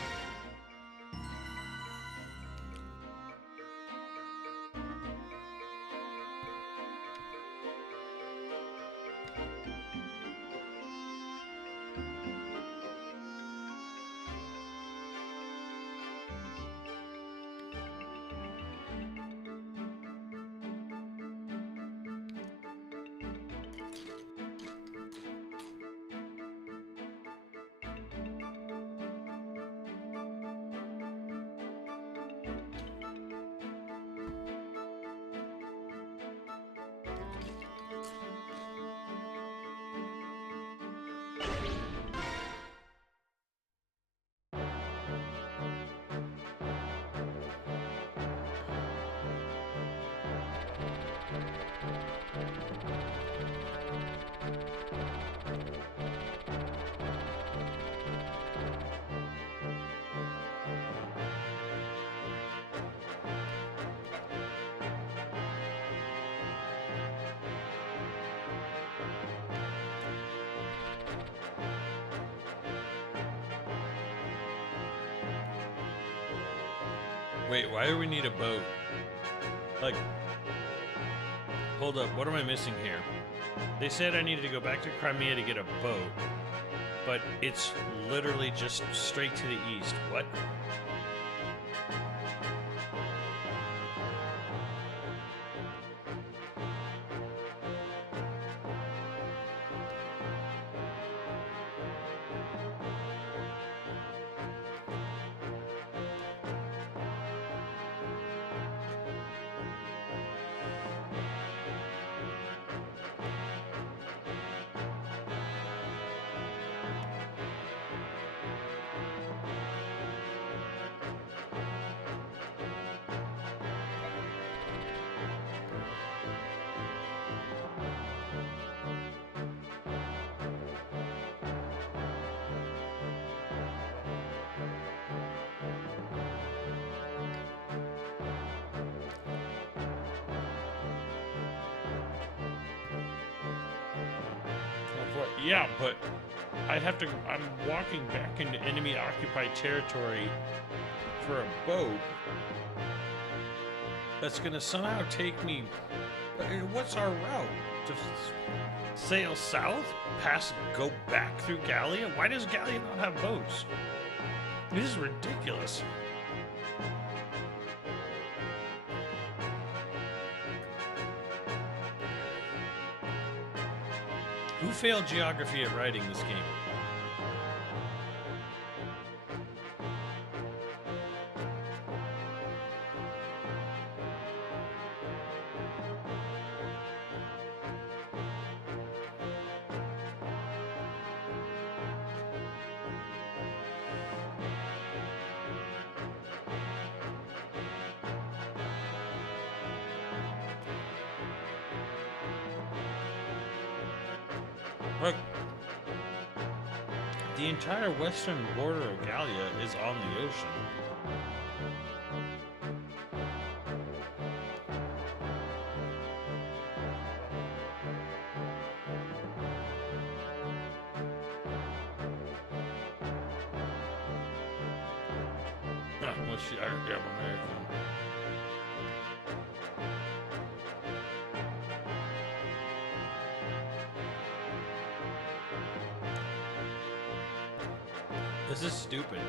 Wait, why do we need a boat? Like, hold up, what am I missing here? They said I needed to go back to Crimea to get a boat, but it's literally just straight to the east. What? Yeah, but I'd have to. I'm walking back into enemy occupied territory for a boat that's gonna somehow take me. What's our route? Just sail south, go back through Gallia? Why does Gallia not have boats? This is ridiculous. Who failed geography at writing this game? Look, the entire western border of Gallia is on the ocean. What's the damn American? This is stupid.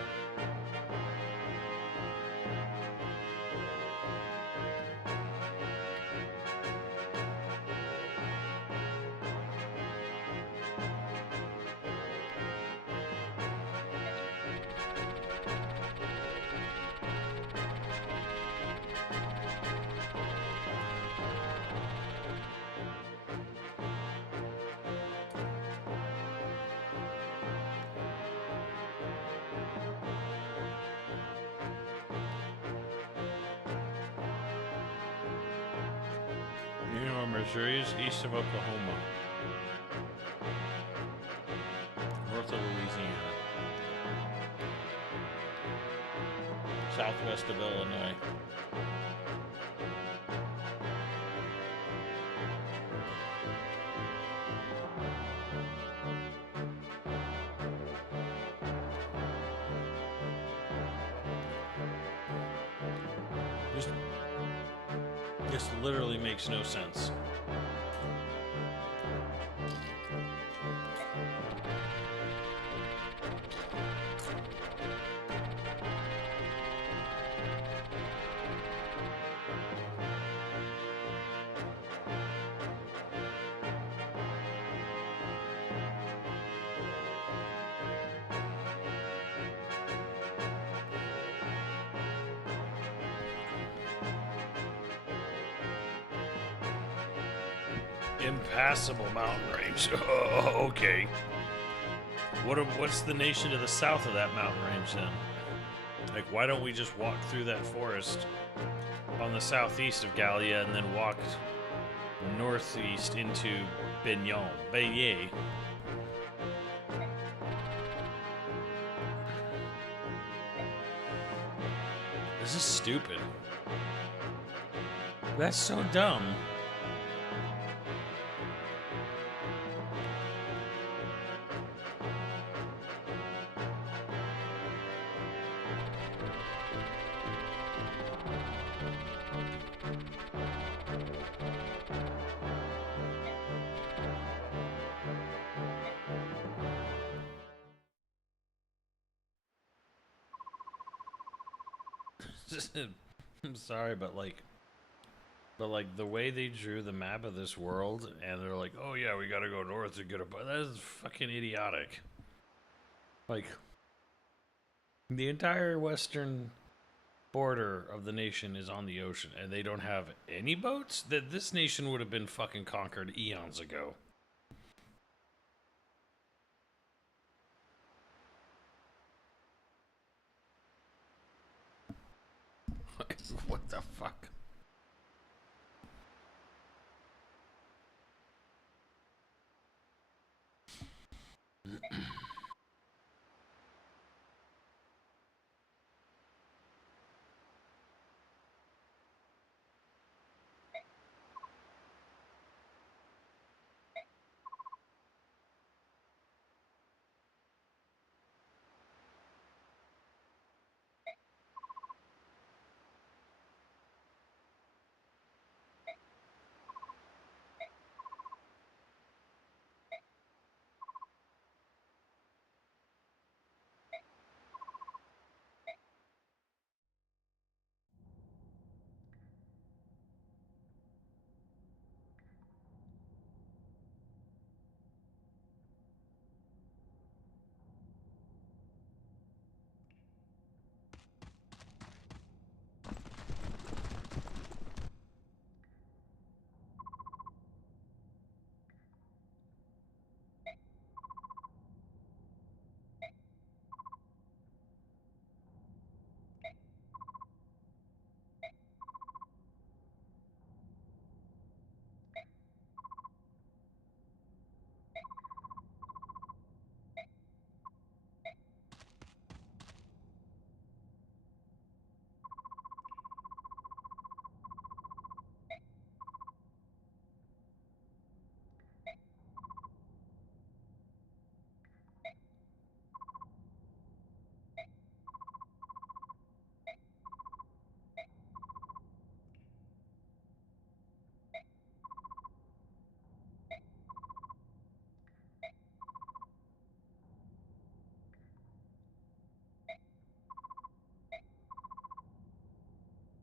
No, Missouri is east of Oklahoma. North of Louisiana. Southwest of Illinois. This literally makes no sense. Impassable mountain range. Oh, okay. What's the nation to the south of that mountain range then? Like, why don't we just walk through that forest on the southeast of Gallia and then walk northeast into Beignet? This is stupid. That's so dumb. I'm sorry, but like the way they drew the map of this world, and they're like, "Oh yeah, we gotta go north to get a." That is fucking idiotic. Like, the entire western border of the nation is on the ocean, and they don't have any boats. That this nation would have been fucking conquered eons ago. What the fuck?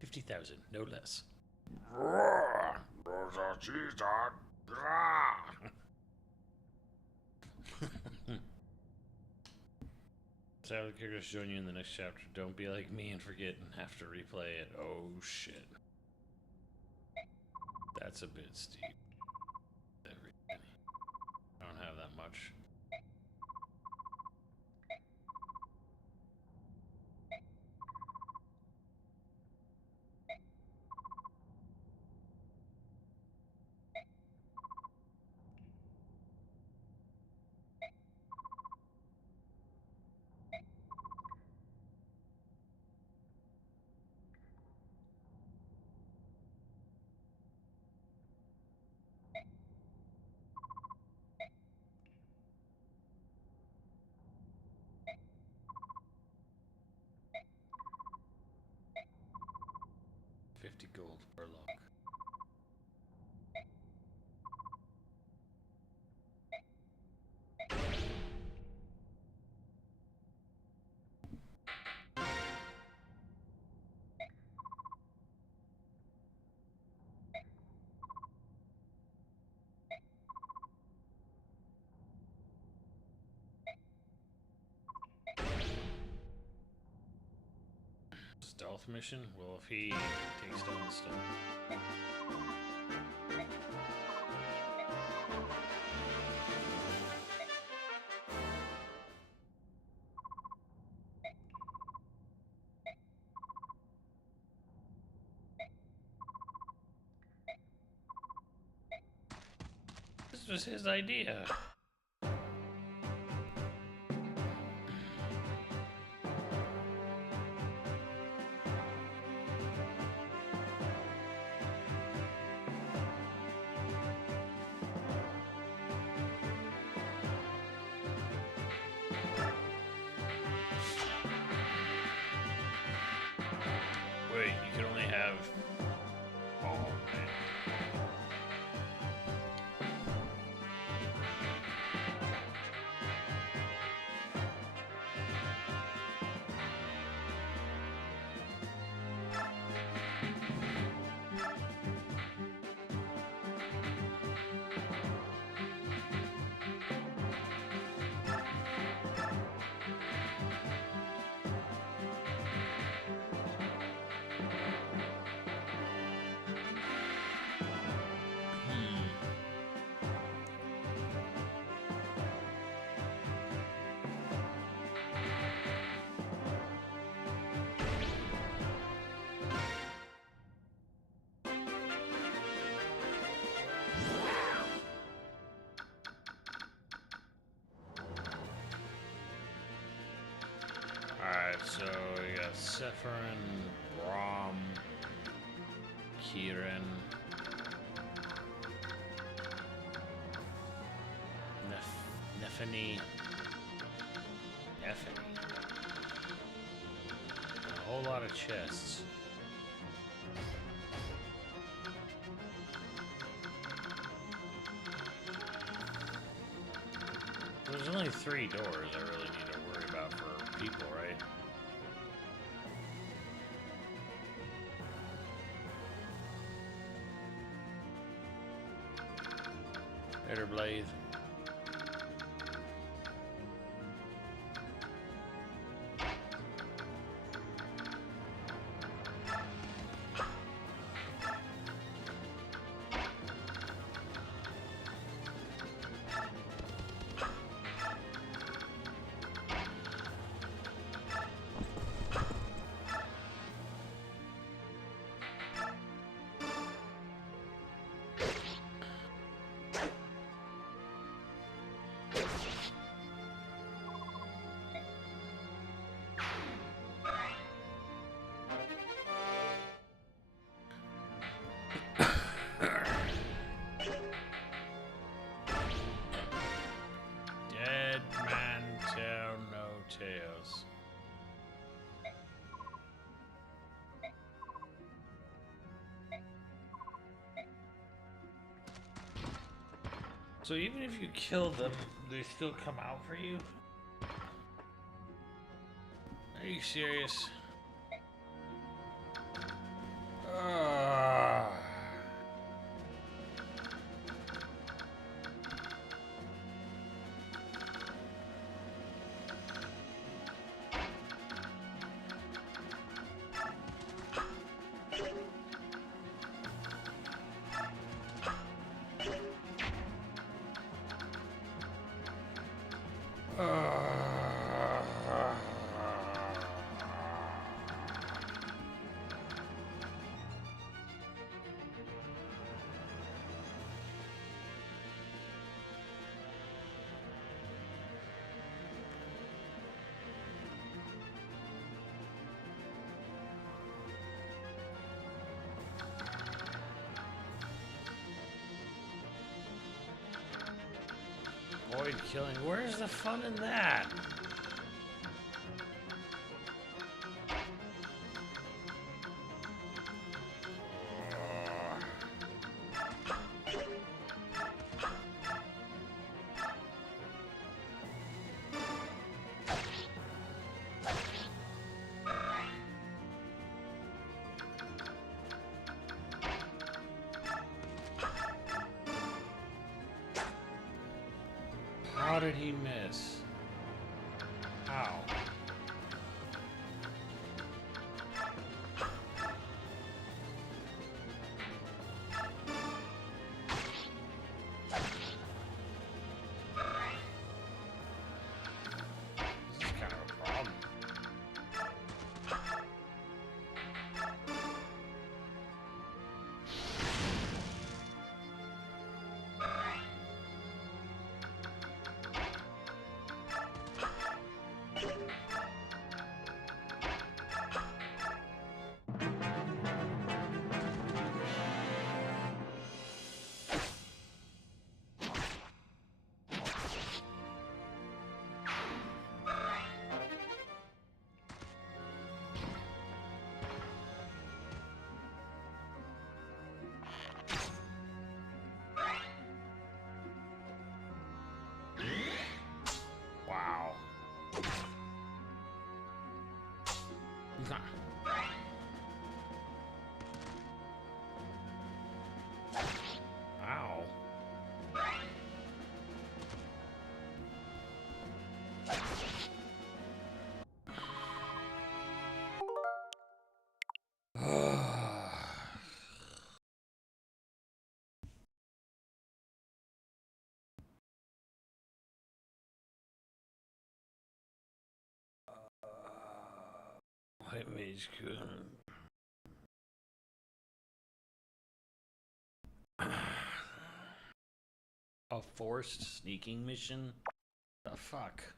$50,000, no less. So the characters join you in the next chapter. Don't be like me and forget and have to replay it. Oh shit. That's a bit steep. I don't have that much. Stealth mission? Well, if he takes down the stealth. This was his idea. Wait, you can only have... Oh, man. Alright, so we got Sephirin, Braum, Kieran, Neffany. A whole lot of chests. There's only 3 doors I really need to worry about for people, right? Better Blade. Dead man tell no tales. So even if you kill them, they still come out for you? Are you serious? Avoid killing. Where's the fun in that? How did he miss? How? He's good. A forced sneaking mission? The fuck?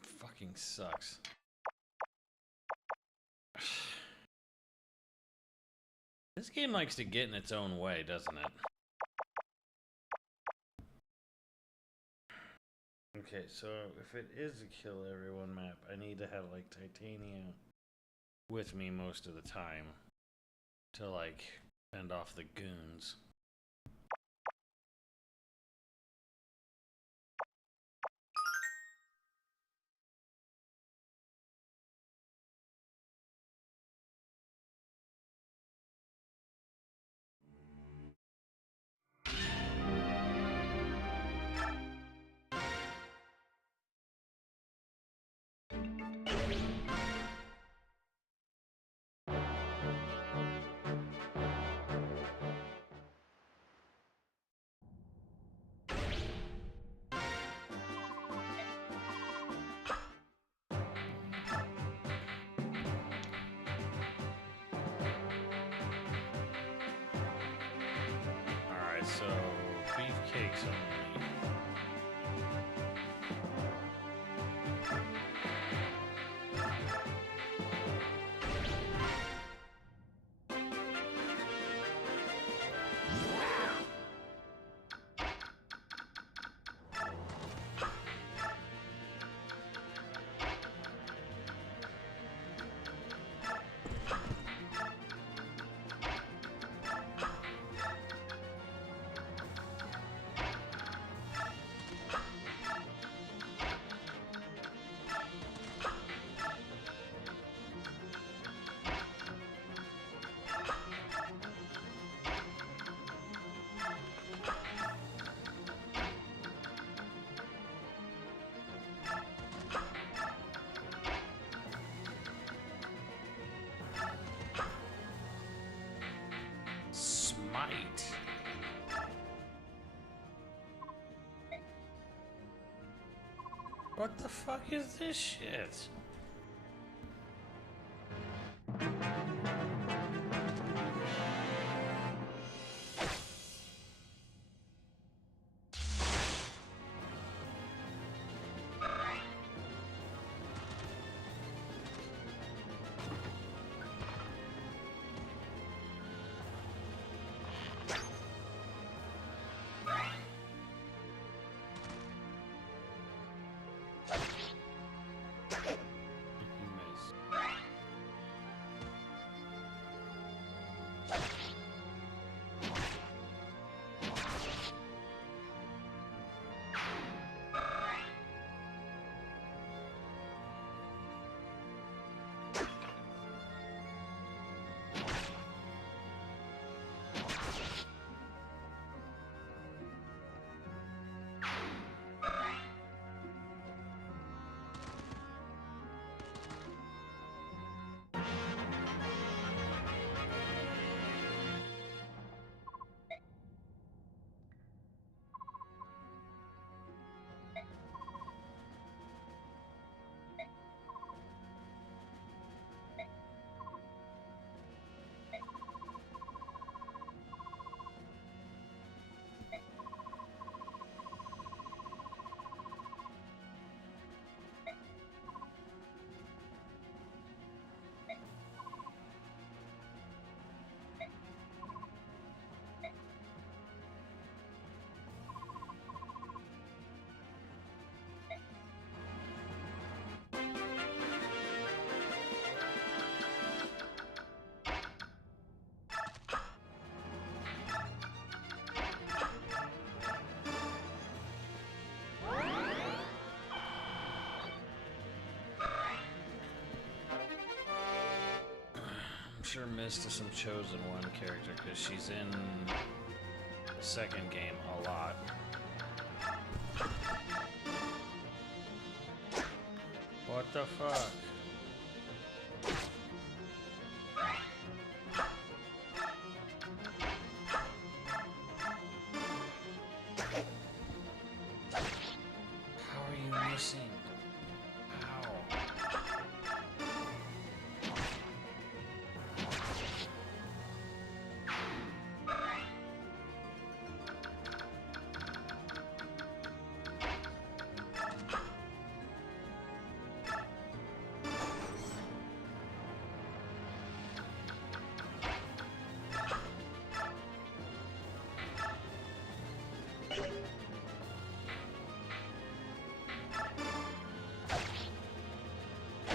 Fucking sucks. This game likes to get in its own way, doesn't it? Okay, so if it is a kill everyone map, I need to have like Titania with me most of the time to like fend off the goons. Alright, so beefcakes only. Smite. What the fuck is this shit? I'm sure Mist is some chosen one character because she's in the second game a lot. What the fuck?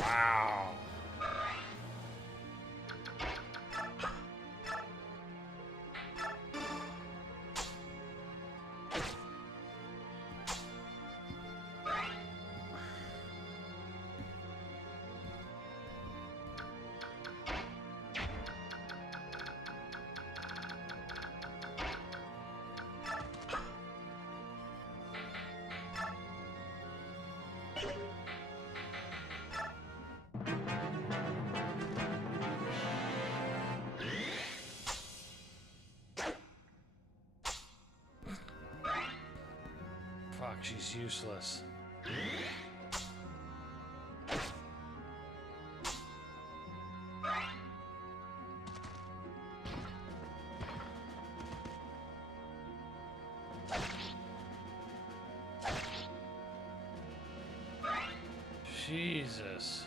Wow. Fuck, she's useless. Jesus.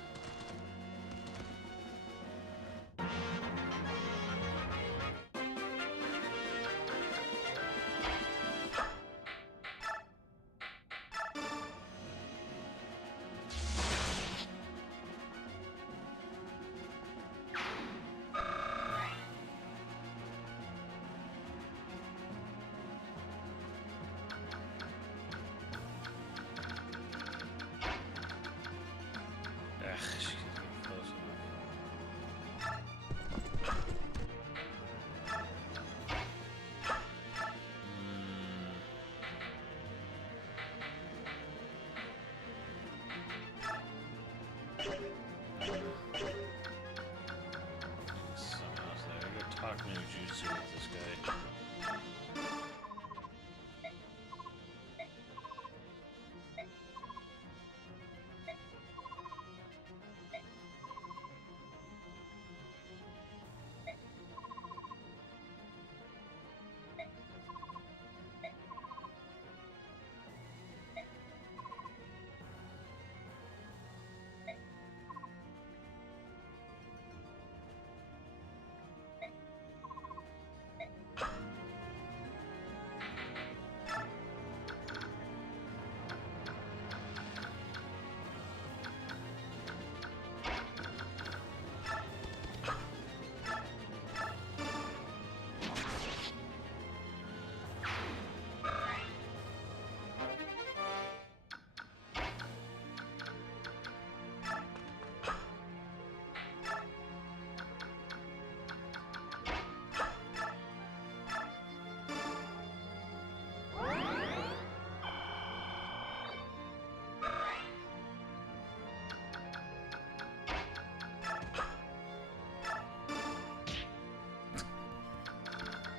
Ugh, she's getting close enough. Someone else there. Go talk no jutsu with this guy.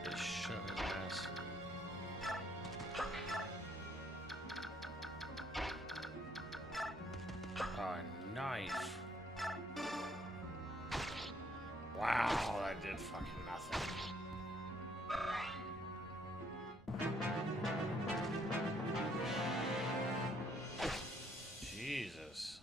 Just shut his ass. A knife. Wow, that did fucking nothing. Jesus.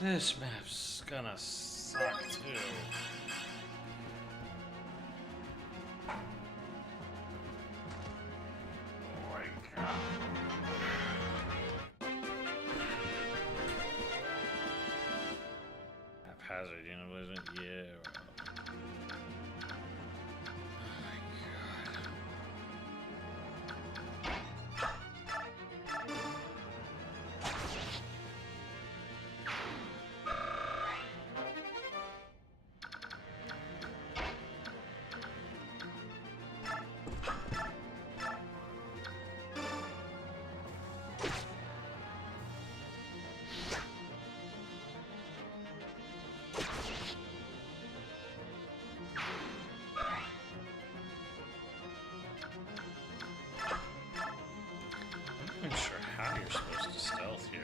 This map's gonna suck too. Oh my god. Haphazard, you know, isn't it? Yeah. I'm not sure how you're supposed to stealth here.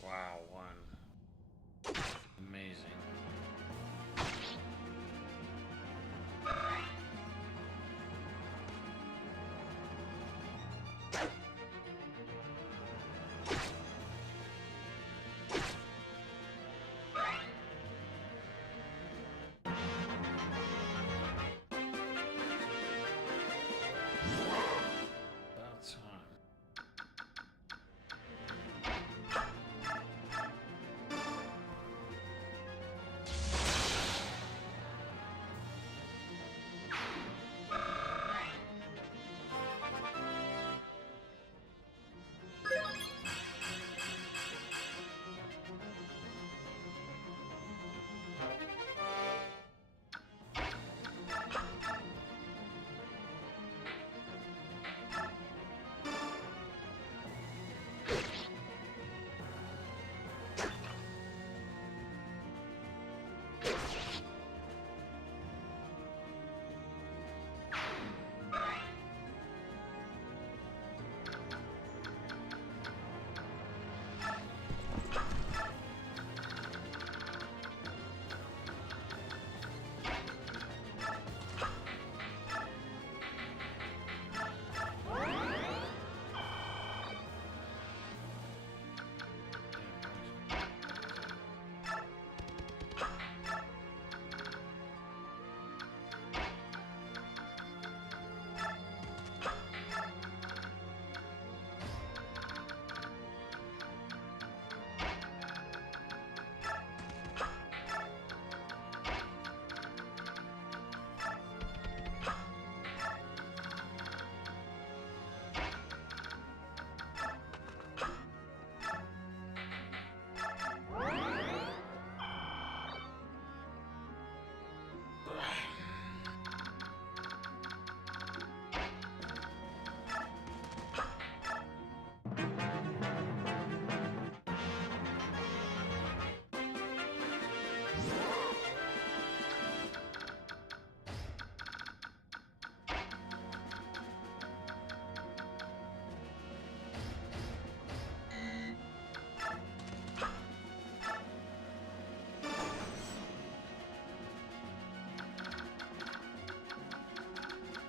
Wow, one. Amazing. About time.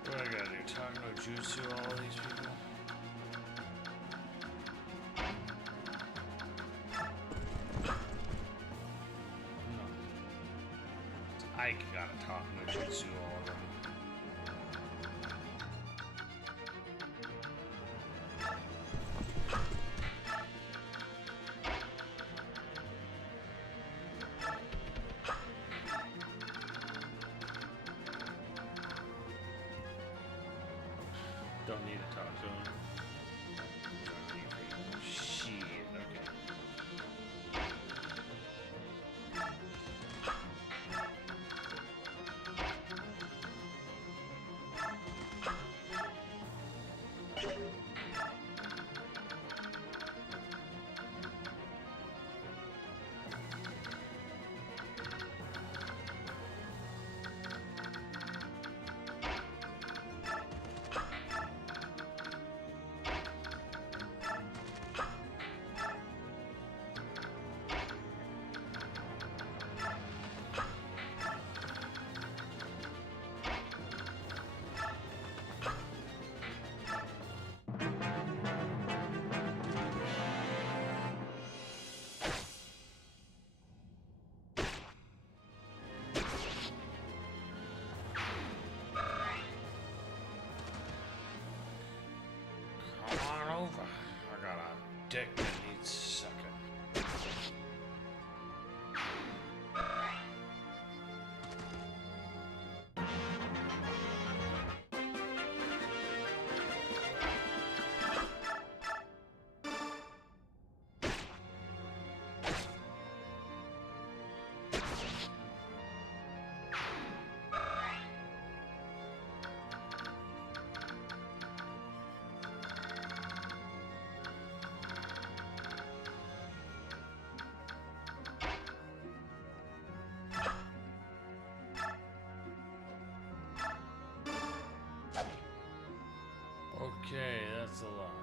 What do I gotta do? Talk no jutsu all of these people? No. I gotta talk no jutsu all of them. Don't need to talk to him. Shit, okay. Come on over. I got a dick that needs sucking. Okay, that's a lot.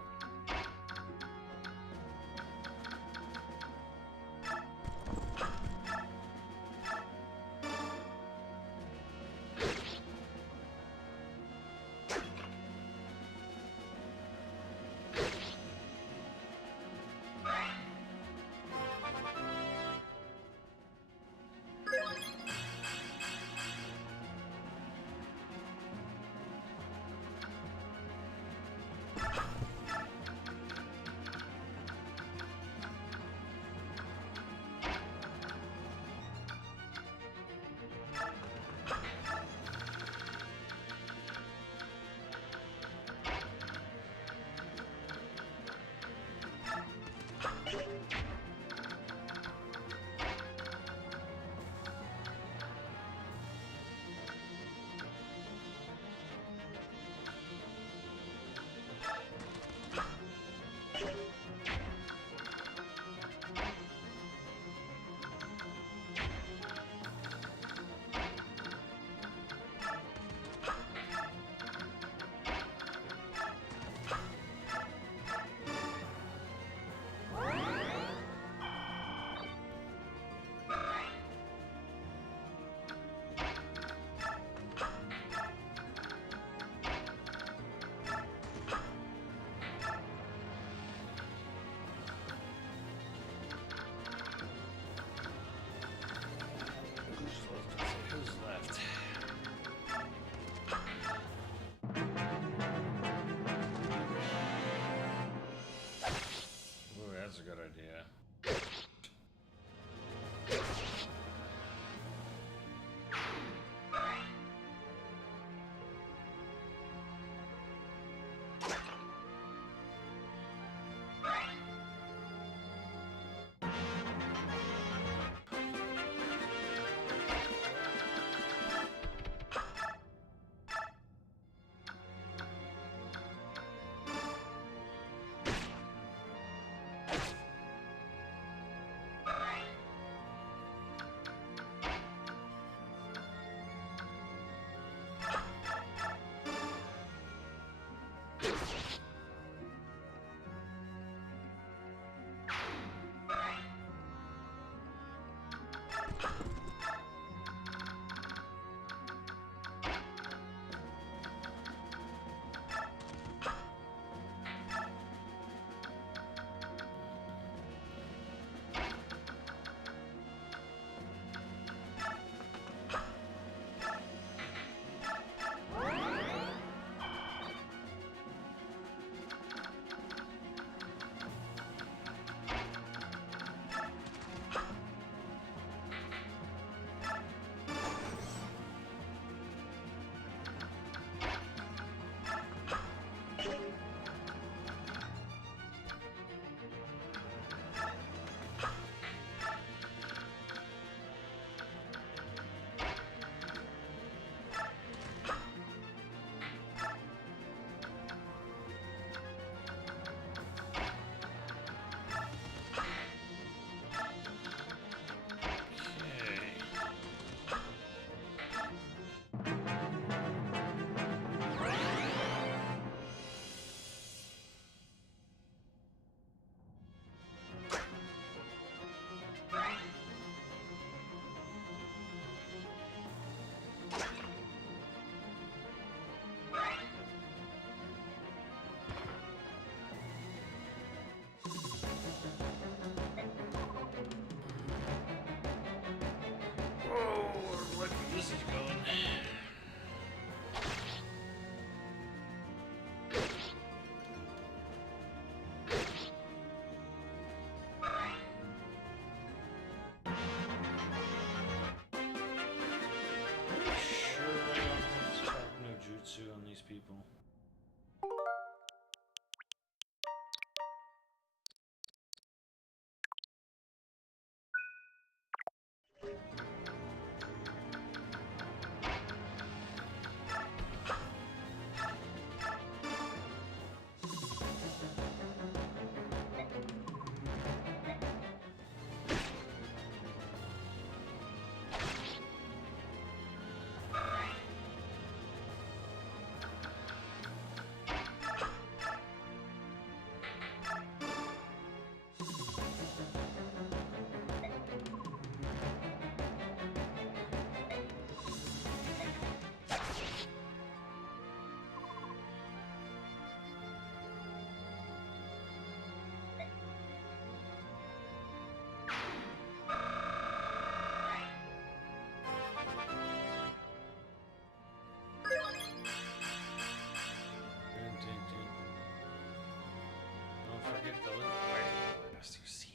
forget the loot. Master Seal.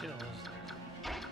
Kills there.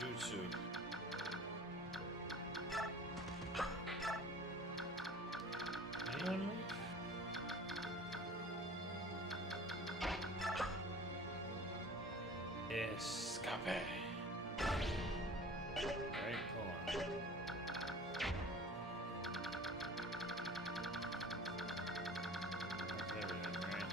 Jujutsu. Anyone leave? Escape. Right, hold on. That's everything, right?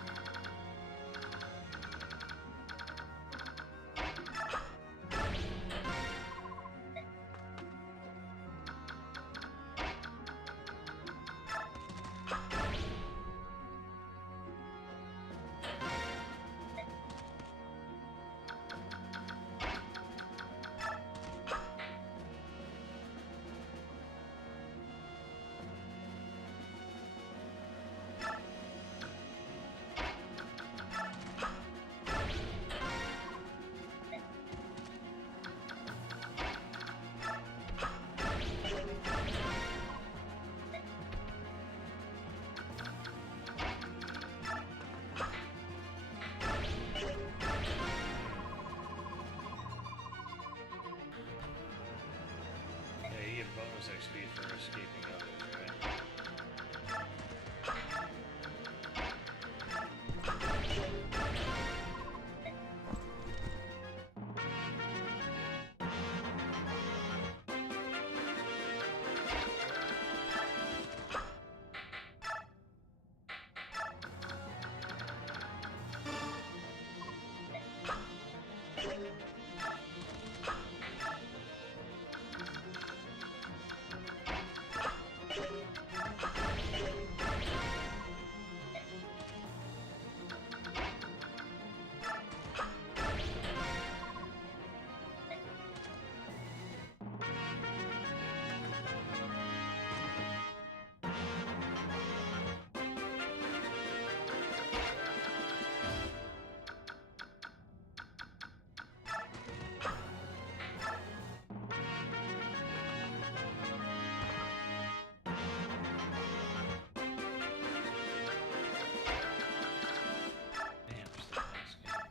Yeah, you get bonus XP for escaping others, right? Damn, still nice game.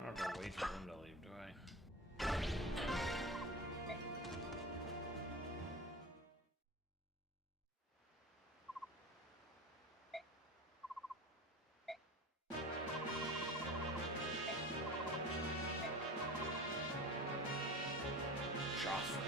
I don't have to wait for them to leave, do I? Joffrey.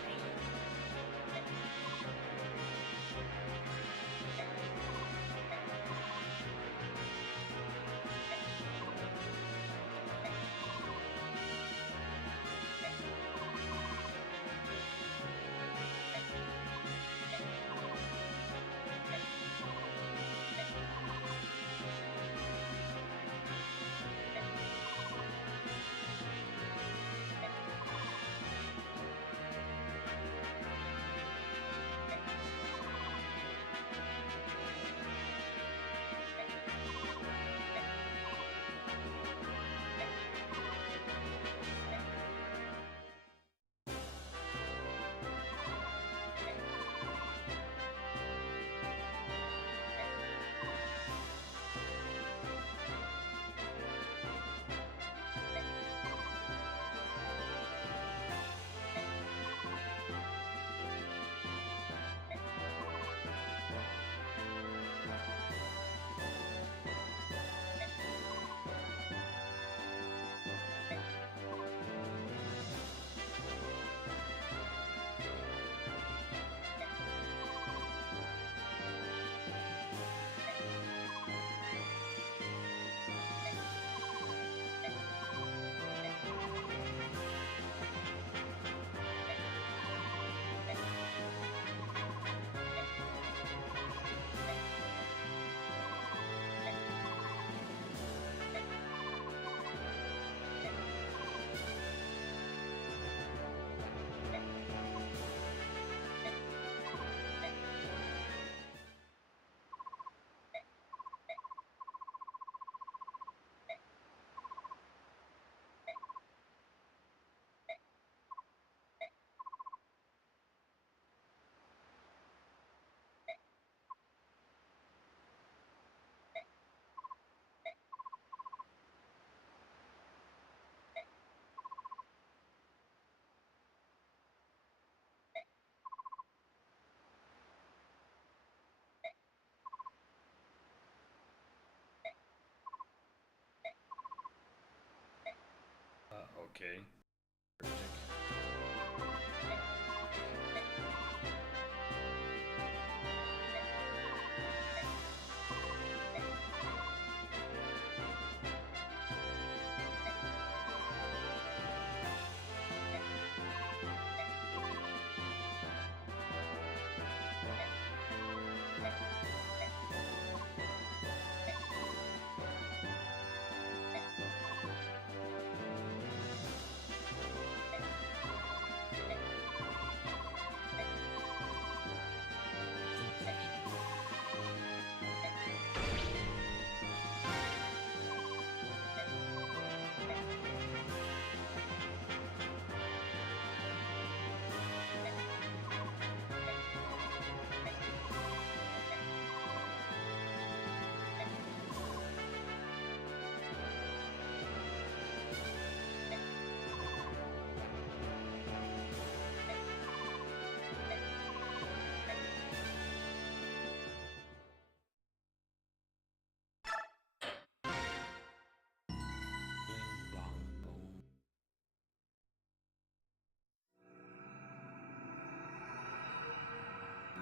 Okay.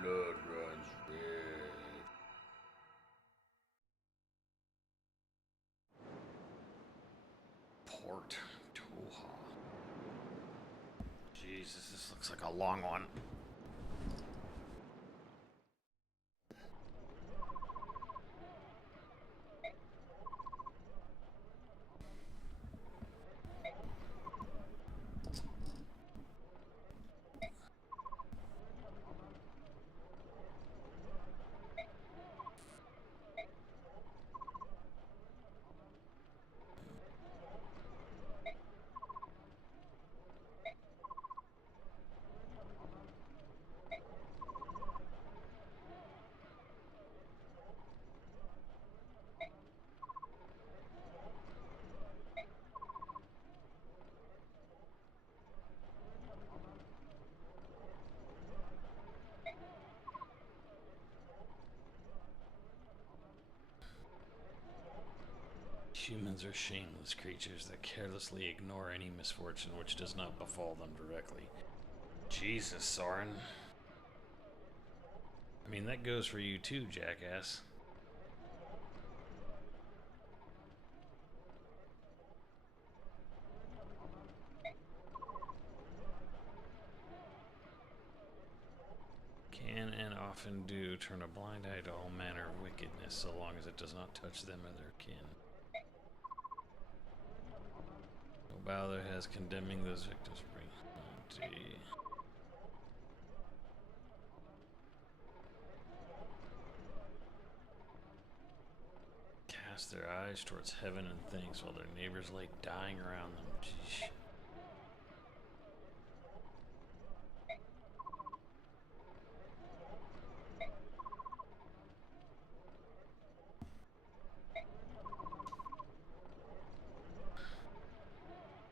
Blood runs red. Port Toha. Jesus, this looks like a long one. Humans are shameless creatures that carelessly ignore any misfortune which does not befall them directly. Jesus, Soren. I mean, that goes for you too, jackass. Can and often do turn a blind eye to all manner of wickedness so long as it does not touch them or their kin. No bother has condemning those victims for being. Cast their eyes towards heaven and thanks while their neighbors lay dying around them. Jeez.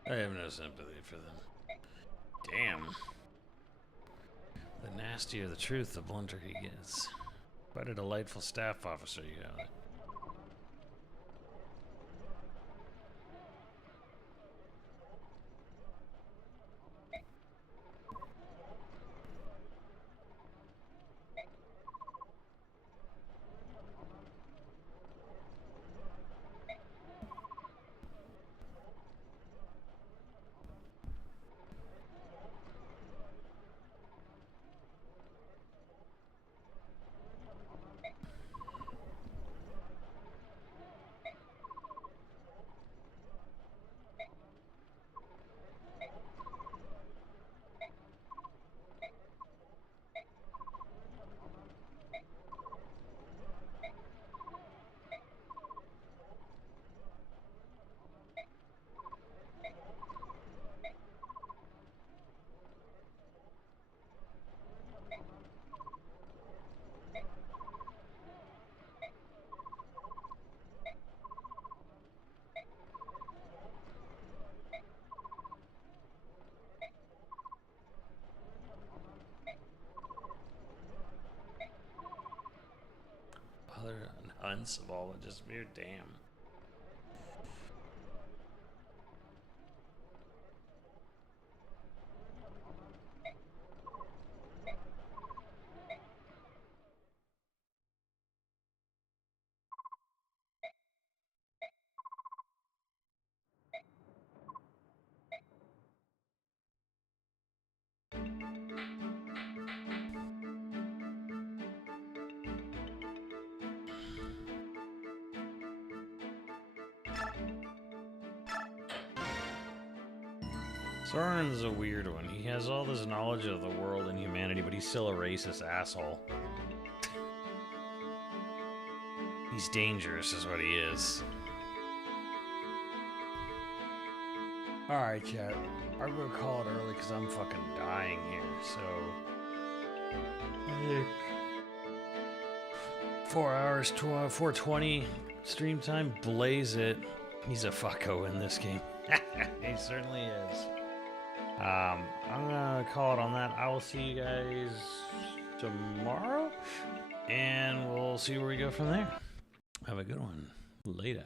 I have no sympathy for them. Damn. The nastier the truth, the blunter he gets. Quite a delightful staff officer you have. Other hunts of all just mere damn. Soren's a weird one. He has all this knowledge of the world and humanity, but he's still a racist asshole. He's dangerous is what he is. Alright, chat. I'm gonna call it early because I'm fucking dying here, so... 4 hours, 420 stream time, blaze it. He's a fucko in this game. He certainly is. I'm gonna call it on that. I will see you guys tomorrow, and we'll see where we go from there. Have a good one. Later.